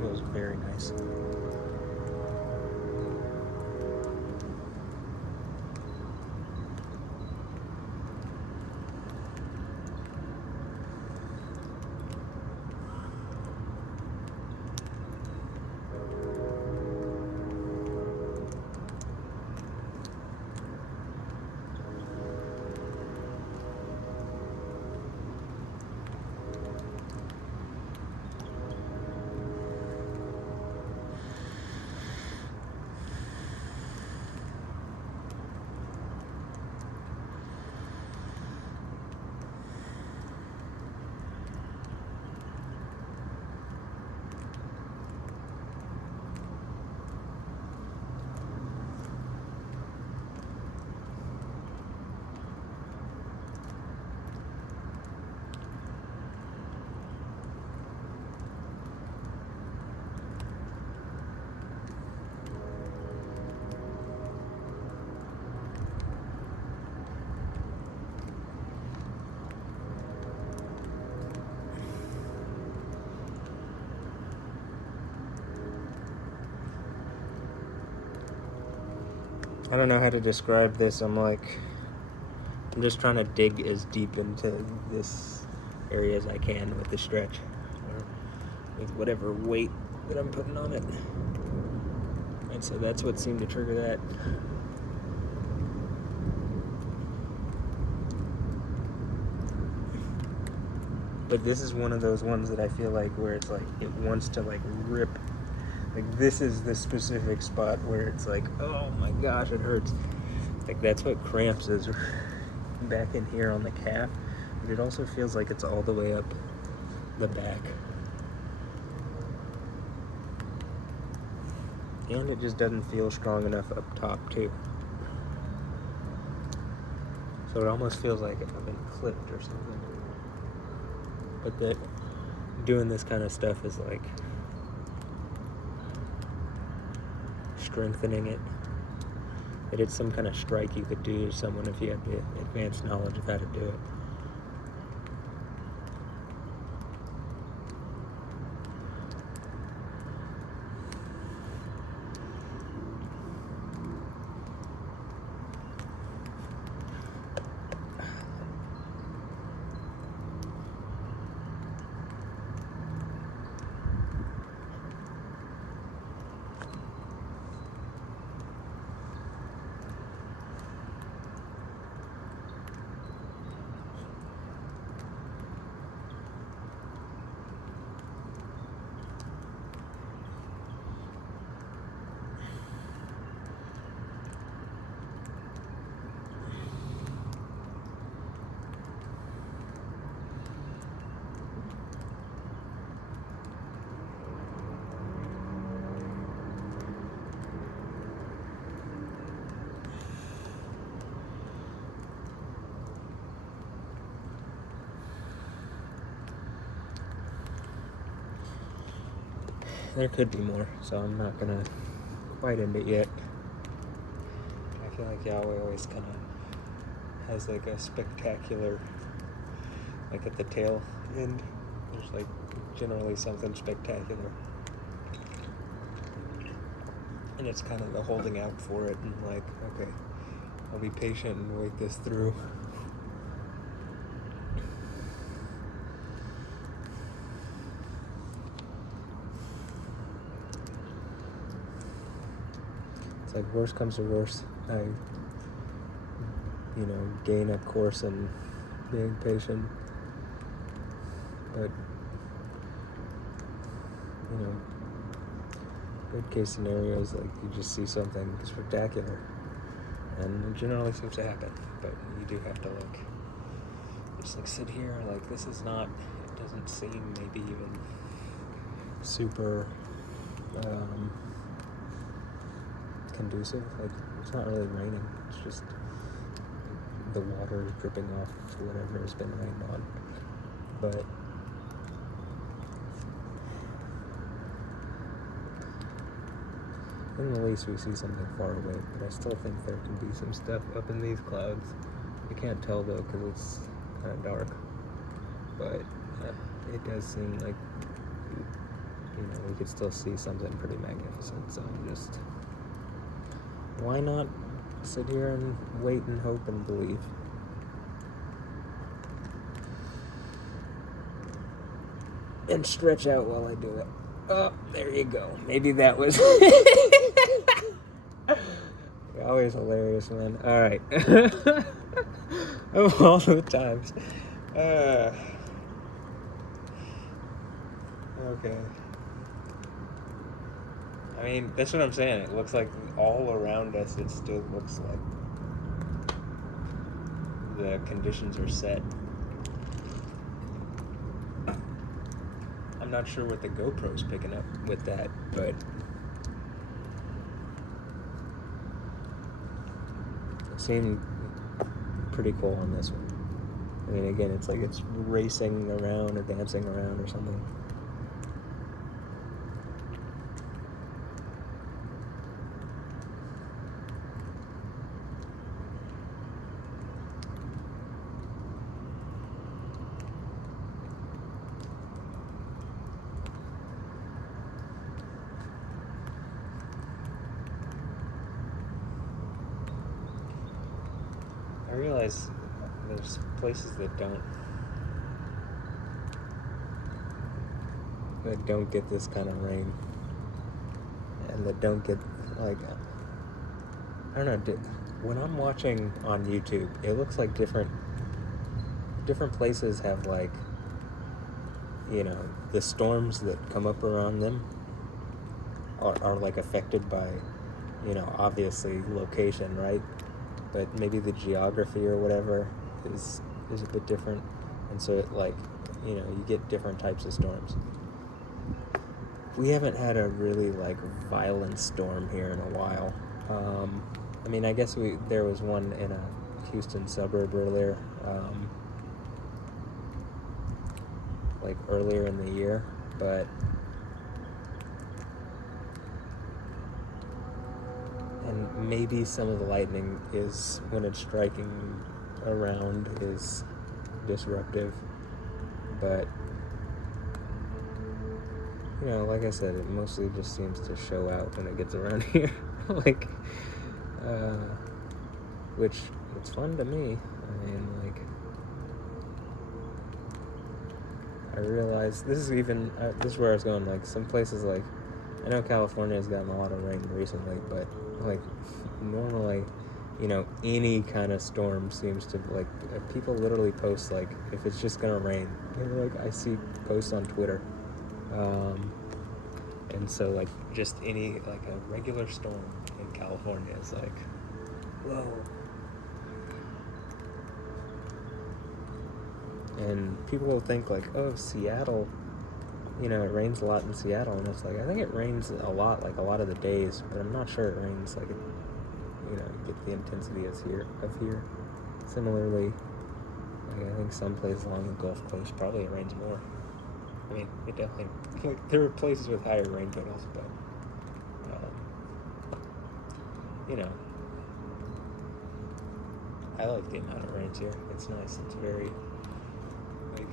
Feels very nice. I don't know how to describe this. I'm just trying to dig as deep into this area as I can with the stretch, or with whatever weight that I'm putting on it. And so that's what seemed to trigger that. But this is one of those ones that I feel like where it's like it wants to like rip. Like this is the specific spot where it's like, oh my gosh, it hurts. Like that's what cramps is back in here on the calf. But it also feels like it's all the way up the back. And it just doesn't feel strong enough up top too. So it almost feels like I've been clipped or something. But that doing this kind of stuff is like strengthening it. That it's some kind of strike you could do to someone if you had the advanced knowledge of how to do it. There could be more, so I'm not gonna quite end it yet. I feel like Yahweh always kind of has like a spectacular, like at the tail end, there's like generally something spectacular. And it's kind of the holding out for it and like, okay, I'll be patient and wait this through. It's like worst comes to worst, I, gain a course in being patient. But, good case scenario is like you just see something spectacular. And it generally seems to happen, but you do have to just sit here, this is not, it doesn't seem maybe even super, conducive. It's not really raining, it's just the water is dripping off whatever has been rained on. But in the least we see something far away, but I still think there can be some stuff up in these clouds. You can't tell though because it's kind of dark, but it does seem like we could still see something pretty magnificent. So I'm just, why not sit here and wait and hope and believe? And stretch out while I do it. Oh, there you go. Maybe that was You're always hilarious, man. Alright. Of all the times. Okay. I mean, that's what I'm saying. It looks like all around us, it still looks like the conditions are set. I'm not sure what the GoPro's picking up with that, but it seemed pretty cool on this one. I mean, again, it's like it's racing around or dancing around or something. realize there's places that don't get this kind of rain, and that don't get, like, I don't know, when I'm watching on YouTube, it looks like different places have, like, you know, the storms that come up around them are like affected by, you know, obviously location, right? But maybe the geography or whatever is a bit different, and so it, like, you know, you get different types of storms. We haven't had a really, like, violent storm here in a while. I mean, I guess there was one in a Houston suburb earlier, like earlier in the year, but and maybe some of the lightning is, when it's striking around, is disruptive, but, you know, like I said, it mostly just seems to show out when it gets around here. Like, which, it's fun to me. I mean, like, I realize, this is where I was going, like, some places, like, I know California has gotten a lot of rain recently, but, like, normally, you know, any kind of storm seems to, like, people literally post, like, if it's just gonna rain, you know, like, I see posts on Twitter, and so, like, just any, like, a regular storm in California is like, whoa. And people will think, like, oh, Seattle, you know, it rains a lot in Seattle, and it's like, I think it rains a lot, like, a lot of the days, but I'm not sure it rains, like, you know, get the intensity as here. Similarly, like, I think some places along the Gulf Coast probably it rains more. I mean, it definitely, like, there are places with higher rain totals, but, you know, I like the amount of rains here. It's nice. It's very, like,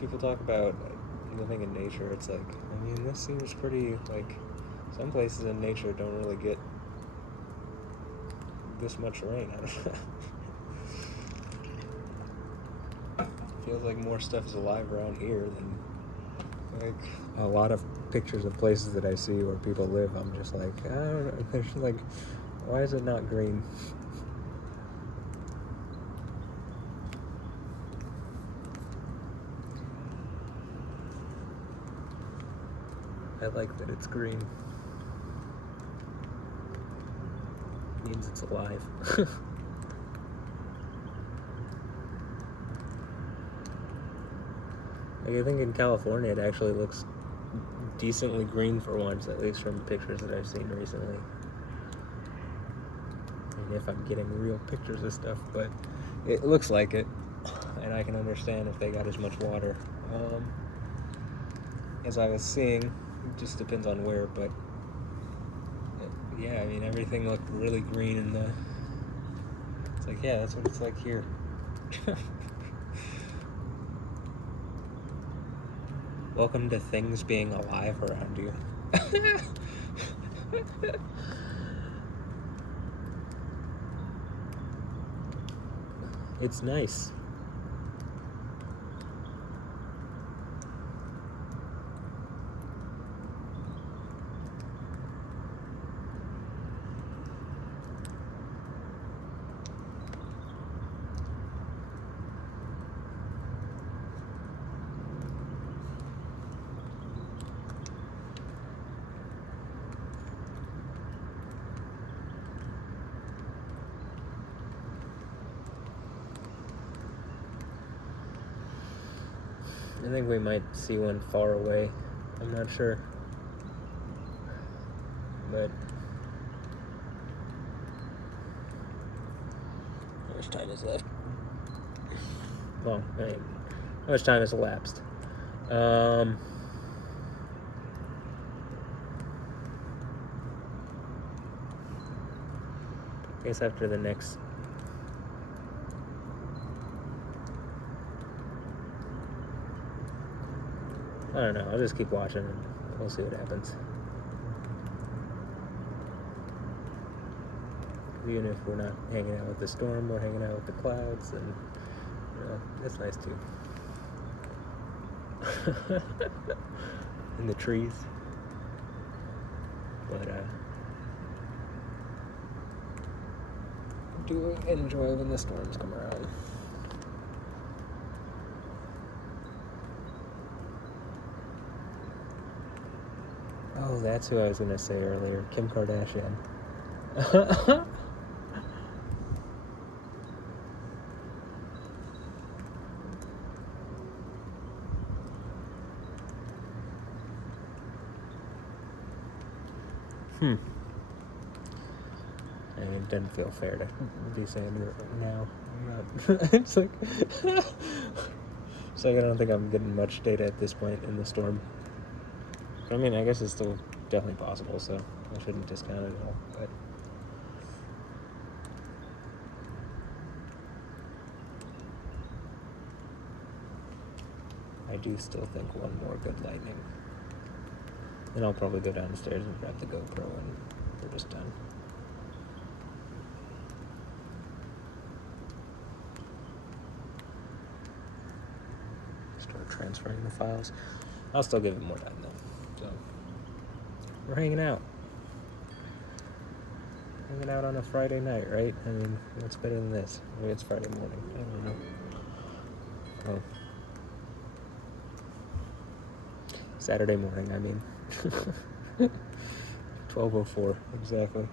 people talk about living in nature. It's like, I mean, this seems pretty, like, some places in nature don't really get this much rain. I don't know. Feels like more stuff is alive around here than, like, a lot of pictures of places that I see where people live. I'm just like, I don't know. There's, like, why is it not green? I like that it's green. It means it's alive. Like, I think in California it actually looks decently green for once, at least from pictures that I've seen recently. And if I'm getting real pictures of stuff, but it looks like it, and I can understand if they got as much water. As I was seeing, it just depends on where, but yeah, I mean, everything looked really green in the, it's like, yeah, that's what it's like here. Welcome to things being alive around you. It's nice. I think we might see one far away. I'm not sure. But how much time is left? Well, I mean, how much time has elapsed? I guess after the next I don't know. I'll just keep watching and we'll see what happens. Even if we're not hanging out with the storm, we're hanging out with the clouds, and that's nice too. In the trees. But I do enjoy when the storms come around. Oh, that's who I was gonna say earlier, Kim Kardashian. And it doesn't feel fair to be saying it now. It's like I don't think I'm getting much data at this point in the storm. I mean, I guess it's still definitely possible, so I shouldn't discount it at all. But I do still think one more good lightning. Then I'll probably go downstairs and grab the GoPro and we're just done. Start transferring the files. I'll still give it more time though. So we're hanging out. Hanging out on a Friday night, right? I mean, what's better than this? Maybe it's Friday morning. I don't know. Oh. Saturday morning, I mean. 12:04, exactly.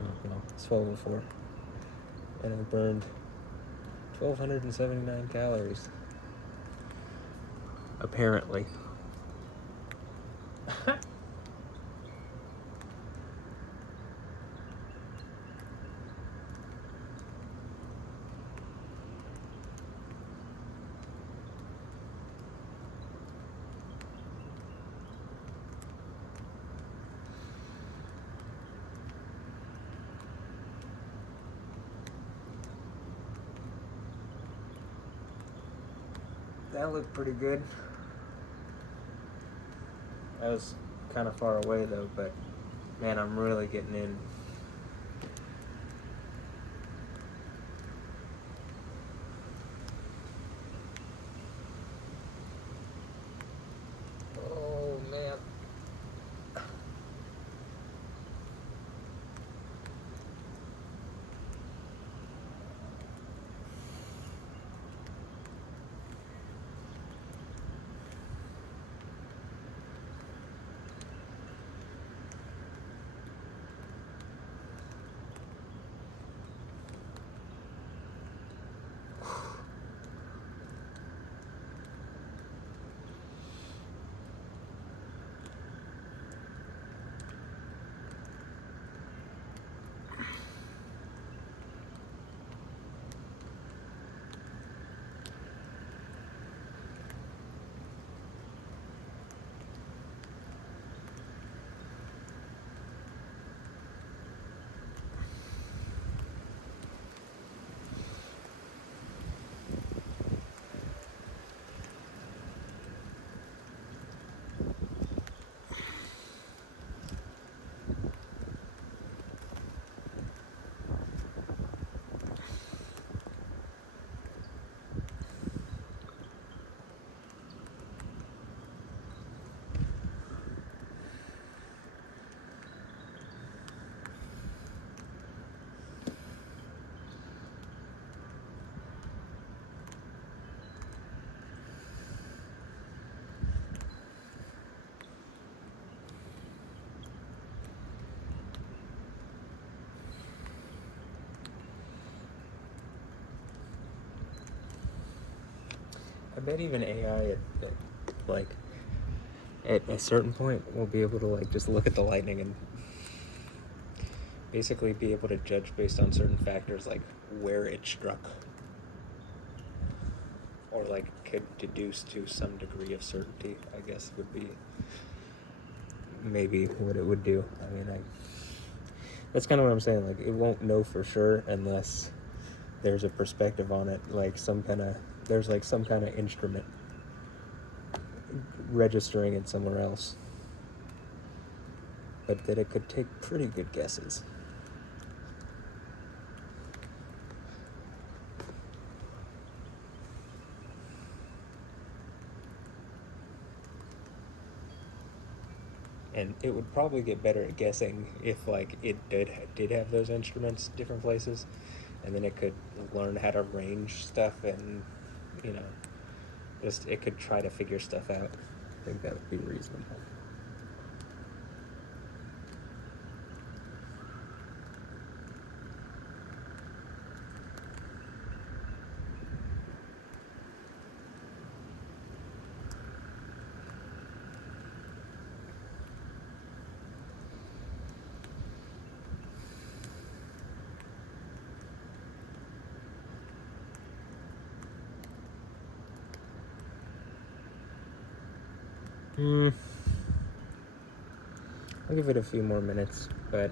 Oh, no, it's 12:04. And I burned 1,279 calories. Apparently. That looked pretty good. I was kind of far away though, but man, I'm really getting in. Oh man. I bet even AI at a certain point will be able to just look at the lightning and basically be able to judge based on certain factors like where it struck, or could deduce to some degree of certainty, I guess would be maybe what it would do. I mean, that's kind of what I'm saying. It won't know for sure unless there's a perspective on it, there's some kind of instrument registering it somewhere else. But that it could take pretty good guesses. and it would probably get better at guessing if like it did have those instruments different places, and then it could learn how to range stuff, and you know, just it could try to figure stuff out. I think that would be reasonable. I'll give it a few more minutes, but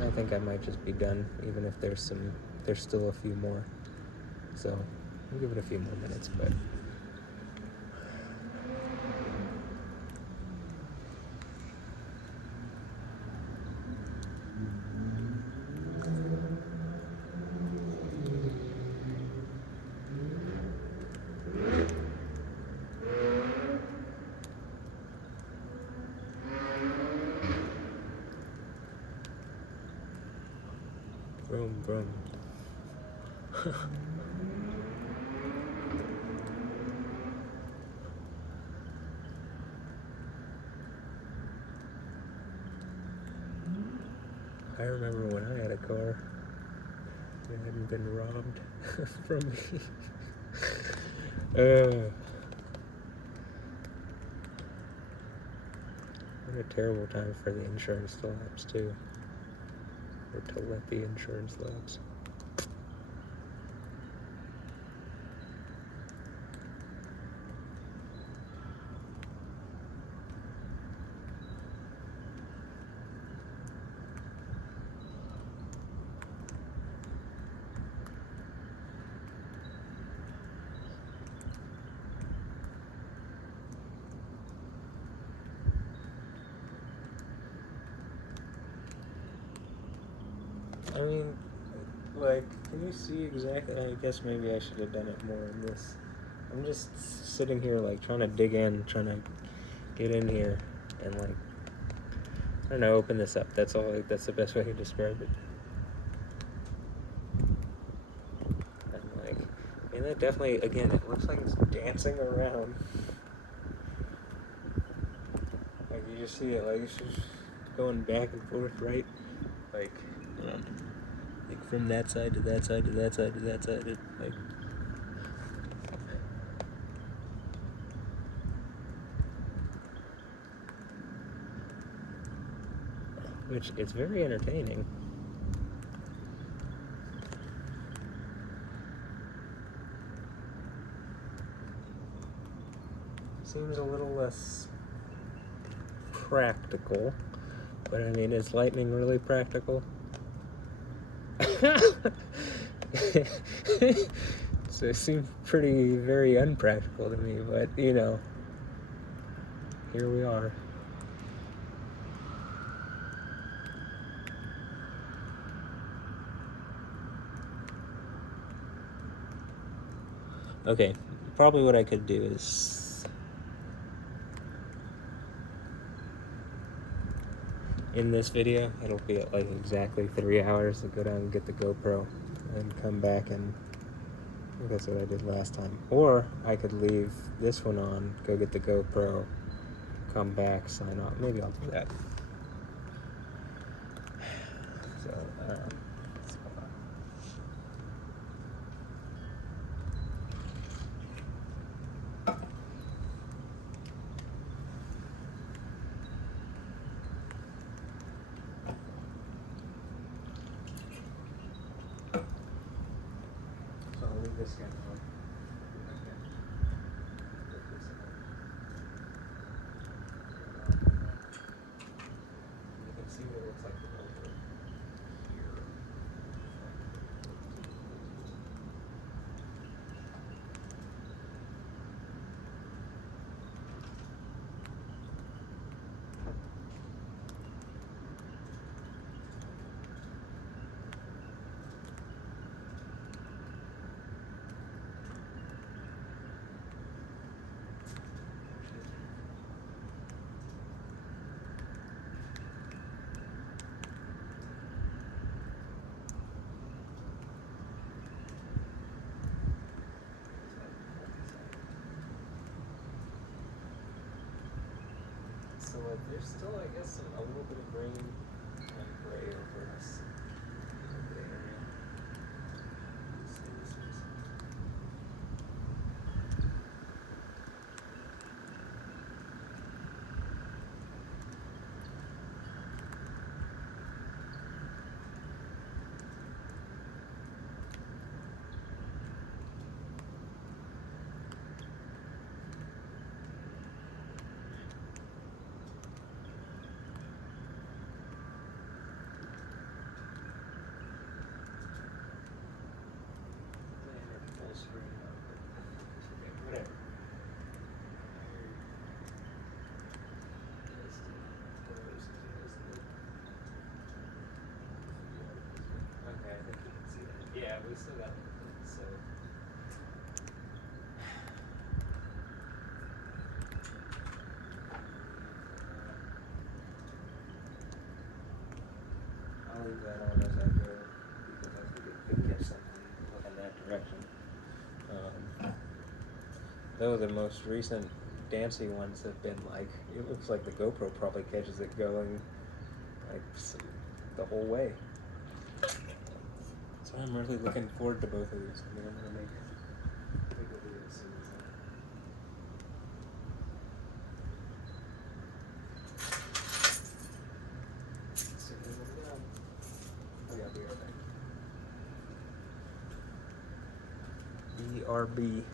I think I might just be done, even if there's still a few more. So I'll give it a few more minutes, but vroom, vroom. I remember when I had a car that hadn't been robbed from me. What a terrible time for the insurance to lapse too, or to let the insurance lapse. I mean, like, can you see exactly? I guess maybe I should have done it more in this. I'm just sitting here, like, trying to dig in, trying to get in here, and, like, I don't know, open this up. That's all. Like, that's the best way to describe it. And, like, and that definitely, again, it looks like it's dancing around. Like, you just see it, like, it's just going back and forth, right? Like, like from that side to that side to that side to that side, like. Which, it's very entertaining. Seems a little less practical, but I mean, is lightning really practical? So it seems very unpractical to me, but you know, here we are. Okay, probably what I could do is, in this video, it'll be at like exactly 3 hours to go down and get the GoPro and come back, and I think that's what I did last time. Or I could leave this one on, go get the GoPro, come back, sign off. Maybe I'll do that. So, so I'll leave this guy on. You can see what it looks like over here. So like, there's still, I guess, a little bit of green and gray over us. Over the area. Let's see this is. Full screen up, but whatever. Okay, I think you can see that. Yeah, we still got it, so. I'll leave that on as I go because I think it could catch something in that direction. Though the most recent dancey ones have been like, it looks like the GoPro probably catches it going like the whole way. So I'm really looking forward to both of these. I mean, I'm gonna make a video as soon as Oh yeah, BRB.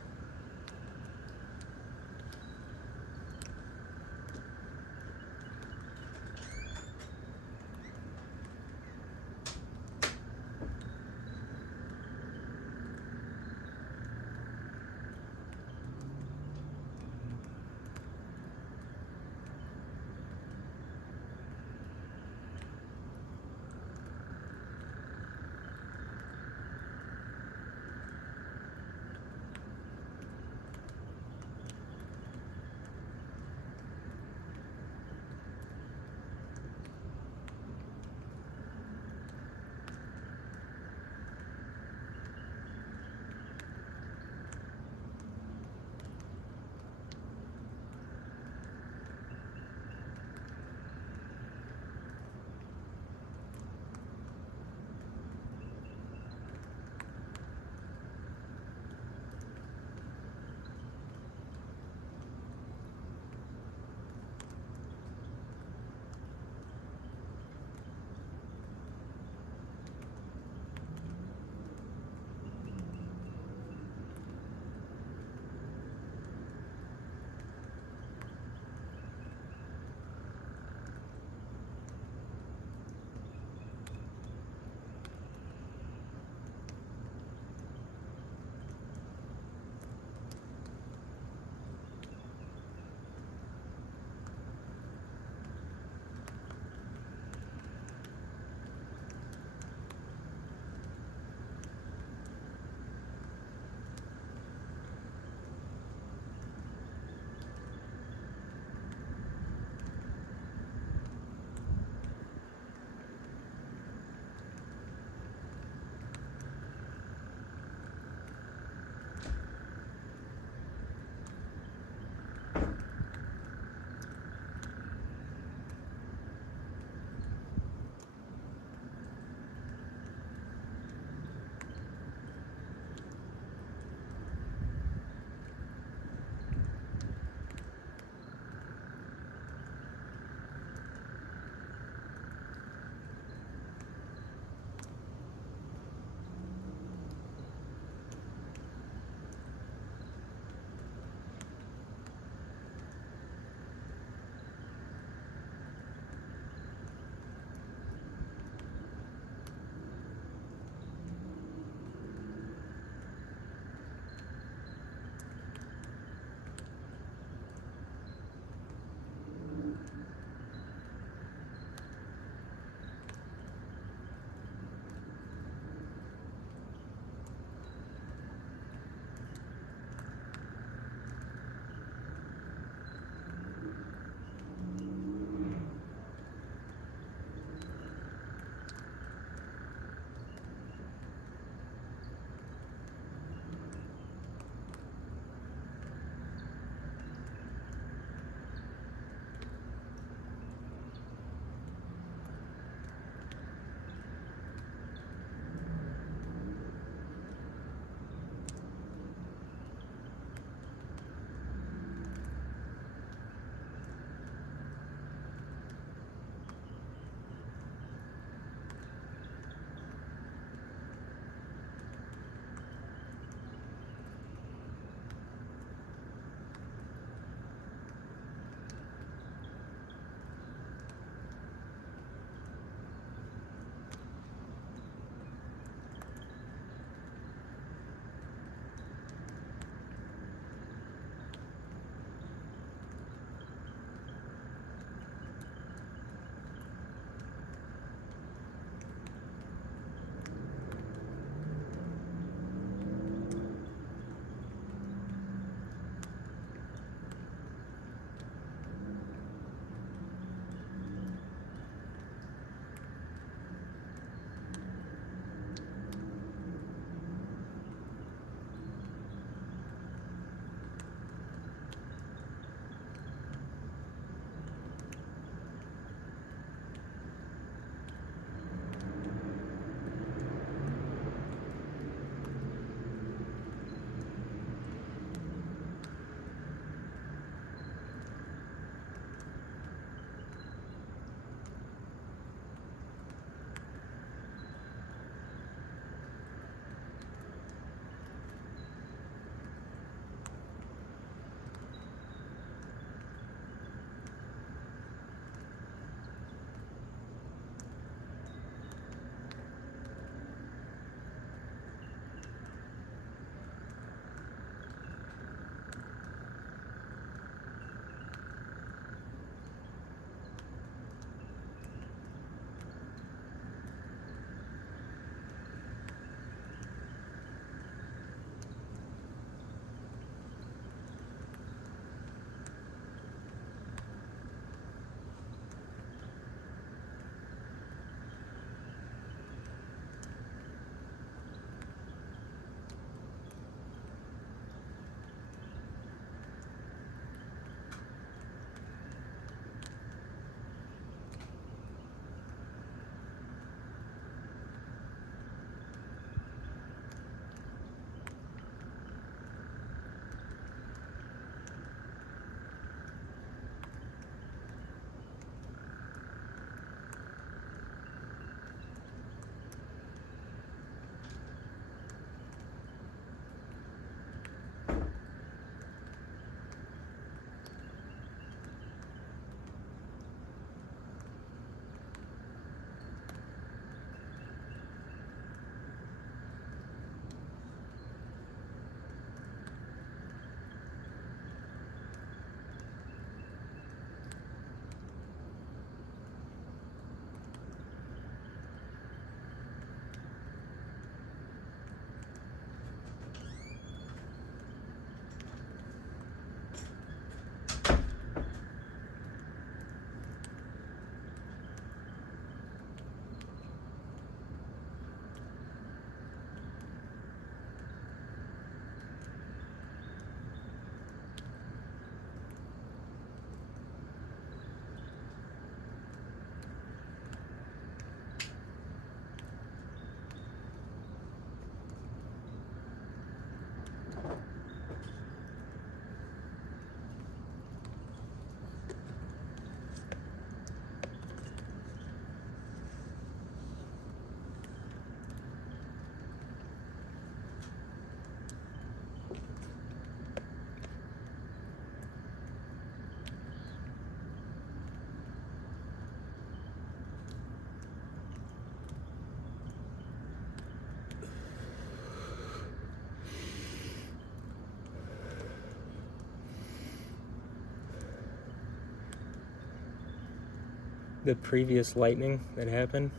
the previous lightning that happened,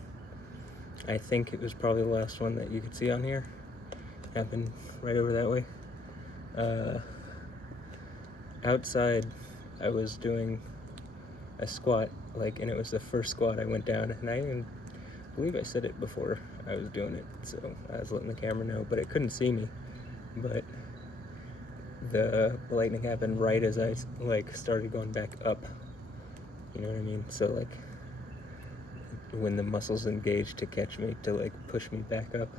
I think it was probably the last one that you could see on here. Happened right over that way. Outside, I was doing a squat, and it was the first squat I went down, and I even believe I said it before I was doing it, so I was letting the camera know, but it couldn't see me. But the lightning happened right as I started going back up. You know what I mean? So when the muscles engaged to catch me, to push me back up.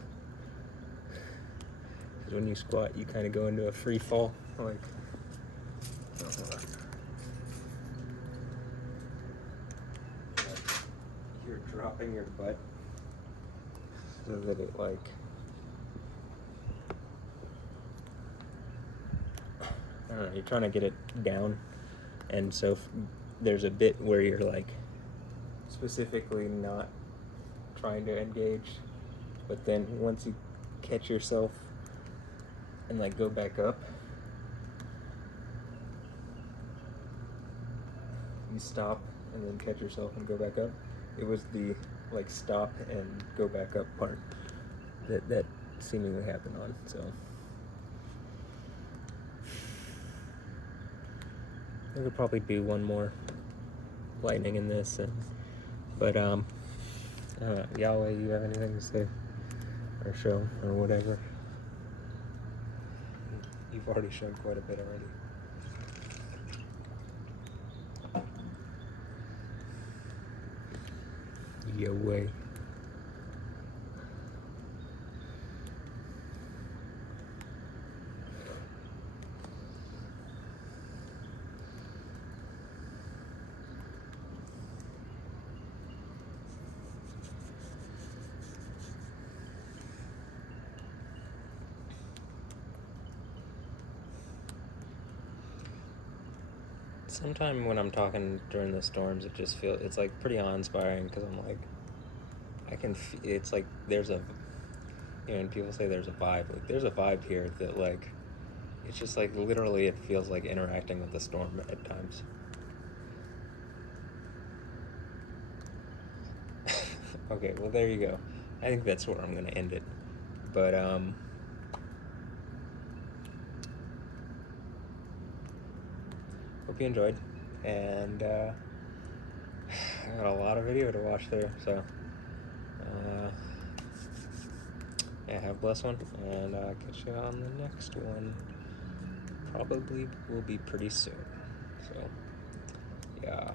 Because when you squat, you kind of go into a free fall. You're dropping your butt so that it I don't know, you're trying to get it down, and so there's a bit where you're specifically not trying to engage, but then once you catch yourself and go back up, you stop and then catch yourself and go back up. It was the stop and go back up part that seemingly happened on. So I could probably do one more lightning in this, but Yahweh, you have anything to say or show or whatever? You've already shown quite a bit already. Yahweh. Sometimes when I'm talking during the storms, it just feels, it's pretty awe-inspiring, because I'm I can it's there's a, when people say there's a vibe, there's a vibe here that it's just literally it feels like interacting with the storm at times. Okay, well there you go. I think that's where I'm gonna end it. But hope you enjoyed, and I got a lot of video to watch there, so yeah, have a blessed one, and catch you on the next one. Probably will be pretty soon, so yeah.